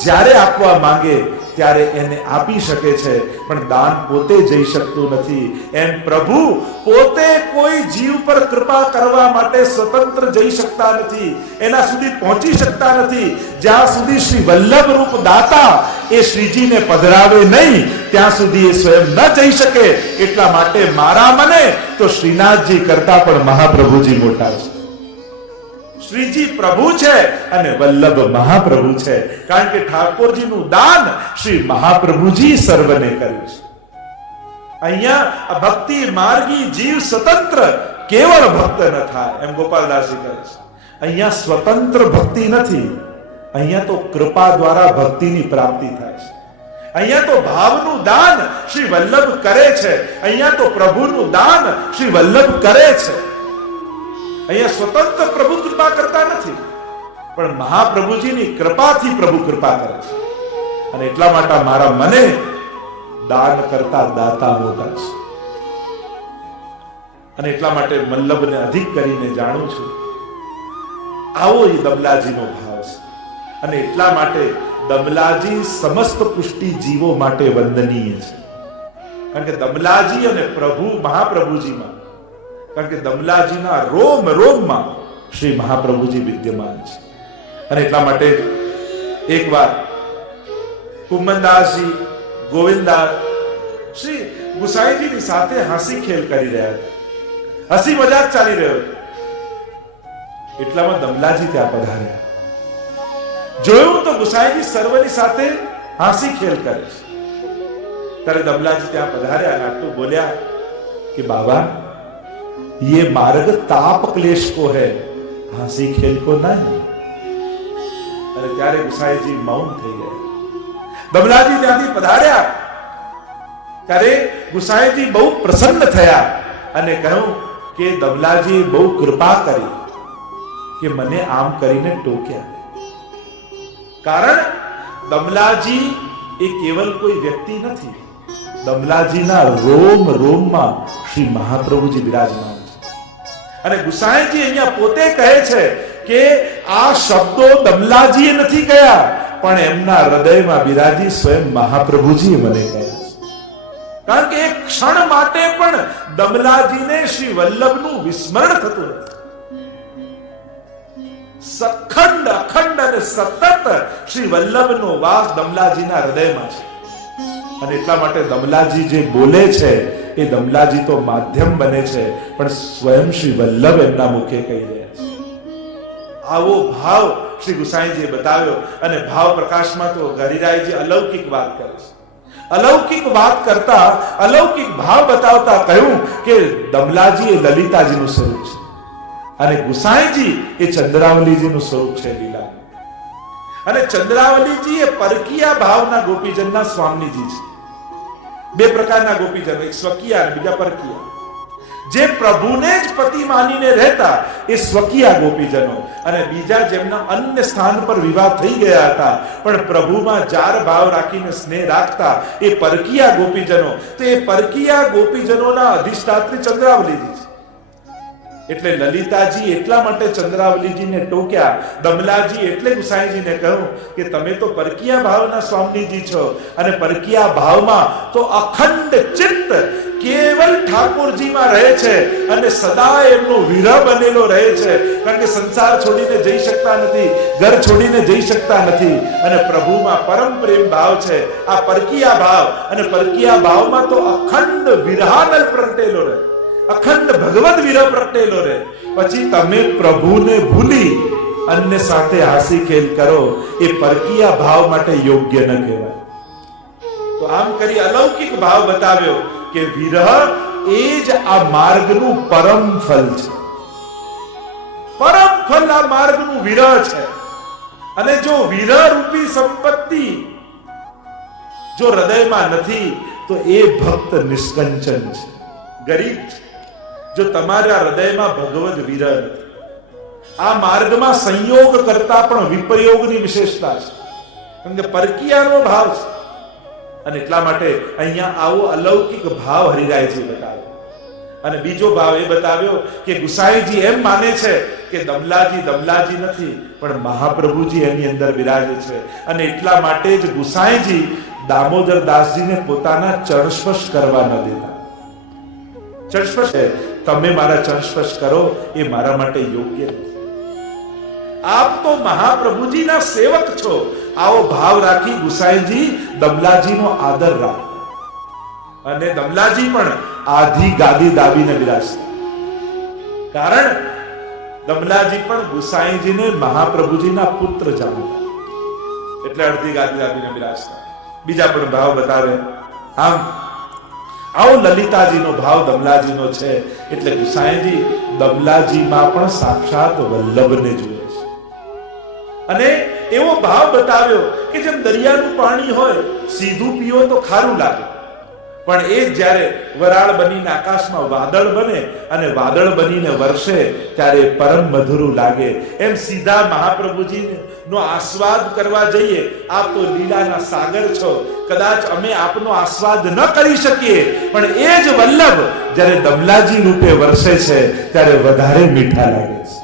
જ્યારે આપવા માંગે ત્યારે એને આપી શકે છે, પણ દાન પોતે જઈ શકતું નથી. એમ પ્રભુ પોતે કોઈ જીવ પર કૃપા કરવા માટે સ્વતંત્ર જઈ શકતા નથી, એના સુધી પહોંચી શકતા નથી. જ્યાં સુધી શ્રી વલ્લભ રૂપ દાતા એ શ્રીજીને પધરાવે નહીં ત્યાં સુધી એ સ્વયં ન જઈ શકે. એટલા માટે મારા મને તો શ્રીનાથજી કરતા પણ મહાપ્રભુજી મોટા છે. શ્રીજી પ્રભુ છે અને વલ્લભ મહાપ્રભુ છે, કારણ કે ઠાકોરજીનું દાન શ્રી મહાપ્રભુજી સર્વને કર્યું છે. અહીંયા આ ભક્તિ માર્ગી જીવ સ્વતંત્ર કેવળ ભક્ત ન થાય, એમ ગોપાલદાસજી કહે છે. અહીંયા સ્વતંત્ર ભક્તિ નથી, અહીંયા તો કૃપા દ્વારા ભક્તિની પ્રાપ્તિ થાય છે. અહીંયા તો ભાવનું દાન શ્રી વલ્લભ કરે છે, અહીંયા તો પ્રભુનું દાન શ્રી વલ્લભ કરે છે. અહીંયા સ્વતંત્ર પ્રભુ કૃપા કરતા નથી, પણ મહાપ્રભુજીની કૃપાથી પ્રભુ કૃપા કરે છે. અને એટલા માટે મારા મને દાન કરતા દાતા મોટા છે. અને એટલા માટે વલ્લભને અધિક કરીને જાણું છું. આવો એ દમલાજીનો ભાવ છે. અને એટલા માટે દમલાજી સમસ્ત પુષ્ટિ જીવો માટે વંદનીય છે, કારણ કે દમલાજી અને પ્રભુ મહાપ્રભુજીમાં, કારણ કે દમલાજીના રોમ રોમમાં શ્રી મહાપ્રભુજી વિદ્યમાન છે. અને એટલા માટે એકવાર કુંભનદાસજી ગોવિંદદાસ શ્રી ગુસાઈજીની સાથે હાસી ખેલ કરી રહ્યા હતા, હસી મજાક ચાલી રહ્યો હતો. એટલામાં દમલાજી ત્યાં પધાર્યા. જોયું તો ગુસાઈજી સર્વની સાથે હાસી ખેલ કરે છે. ત્યારે દમલાજી ત્યાં પધાર્યા અને આટલું બોલ્યા કે બાબા, ये मार्ग ताप क्लेश को है, हंसी खेल को नहीं. अरे ત્યારે ગુસાઈજી મૌન થઈ ગયા. દમલાજી ત્યાંથી પધાર્યા ત્યારે ગુસાઈજી બહુ પ્રસન્ન થયા અને કહ્યું કે દમલાજી બહુ કૃપા કરી કે મને આમ કરીને ટોક્યા. કારણ દમલાજી એ કેવલ કોઈ વ્યક્તિ નથી, દમલાજીના રોમ રોમમાં શ્રી મહાપ્રભુજી બિરાજમાન છે. અને ગુસાઈજી અહીંયા પોતે કહે છે કે આ શબ્દો દમલાજીએ નથી કહ્યા, પણ એમના હૃદયમાં બિરાજી સ્વયં મહાપ્રભુજીએ મને કહ્યા છે. કારણ કે એક ક્ષણ માટે પણ દમલાજીને શ્રી વલ્લભનું વિસ્મરણ થતું નથી. સખંડ અખંડ અને સતત શ્રી વલ્લભનો વાસ દમલાજીના હૃદયમાં છે. અને એટલા માટે દમલાજી જે બોલે છે એ દમલાજી તો માધ્યમ બને છે, પણ સ્વયં શ્રી વલ્લભ એમના મુખે કહી રહ્યા છે. આવો ભાવ શ્રી ગુસાઈજીએ બતાવ્યો. અને ભાવ પ્રકાશમાં તો હરિરાયજી અલૌકિક વાત કરે છે. અલૌકિક વાત કરતા અલૌકિક ભાવ બતાવતા કહ્યું કે દમલાજી એ લલિતાજીનું સ્વરૂપ છે અને ગુસાઈજી એ ચંદ્રાવલીજીનું સ્વરૂપ છે લીલા. અને ચંદ્રાવલીજી એ પરકીયા ભાવના ગોપીજનના સ્વામીજી છે. બે પ્રકારના ગોપીજનો, એક સ્વકીયા અને બીજા પરકીયા. જે પ્રભુને જ પતિ માનીને રહેતા એ સ્વકીયા ગોપીજનો, અને બીજા જેમના અન્ય સ્થાન પર વિવાહ થઈ ગયા હતા પણ પ્રભુમાં જાર ભાવ રાખીને સ્નેહ રાખતા એ પરકીયા ગોપીજનો. તો એ પરકીયા ગોપીજનોના અધિષ્ઠાત્રી ચંદ્રાવલીજી છે. એટલે લલિતાજી એટલા માટે ચંદ્રાવલીજીને ટોક્યા, દમલાજી એટલે ગુસાઈજીને કહ્યું કે તમે તો પરકીયા ભાવના સ્વામીજી છો, અને પરકીયા ભાવમાં તો અખંડ ચિત્ત કેવલ ઠાકોરજીમાં રહે છે અને સદા એમનો વિરહ બનેલો રહે છે. કારણ કે સંસાર છોડીને જઈ શકતા નથી, ઘર છોડીને જઈ શકતા નથી, અને પ્રભુમાં પરમ પ્રેમ ભાવ છે. આ પરકીયા ભાવ, અને પરકીયા ભાવમાં તો અખંડ વિરહાનલ પ્રગટેલો રહે, અખંડ ભગવદ વિરહ પ્રગટેલો રહે. પછી તમે પ્રભુને ભૂલી અન્ય સાથે હાસી ખેલ કરો, એ પરકીયા ભાવ માટે યોગ્ય ન કહેવાય. તો આમ કરી અલૌકિક ભાવ બતાવ્યો કે વિરહ એ જ આ માર્ગનું પરમ ફલ છે. પરમ ફલ આ માર્ગનું વિરહ છે. અને જો વિરહ રૂપી સંપત્તિ જો હૃદયમાં નથી તો એ ભક્ત નિષ્કંચન છે, ગરીબ છે. જો તમારા હૃદયમાં ભગવદ વિરહ નથી, આ માર્ગમાં સંયોગ કરતા પણ વિપયોગની વિશેષતા છે, કારણ કે પરકીયાનો ભાવ છે. અને એટલા માટે અહીંયા આવો અલૌકિક ભાવ હરિરાયજી બતાવે. અને બીજો ભાવ એ બતાવ્યો કે ગુસાઈજી એમ માને છે કે દમલાજી દમલાજી નથી, પણ મહાપ્રભુજી એની અંદર બિરાજે છે. અને એટલા માટે જ ગુસાઈજી દામોદર દાસજીને પોતાના ચરણસ્પર્શ કરવા ન દેતા. ચરણસ્પર્શ તમે મારા ચરણસ્પર્શ કરો એ મારા માટે યોગ્ય નથી. આપ તો મહાપ્રભુજીના સેવક છો. આવો ભાવ રાખી ગુસાઈજી દમલાજીનો આદર રાખે અને દમલાજી પણ આધી ગાદી દાબીને બિરાજતા. કારણ દમલાજી પણ ગુસાઈજીને મહાપ્રભુજીના પુત્ર જાણતા, એટલે અડધી ગાદી દાબીને બિરાજતા. બીજા પણ ભાવ બતાવે. આમ આવો લલિતાજીનો ભાવ દમલાજીનો છે, એટલે ગુસાઈજી દમલાજીમાં પણ સાક્ષાત વલ્લભને જુએ છે. અને એવો ભાવ બતાવ્યો કે જેમ દરિયાનું પાણી હોય, સીધું પીવો તો ખારું લાગે, પણ એ જ્યારે વરાળ બનીને આકાશમાં વાદળ બને અને વાદળ બનીને વરસે ત્યારે પરમ મધુરું લાગે. એમ સીધા મહાપ્રભુજીનો આસ્વાદ કરવા જઈએ. આપ તો લીલાના સાગર છો, કદાચ અમે આપનો આસ્વાદ ન કરી શકીએ, પણ એ જ વલ્લભ જ્યારે દમલાજી રૂપે વરસે છે ત્યારે વધારે મીઠા લાગે છે.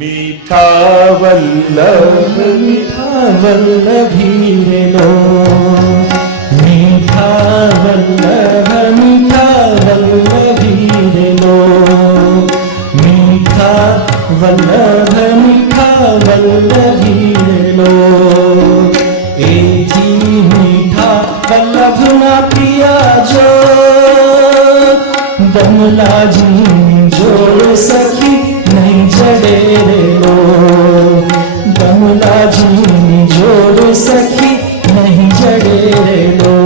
મીઠા વલ્લભ મીઠા વલ્લભી રે લો, મીઠા વલ્લભી રે લો, મીઠા વલ્લભી રે લો. એથી મીઠા વલ્લભના પિયા જો દમલાજી જોડ સખી નહીં જડે રે લો, દમલાજી જોડ સખી નહીં જડે રે લો.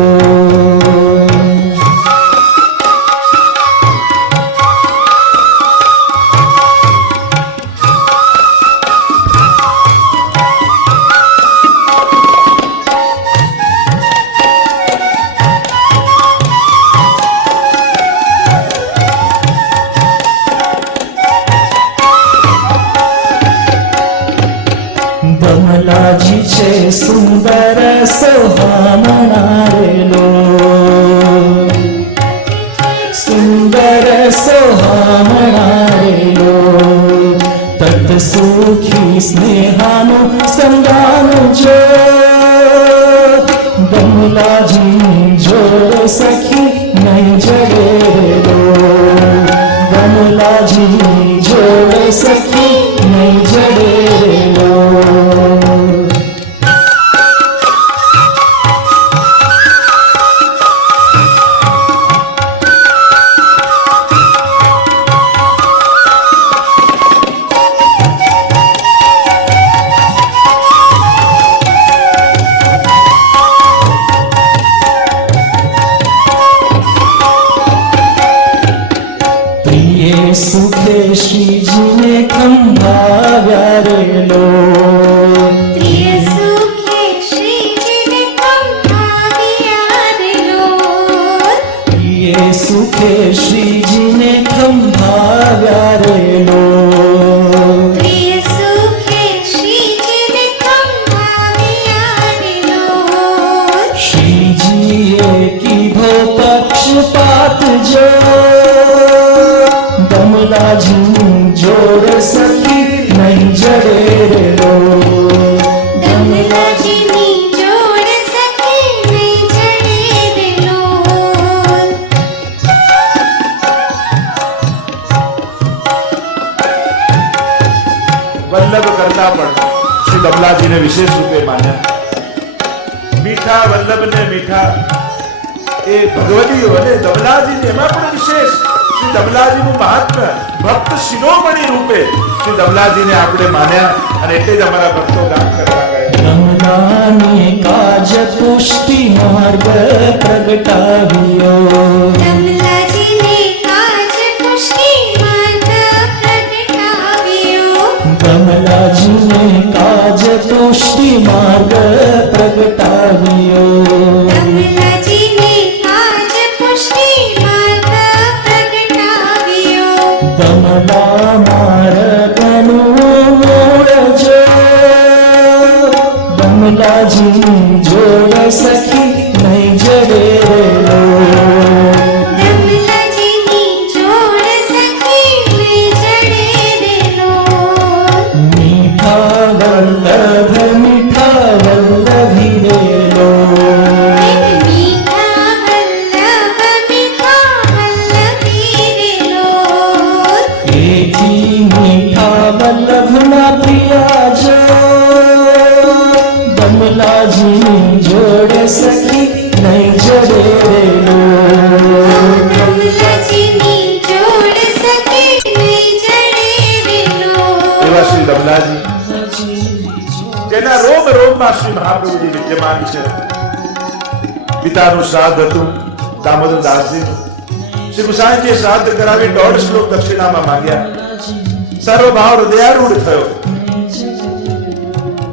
દમલાજી છે સુંદર સોહામણા રે લો, સુંદર સોહામણા રે લો. તત સુખી સ્નેહાનું સંગાનું જો દમલાજી જોડ સખી નહીં જડે રે લો, દમલાજી જોડ સખી નહીં જડે રે લો. સુખે શ્રીજીને ખંભાવ્યા રે લો, પ્રિય સુખે શ્રીજીને ખંભાવ્યા રે લો, પ્રિય સુખે શ્રીજીને ખંભાવ્યા રે લો. પ્રિય સુખે શ્રીજીને ખંભાવ્યા રે લો. શ્રીજીએ કીધો પક્ષપાત જો દમલાજી જોડ સખી નહીં જડે રે લો, દમલાજીની જોડ સખી નહીં જડે રે લો. વલ્લભ કરતા પણ શ્રી દમલાજીને વિશેષ રૂપે માન્યા. મીઠા વલ્લભને મીઠા એ ભગવતીઓ અને દમલાજીને એમાં પણ વિશેષ શ્રી દમલાજીનું મહાત્મ્ય ભક્ત શિરોમણી રૂપે શ્રી દમલાજીને આપણે માન્યા અને એટલે જ અમારા ભક્તો ગામ કરવા ગયા. દમલાની કાજ પુષ્ટિ માર્ગ પ્રગટાવ્યો, દમલાજીને કાજ પુષ્ટિ માર્ગ પ્રગટાવ્યો, દમલાજીને કાજ પુષ્ટિ માર્ગ પ્રગટાવ્યો. દમલાજીને કાજ પુષ્ટિ માર્ગ પ્રગટાવ્યો. દમલા માર્ગનું મૂળ જો દમલાજી જોડ સખી નહીં જડે રે લો, દમલાજીની શ્રી મહાપ્રભુજી વિદ્યમાન છે. પિતાનું શ્રાદ્ધ હતું દામોદર દાસજીનું. શ્રી ગુસાઈજીએ શ્રાદ્ધ કરાવી 1.5 શ્લોક દક્ષિણામાં માંગ્યા. સર્વભાવ હૃદયારૂઢ થયો.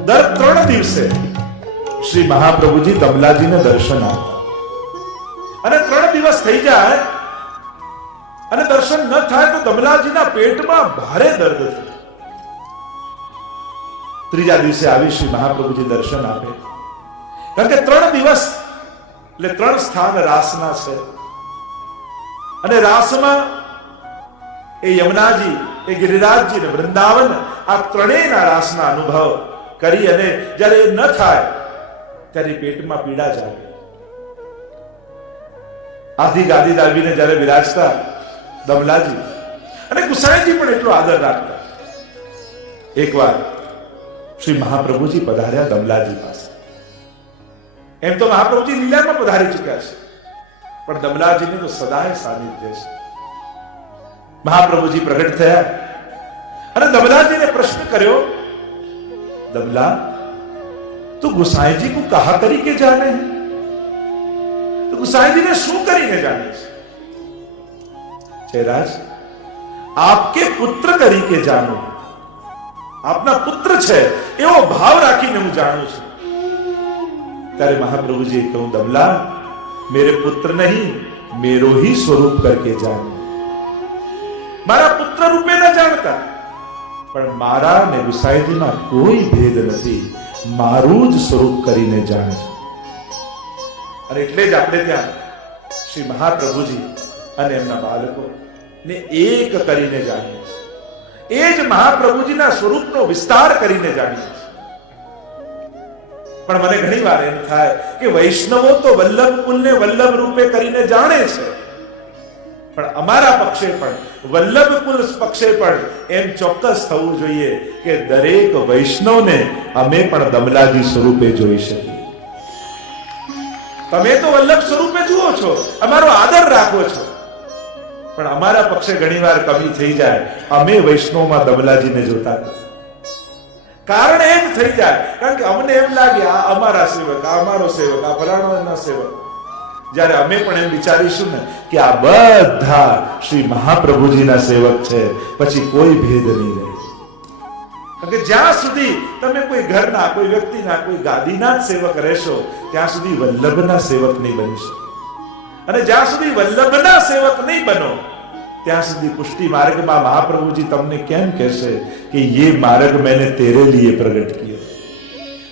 દર 3 દિવસે શ્રી મહાપ્રભુજી દમલાજીને દર્શન આપતા અને 3 દિવસ થઈ જાય અને દર્શન ન થાય તો દમલાજીના પેટમાં ભારે દર્દ થયું. 3જા દિવસે આવી શ્રી મહાપ્રભુજી દર્શન આપે. કારણ કે 3 દિવસ એટલે 3 સ્થાન રાસના છે અને રાસમાં એ યમુનાજી, એ ગિરિરાજજી ને વૃંદાવન, આ ત્રણેયના રાસના અનુભવ કરી અને જ્યારે એ ન થાય ત્યારે પેટમાં પીડા જાગે. આધી ગાદી દાબીને જ્યારે વિરાજતા દમલાજી અને ગુસાઈજી પણ એટલો આદર રાખતા. એકવાર શ્રી મહાપ્રભુજી પધાર્યા દમલાજી પાસે. એમ તો મહાપ્રભુજી લીલામાં પધારી ચૂક્યા છે, પણ દમલાજીને તો સદાય સાનિધ્ય છે. મહાપ્રભુજી પ્રગટ થયા અને દમલાજીને પ્રશ્ન કર્યો, दमला तू गुसाई जी को कहा करी के जाने हैं? तो गुसाई जी ने शू करीने जाने છે રાજ, આપકે પુત્ર તરીકે જાણો, આપના પુત્ર છે એવો ભાવ રાખીને હું જાણું છું. ત્યારે મહાપ્રભુજીએ કહ્યું, દમલા मेरे पुत्र नहीं मेरो ही स्वरूप करके जान. मारा पुत्र रूपे न जानता, પણ મારા ને ગુસાઈજીમાં કોઈ ભેદ નથી, મારું જ સ્વરૂપ કરીને જાણે છે. અને એટલે જ આપણે ત્યાં શ્રી મહાપ્રભુજી અને એમના બાળકો ને એક કરીને જાણીએ છીએ. એ જ મહાપ્રભુજીના સ્વરૂપનો વિસ્તાર કરીને જાણીએ છીએ. પણ મને ઘણી વાર એમ થાય કે વૈષ્ણવો તો વલ્લભ કુલને વલ્લભ રૂપે કરીને જાણે છે, પણ અમારા પક્ષે પણ વલ્લભ કુલ પક્ષે પણ એમ ચોક્કસ થવું જોઈએ કે દરેક વૈષ્ણવને અમે પણ દમલાજી સ્વરૂપે જોઈ શકીએ. તમે તો વલ્લભ સ્વરૂપે જુઓ છો, અમારો આદર રાખો છો, પણ અમારા પક્ષે ઘણીવાર કમી થઈ જાય, અમે વૈષ્ણવમાં દમલાજીને જોતા નથી. કારણ એ જ થઈ જાય, કારણ કે અમને એમ લાગે આ અમારા સેવક, આ અમારો સેવક, આ ફલાણાના સેવક. જ્યારે અમે પણ એમ વિચારીશું ને કે આ બધા શ્રી મહાપ્રભુજીના સેવક છે, પછી કોઈ ભેદ નહીં રહે. કારણ કે જ્યાં સુધી તમે કોઈ ઘરના, કોઈ વ્યક્તિના, કોઈ ગાદીના જ સેવક રહેશો, ત્યાં સુધી વલ્લભના સેવક નહીં બની શકો. અને જ્યાં સુધી વલ્લભના સેવક નહીં બનો, ત્યાં સુધી પુષ્ટિ માર્ગમાં મહાપ્રભુજી તમને કેમ કહેશે કે ये मार्ग मैंने तेरे लिए प्रकट किया?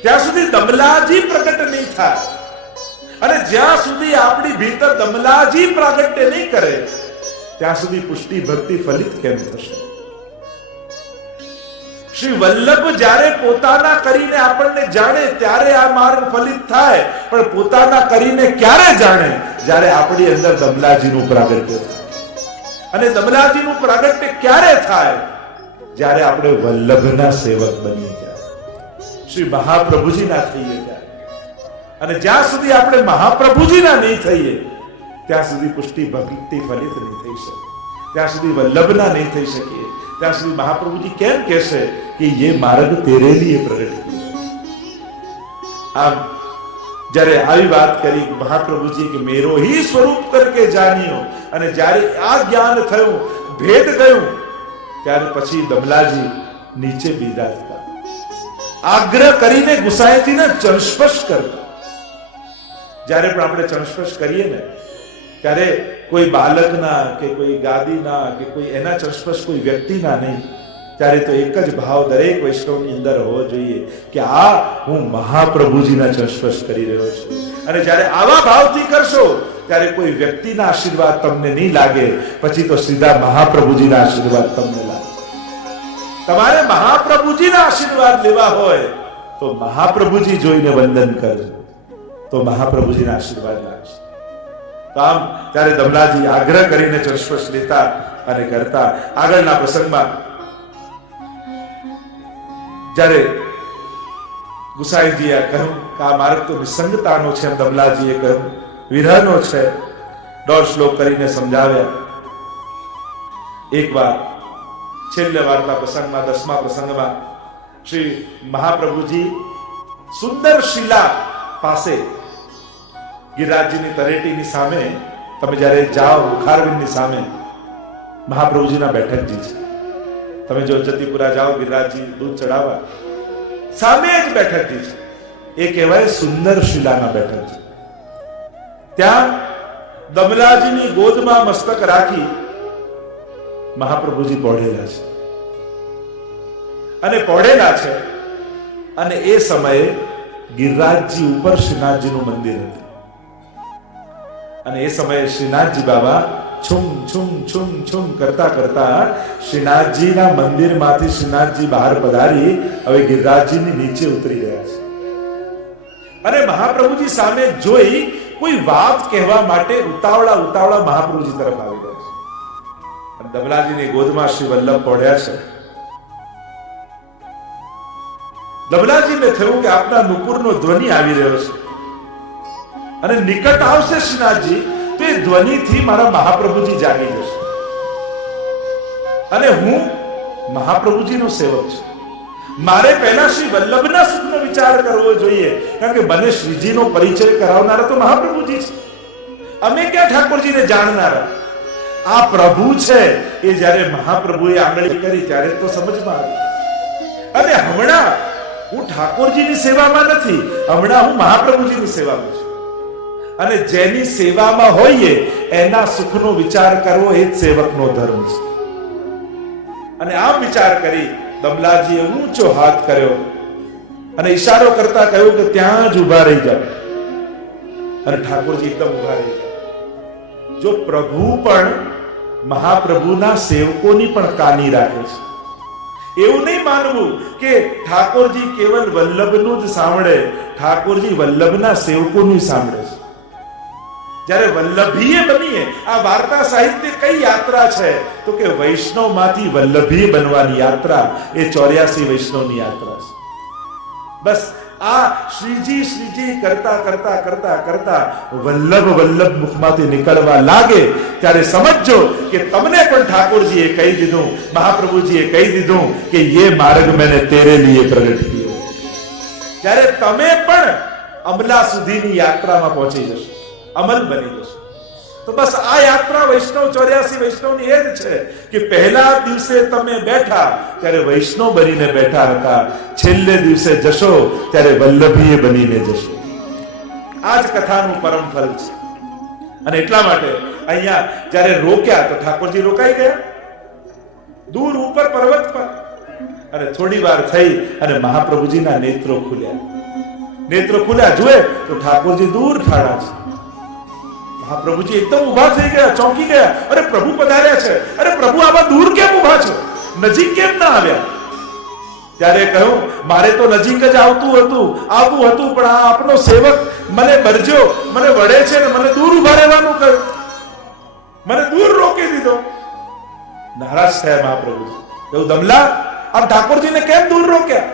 ત્યાં સુધી દમલાજી પ્રગટ નહીં થાય. અને જ્યાં સુધી આપણી ભીતર દમલાજી પ્રાગટ્ય નહીં કરે, ત્યાં સુધી પુષ્ટિ ભક્તિ ફલિત કેમ થશે? શ્રી વલ્લભ જ્યારે પોતાના કરીને આપણને જાણે ત્યારે આ માર્ગ ફલિત થાય, પણ પોતાના કરીને ક્યારે જાણે? જ્યારે આપણી અંદર દમલાજીનું પ્રાગટ્ય થાય. અને દમલાજીનું પ્રાગટ્ય ક્યારે થાય? જ્યારે આપણે વલ્લભના સેવક બની જાય, શ્રી મહાપ્રભુજીના થઈએ ત્યારે. અને જ્યાં સુધી આપણે મહાપ્રભુજીના નહીં થઈએ, ત્યાં સુધી પુષ્ટિ ભક્તિ ફલિત નહીં થઈ શકે, ત્યાં સુધી વલ્લભના નહીં થઈ શકીએ. ત્યાં સુધી મહાપ્રભુજી કેમ કહેશે કે ये मार्ग तेरे लिए प्रकट किया? આમ જ્યારે આવી વાત કરી મહાપ્રભુજી કે મેરો ही સ્વરૂપ કરકે જાણ્યો, અને જ્યારે આ જ્ઞાન થયું, ભેદ ગયું, ત્યારે પછી દમલાજી નીચે બિરાજતા, આગ્રહ કરીને ગુસાઈજીને ચણસ્પર્શ કરતા. જ્યારે પણ આપણે ચણસ્પર્શ કરીએ ને, ત્યારે કોઈ બાળકના કે કોઈ ગાદીના કે કોઈ એના ચણસ્પર્શ કોઈ વ્યક્તિના નહીં, ત્યારે તો એક જ ભાવ દરેક વૈષ્ણવની અંદર હોવો જોઈએ કે આ હું મહાપ્રભુજીના ચણસ્પર્શ કરી રહ્યો છું. અને જ્યારે આવા ભાવથી કરશો, ત્યારે કોઈ વ્યક્તિના આશીર્વાદ તમને નહીં લાગે, પછી તો સીધા મહાપ્રભુજીના આશીર્વાદ તમને લાગે. તમારે મહાપ્રભુજીના આશીર્વાદ લેવા હોય તો મહાપ્રભુજી જોઈને વંદન કરજો, તો મહાપ્રભુજીના આશીર્વાદ લાગશે. તો આમ ત્યારે દમલાજી આગ્રહ કરીને ચણસ્પર્શ લેતા અને કરતા. આગળના પ્રસંગમાં જ્યારે ગુસાઈજીએ કહ્યું કે આ માર્ગ તો નિસંગતાનો છે, એમ દમલાજીએ કહ્યું વિરહનો છે, 1.5 શ્લોક કરીને સમજાવ્યા. એકવાર છેલ્લે વાર્તા પ્રસંગમાં, 10મા પ્રસંગમાં શ્રી મહાપ્રભુજી સુંદર શિલા પાસે ગિરિરાજજીની તળેટીની સામે તમે જ્યારે જાઓ, બુખારવિંદની સામે મહાપ્રભુજીના બેઠકજી છે. તમે જો જતીપુરા જાઓ, ગિરિરાજજી દૂધ ચડાવવા, સામે જ બેઠકજી છે. એ કહેવાય સુંદર શિલાના બેઠક છે. ત્યાં દમલાજીની ગોદમાં મસ્તક રાખી મહાપ્રભુજી પહોળેલા છે. અને પહોળેલા છે અને એ સમયે ગિરિરાજજી ઉપર શ્રીનાથજીનું મંદિર હતું. અને એ સમયે શ્રીનાથજી બાબા છુમ છુમ છુમ છુમ કરતા કરતા શ્રીનાથજીના મંદિરમાંથી શ્રીનાથજી બહાર પધારી હવે ગિરિરાજજીની નીચે ઉતરી ગયા છે. અને મહાપ્રભુજી સામે જોઈ કોઈ વાત કહેવા માટે ઉતાવળા ઉતાવળા મહાપ્રભુજી તરફ આવી ગયા છે. અને દમલાજીની ગોદમાં શ્રી વલ્લભ પહોળ્યા છે. દમલાજીને થયું કે આપના નુપુરનો ધ્વનિ આવી રહ્યો છે અને નિકટ આવશે શ્રીનાથજી તો એ ધ્વનિથી મારા મહાપ્રભુજી જાગી જશે અને હું મહાપ્રભુજીનો સેવક છું. મારે પહેલા શ્રી વલ્લભના સુખનો વિચાર કરવો જોઈએ, કારણ કે મને શ્રીજીનો પરિચય કરાવનારા તો મહાપ્રભુજી છે. અમે ક્યાં ઠાકોરજીને જાણનારા? આ પ્રભુ છે. એ જ્યારે મહાપ્રભુએ આંગળી કરી ત્યારે તો સમજમાં આવ્યું. અને હમણાં હું ઠાકોરજીની સેવામાં નથી, હમણાં હું મહાપ્રભુજીની સેવામાં છું. અને જેની સેવામાં હોઈએ એના સુખનો વિચાર કરવો એ જ સેવકનો ધર્મ છે. અને આમ વિચાર કરી દમલાજીએ ઊંચો હાથ કર્યો અને ઈશારો કરતા કહ્યું કે ત્યાં જ ઉભા રહી જાઓ. અને ઠાકોરજી એકદમ ઉભા રહી ગયા. જો પ્રભુ પણ મહાપ્રભુના સેવકોની પણ કાની રાખે છે. એવું નહીં માનવું કે ઠાકોરજી કેવલ વલ્લભનું જ સાંભળે, ઠાકોરજી વલ્લભના સેવકોનું સાંભળે છે. જ્યારે વલ્લભીએ બનીએ, આ વાર્તા સાહિત્ય કઈ યાત્રા છે તો કે વૈષ્ણવમાંથી વલ્લભીએ બનવાની યાત્રા. એ 84 વૈષ્ણવની યાત્રા છે. બસ આ શ્રીજી શ્રીજી કરતા કરતા કરતા કરતા વલ્લભ વલ્લભ મુખમાંથી નીકળવા લાગે ત્યારે સમજો કે તમને પણ ઠાકોરજીએ કહી દીધું, મહાપ્રભુજીએ કહી દીધું કે ये मार्ग मैंने तेरे लिए प्रगट किया. ત્યારે તમે પણ અમલા સુધીની યાત્રામાં પહોંચી જશો, અમલ બની જશો. તો બસ આ યાત્રા વૈષ્ણવ 84 વૈષ્ણવની એ જ છે કે પહેલા દિવસે તમે બેઠા ત્યારે વૈષ્ણવ બનીને બેઠા હતા, છેલ્લે દિવસે જશો ત્યારે વલ્લભીએ બનીને જશો. આ જ કથાનું પરમ ફલ છે. અને એટલા માટે અહીંયા જ્યારે રોક્યા તો ઠાકોરજી રોકાઈ ગયા દૂર ઉપર પર્વત પર. અને થોડી વાર થઈ અને મહાપ્રભુજીના નેત્રો ખુલ્યા. નેત્રો ખુલ્યા જુએ તો ઠાકોરજી દૂર ઠાડા છે. મહાપ્રભુજી એકદમ ઉભા થઈ ગયા, ચોંકી ગયા. અરે પ્રભુ પધાર્યા છે. અરે પ્રભુ આવા દૂર કેમ ઉભા છો, નજીક કેમ ના આવ્યા? ત્યારે કહ્યું મારે તો નજીક જ આવવું હતું પણ આ આપનો સેવક મને બરજો, મને વડે છે ને મને દૂર ઉભા રહેવાનું કહ્યું, મને દૂર રોકી દીધો. નારાજ થયા મહાપ્રભુજી. એવું દમલા આપ ઠાકોરજીને કેમ દૂર રોક્યા?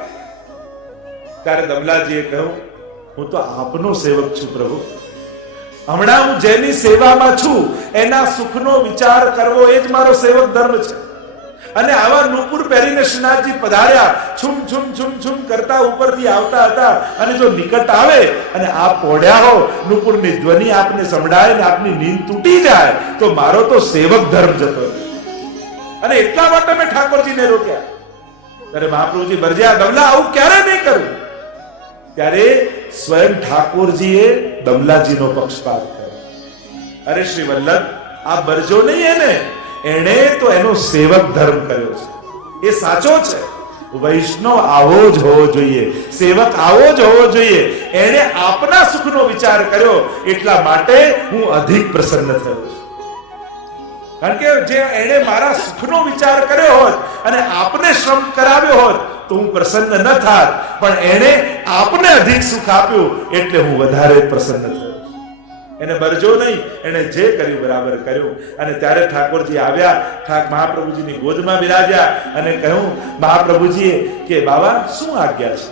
ત્યારે દમલાજીએ કહ્યું હું તો આપનો સેવક છું પ્રભુ. હમણાં હું જેની સેવામાં છું એના સુખનો વિચાર કરવો એ જ મારો સેવક ધર્મ છે. અને આવા નુપુર પહેરીને શ્રીનાથજી પધાર્યા, છુમ છુમ છુમ છુમ કરતા ઉપરથી આવતા હતા. અને જો નિકટ આવે અને આપ પોઢ્યા હો, નુપુરની ધ્વનિ આપને સંભળાય ને આપની નીંદ તૂટી જાય તો મારો તો સેવક ધર્મ જતો. અને એટલા માટે મેં ઠાકોરજીને રોક્યા. ત્યારે મહાપ્રભુજી બરજ્યા, દમલા આવું ક્યારે નહીં કરું. ત્યારે સ્વયં ઠાકોરજીએ દમલાજીનો પક્ષપાત કર્યો. અરે શ્રી વલ્લભ આ બરજો નહીં એને, એણે તો એનો સેવક ધર્મ કર્યો છે. એ સાચો છે. વૈષ્ણવ આવો જ હોવો જોઈએ, સેવક આવો જ હોવો જોઈએ. એણે આપના સુખનો વિચાર કર્યો એટલા માટે હું અધિક પ્રસન્ન થયો છું. કારણ કે જે એણે મારા સુખનો વિચાર કર્યો હોત અને આપને શ્રમ કરાવ્યો હોત તો હું પ્રસન્ન ન થાત, પણ એણે આપને અધિક સુખ આપ્યું એટલે હું વધારે પ્રસન્ન થયો. એને બરજો નહીં, એને જે કર્યું બરાબર કર્યું. અને ત્યારે ઠાકોરજી આવ્યા, મહાપ્રભુજીની ગોદમાં બિરાજ્યા અને કહ્યું મહાપ્રભુજીએ કે બાબા શું આજ્ઞા છે?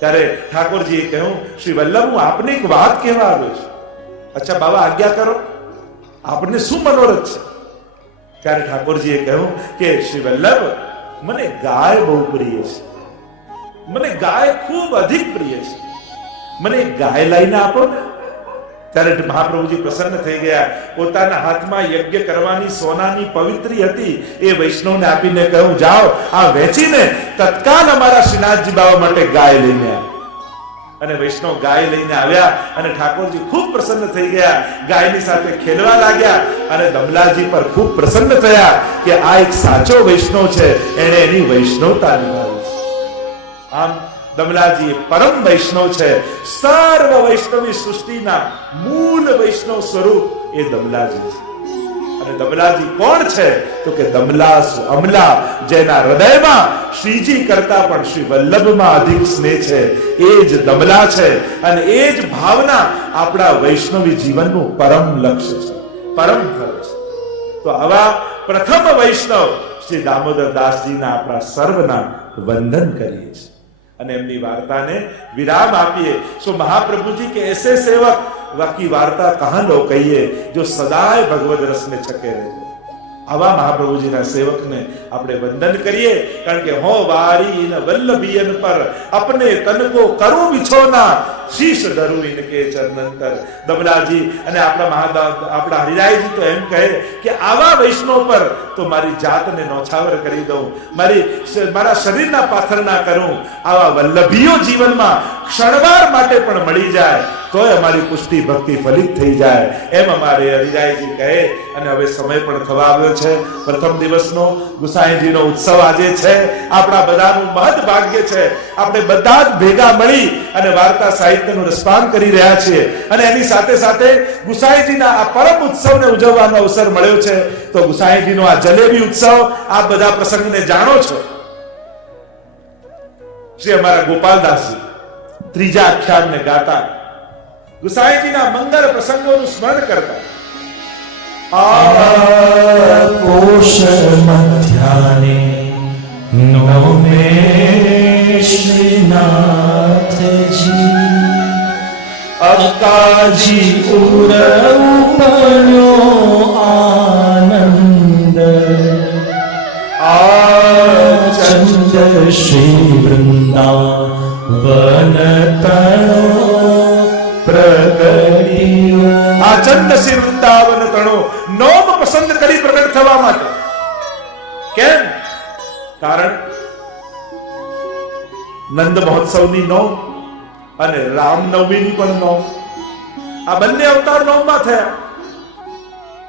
ત્યારે ઠાકોરજીએ કહ્યું શ્રી વલ્લભ હું આપને એક વાત કહેવા આવ્યો છું. અચ્છા બાબા આજ્ઞા કરો, આપને શું મનોરથ છે? ત્યારે ઠાકોરજીએ કહ્યું કે શ્રી વલ્લભ મને ગાય બહુ પ્રિય છે, મને ગાય ખૂબ અધિક પ્રિય છે, મને એક ગાય લઈને આપો ને. ત્યારે મહાપ્રભુજી પ્રસન્ન થઈ ગયા. પોતાના હાથમાં યજ્ઞ કરવાની સોનાની પવિત્રી હતી એ વૈષ્ણવને આપીને કહ્યું, જાઓ આ વેચીને તત્કાલ અમારા શ્રીનાથજી બાબા માટે ગાય લઈને આવો. અને વૈષ્ણવ ગાય લઈને આવ્યા અને ઠાકોરજી ખૂબ પ્રસન્ન થઈ ગયા, ગાયની સાથે ખેલવા લાગ્યા અને દમલાજી પર ખૂબ પ્રસન્ન થયા કે આ એક સાચો વૈષ્ણવ છે, એને એની વૈષ્ણવતા નિભાવી છે. આમ દમલાજી પરમ વૈષ્ણવ છે. સર્વ વૈષ્ણવી સૃષ્ટિના મૂળ વૈષ્ણવ સ્વરૂપ એ દમલાજી છે. અને દમલાજી કોણ છે તો કે દમલાસુ અમલા, જેના હૃદયમાં શ્રીજી કરતા પણ શ્રી વલ્લભમાં અધિક સ્નેહ છે, એ જ દમલા છે. અને એ જ ભાવના આપણા વૈષ્ણવી જીવનનું પરમ લક્ષ્ય છે, પરમ ફળ છે. તો આવા પ્રથમ વૈષ્ણવ શ્રી દામોદર દાસજીના આપણા સર્વના વંદન કરીએ છીએ અને એમની વાર્તાને વિરામ આપીએ. સો महाप्रभु जी के ऐसे सेवक बाकी वार्ता कहां लो कहिए जो सदाय भगवद रस में छके रहे. આવા મહાપ્રભુજીના સેવકને આપણે વંદન કરીએ, કારણ કે હો વારી ઇન વલ્લભીયન પર અપને તન કો કરો બિછોના, શીશ ધરું ઇનકે ચરણંતર. દમલાજી અને આપણા હરિરાયજી તો એમ કહે કે આવા વૈષ્ણવ પર તો મારી જાતને નોછાવર કરી દઉં, મારા શરીરના પાથરના કરું. આવા વલ્લભીઓ જીવનમાં ક્ષણવાર માટે પણ મળી જાય તોય અમારી પુષ્ટિ ભક્તિ ફલિત થઈ જાય, એમ અમારે હરિરાયજી કહે. અને હવે સમય પણ થવા આવ્યો છે. પ્રથમ દિવસનો ગુસાઈજીનો ઉત્સવ આજે છે. આપણા બધાનું મહદ ભાગ્ય છે, આપણે બધા જ ભેગા મળી અને વાર્તા સાહિત્યનું રસપાન કરી રહ્યા છીએ. અને એની સાથે સાથે ગુસાઈજીના આ પરમ ઉત્સવને ઉજવવાનો અવસર મળ્યો છે. તો ગુસાઈજીનો આ જલેબી ઉત્સવ, આ બધા પ્રસંગને જાણો છો. શ્રી અમારા ગોપાલદાસજી ત્રીજા આખ્યાનને ગાતા, ગુસાઈજીના મંગળ પ્રસંગોનું સ્મરણ કરતા. પોષ મધ્યાને નોમે શ્રીનાથજી અક્કાજી ઉર ઉપન્યો આનંદ ચંદ શ્રી વૃંદાવન તણો પ્રગટ્યો. આ ચંદ શ્રી વૃંદાવન તણો નોમ પસંદ કરી પ્રગટ થવા માટે. કેમ? કારણ નંદ મહોત્સવની નોમ અને રામનવમીની પણ નોમ, આ બંને અવતાર નોમમાં થયા.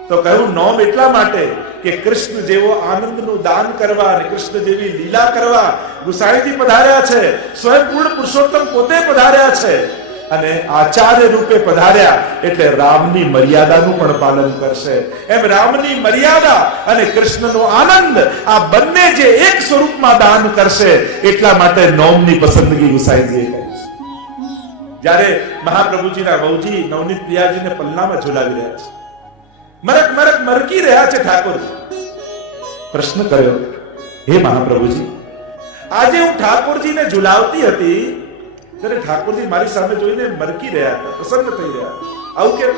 તો કહ્યું નોમ એટલા માટે કે કૃષ્ણ જેવો આનંદનું દાન કરવા અને કૃષ્ણ જેવી લીલા કરવા ગુસાઈજી પધાર્યા છે. સ્વયં પૂર્ણ પુરુષોત્તમ પોતે પધાર્યા છે અને આચાર્ય રૂપે પધાર્યા એટલે રામની મર્યાદાનું પણ પાલન કરશે. એમ રામની મર્યાદા અને કૃષ્ણનો આનંદ આ બંને જે એક સ્વરૂપમાં દાન કરશે એટલા માટે નોમની પસંદગી ગુસાઈજીએ કરી છે. જ્યારે મહાપ્રભુજીના વહુજી નવનીત પ્રિયાજીને પલ્લામાં ઝુલાવી રહ્યા છે, મરક મરક મરકી રહ્યા છે ઠાકોરજી. પ્રશ્ન કર્યો, હે મહાપ્રભુજી, આજે હું ઠાકોરજીને ઝુલાવતી હતી ત્યારે ઠાકોરજી મારી સામે જોઈને મરકી રહ્યા હતા, પ્રસન્ન થઈ રહ્યા. આવું કેમ?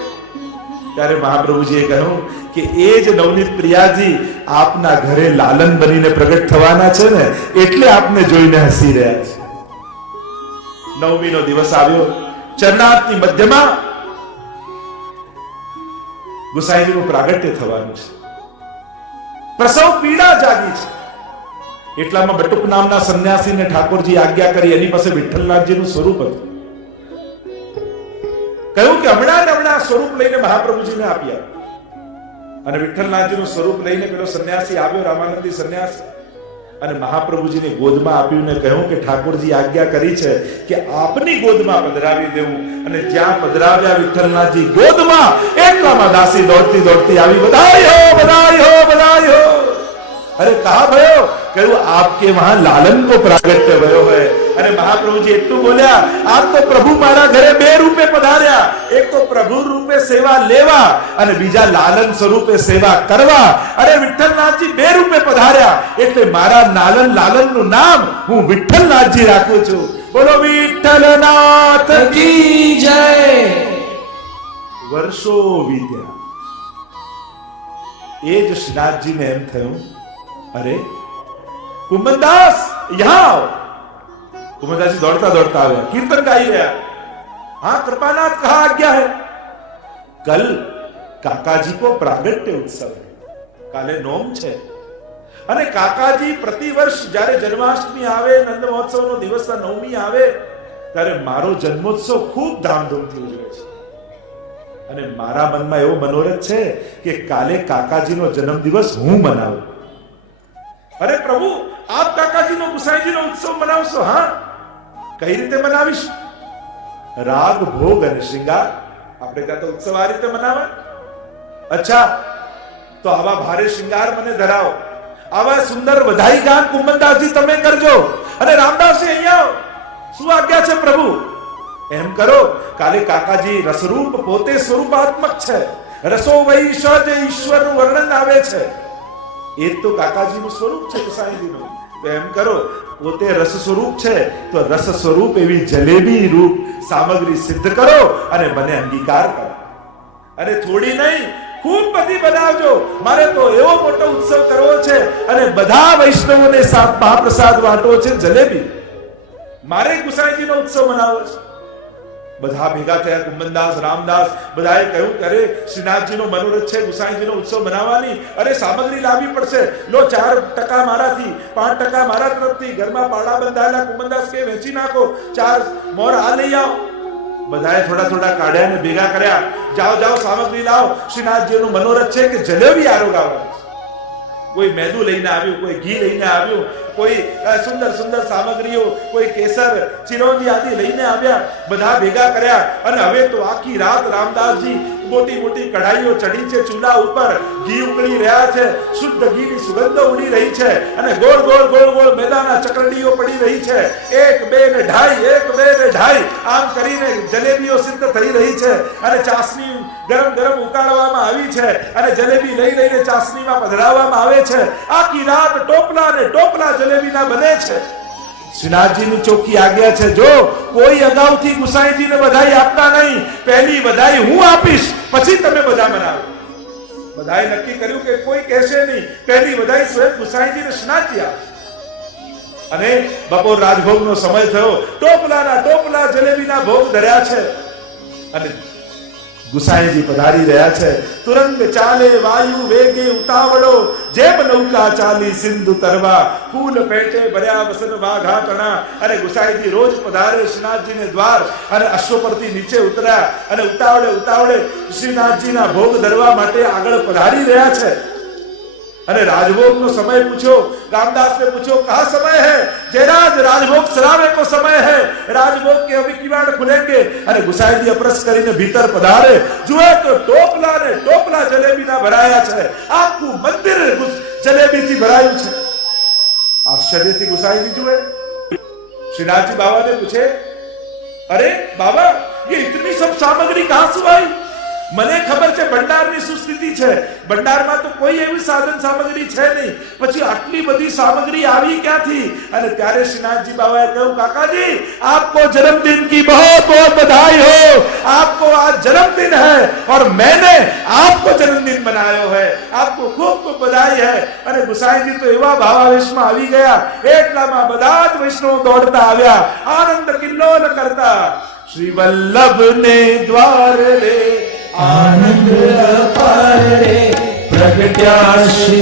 ત્યારે મહાપ્રભુજીએ કહ્યું કે એ જ નવનીત પ્રિયાજી આપના ઘરે લાલન બનીને પ્રગટ થવાના છે ને, એટલે આપને જોઈને હસી રહ્યા છે. નવમીનો દિવસ આવ્યો. ચરણાર્થની મધ્યમાં ગુસાઈજીનું પ્રાગટ્ય થવાનું છે. પ્રસવ પીડા જાગી છે. એટલામાં બટુક નામના સંન્યાસીને ઠાકોરજી આજ્ઞા કરી. એની પાસે વિઠ્ઠલનાથજીનું સ્વરૂપ હતું. કહ્યું કે હમણાં સ્વરૂપ લઈને મહાપ્રભુજીને આપ્યા. અને વિઠ્ઠલનાથજીનું સ્વરૂપ લઈને પેલો સંન્યાસી આવ્યો, રામાનંદી સંન્યાસી, અને મહાપ્રભુજીને ગોદમાં આપ્યું ને કહ્યું કે ઠાકોરજી આજ્ઞા કરી છે કે આપની ગોદમાં પધરાવી દેવું. અને જ્યાં પધરાવ્યા વિઠ્ઠલનાથજી ગોદમાં, એટલામાં દાસી દોડતી દોડતી આવી, બધાઈ હો, બધાઈ હો, બધાઈ હો. અરે કહા ભયો? કહ્યું આપકે વહાં લાલન કો પ્રાગટ્ય ભયો હૈ. અને મહાપ્રભુજી એટલું બોલ્યા, આપ તો પ્રભુ મારા ઘરે બે રૂપે પધાર્યા, એક તો પ્રભુ રૂપે સેવા લેવા અને બીજા લાલન સ્વરૂપે સેવા કરવા. અરે વિઠ્ઠલનાથજી બે રૂપે પધાર્યા એટલે મારા લાલનનું નામ હું વિઠ્ઠલનાથજી રાખું છું. બોલો વિઠ્ઠલનાથ કી જય. વર્ષો વીત્યા. એ જ શ્રીનાથજીને એમ થયું, અરે કુંભનદાસ યહાં આવો. कुमुदाजी दौड़ता दौड़ता આવ્યા, कीर्तन गाई રહ્યા. हाँ कृपानाथ कहा आज्ञा है? कल काकाजी को प्रागट्य उत्सव है, काले नोम છે. અને કાકાજી પ્રતિવર્ષ જ્યારે જન્માષ્ટમી આવે, નંદ મહોત્સવનો દિવસ નવમી આવે, ત્યારે મારો જન્મોત્સવ ખૂબ ધામધૂમથી ઉજવે છે. અને મારા મનમાં એવો મનોરથ છે કે કાલે કાકાજીનો જન્મદિવસ હું મનાવું. અરે પ્રભુ, આપ કાકાજીનો ગુસાઈજીનો ઉત્સવ મનાવશો? હા, કઈ રીતે મનાવીશ? રાગ ભોગ અને શ્રૃંગાર. આપણે ત્યાં તો ઉત્સવ આ રીતે મનાવે. અચ્છા, તો આવા ભારે શ્રૃંગાર મને ધરાવો, આવા સુંદર વધાઈ ગાન કુંભનદાસજી તમે કરજો, અને રામદાસજી અહીંયા આવો. શું આજ્ઞા છે પ્રભુ? એમ કરો, કાલે કાકાજી રસરૂપ પોતે સ્વરૂપાત્મક છે. રસો વૈશ જે ઈશ્વરનું વર્ણન આવે છે, એ તો કાકાજીનું સ્વરૂપ છે ગુસાઈજીનું. તો એમ કરો, પોતે રસ સ્વરૂપ છે, તો રસ સ્વરૂપ એવી જલેબી રૂપ સામગ્રી સિદ્ધ કરો અને મને અંગીકાર કરો. અને થોડી નહીં, ખૂબ બધી બનાવજો. મારે તો એવો મોટો ઉત્સવ કરવો છે અને બધા વૈષ્ણવોને સાથ મહાપ્રસાદ વાટવો છે, જલેબી. મારે ગુસાઈજીનો ઉત્સવ મનાવવો છે. બધા ભેગા થયા, કુંભનદાસ, રામદાસ, બધાએ કહ્યું કે અરે શ્રીનાથજીનો મનોરથ છે ગુસાઈજીનો ઉત્સવ મનાવવાની, અરે સામગ્રી લાવવી પડશે. લો 4% મારાથી, 5% મારા તરફથી, ઘરમાં પાડા બંધાયેલા કુંભનદાસ કે વેચી નાખો, 4 મોર આ લઈ આવો. બધાએ થોડા થોડા કાઢ્યા અને ભેગા કર્યા. જાઓ જાઓ, સામગ્રી લાવો. શ્રીનાથજીનો મનોરથ છે કે જલેબી આરોગાવવાની. કોઈ મેદુ લઈને આવ્યું, કોઈ ઘી લઈને આવ્યું, કોઈ સુંદર સુંદર સામગ્રીઓ, કોઈ કેસર, ચિરોંજી આદિ લઈને આવ્યા. બધા ભેગા કર્યા અને હવે તો આખી રાત રામદાસજી મોટી મોટી કઢાઈઓ ચડી છે ચૂલા ઉપર, ઘી ઉકળી રહ્યા છે, શુદ્ધ ઘીની સુગંધ ઉડી રહી છે, અને ગોળ ગોળ ગોળ ગોળ મેદાના ચકરડીઓ પડી રહી છે. 1 2 ને 2.5, 1 2 ને 2.5 આમ કરીને જલેબીઓ સિદ્ધ થઈ રહી છે. અને ચાસણી ગરમ ગરમ ઉકાળવામાં આવી છે અને જલેબી લઈ લઈને ચાસણીમાં પધરાવવામાં આવે છે. આખી રાત ટોપલા ને ટોપલા જલેબીના બને છે. શ્રીનાથજીની ચોખ્ખી આજ્ઞા છે, જો કોઈ અગાઉથી ગુસાઈજીને બધાઈ આપતા નહીં, પહેલી બધાઈ હું આપીશ, પછી તમે બધા મનાવો. બધાએ નક્કી કર્યું કે કોઈ કહેશે નહીં, પહેલી બધાઈ સ્વયં ગુસાઈજીને શ્રીનાથજી આપે. અને બપોર રાજભોગનો સમય થયો, ટોપલાના ટોપલા જલેબીના ભોગ ધર્યા છે અને ગુસાઈજી પધારી રહ્યા છે. તુરંત ચાલે વાયુ વેગે ઉતાવળો, જેમ નૌકા ચાલી સિંધુ તરવા, ફૂલ પેટે ભર્યા વસન વાઘા તણા. અને ગુસાઈજી રોજ પધારે શ્રીનાથજીને દ્વાર, અને અશ્વ પરથી નીચે ઉતર્યા અને ઉતાવળે ઉતાવળે શ્રીનાથજીના ભોગ ધરવા માટે આગળ પધારી રહ્યા છે. અને રાજભોગનો સમય પૂછ્યો, रामदास ने पूछो कहाँ समय है? जयराज राजभोग सरावे को समय है, राजभोग के अभी किवाड़ खुलेंगे. अरे गुसाईजी अपरस કરીને ભીતર પધારે, જુએ તો ટોપલા ને ટોપલા જલેબીના ભરાયા છે. આખું મંદિર જલેબીથી ભરાયું છે. આશ્ચર્યથી ગુસાઈજી જુએ. श्रीनाथजी बाबा ने पूछे, अरे बाबा ये इतनी सब सामग्री कहां से आई? મને ખબર છે ભંડારની શું સ્થિતિ છે, ભંડારમાં તો કોઈ એવી સાધન સામગ્રી છે નહીં, પછી આટલી બધી સામગ્રી આવી ક્યાંથી? અને ત્યારે શ્રીનાથજી બાબાએ કહ્યું, કાકાજી आपको जन्मदिन की बहुत बहुत बधाई हो, आपको आज जन्मदिन है और मैंने आपको जन्मदिन मनायो है, आपको खूब खूब बधाई है. અને ગુસાઈજી તો એવા ભાવાવેશમાં આવી ગયા, એટલામાં બધા જ વૈષ્ણવો દોડતા આવ્યા, આનંદ કિલ્લોલ કરતા. શ્રી વલ્લભ ને દ્વાર રે आनंद अपार रे प्रगट्या श्री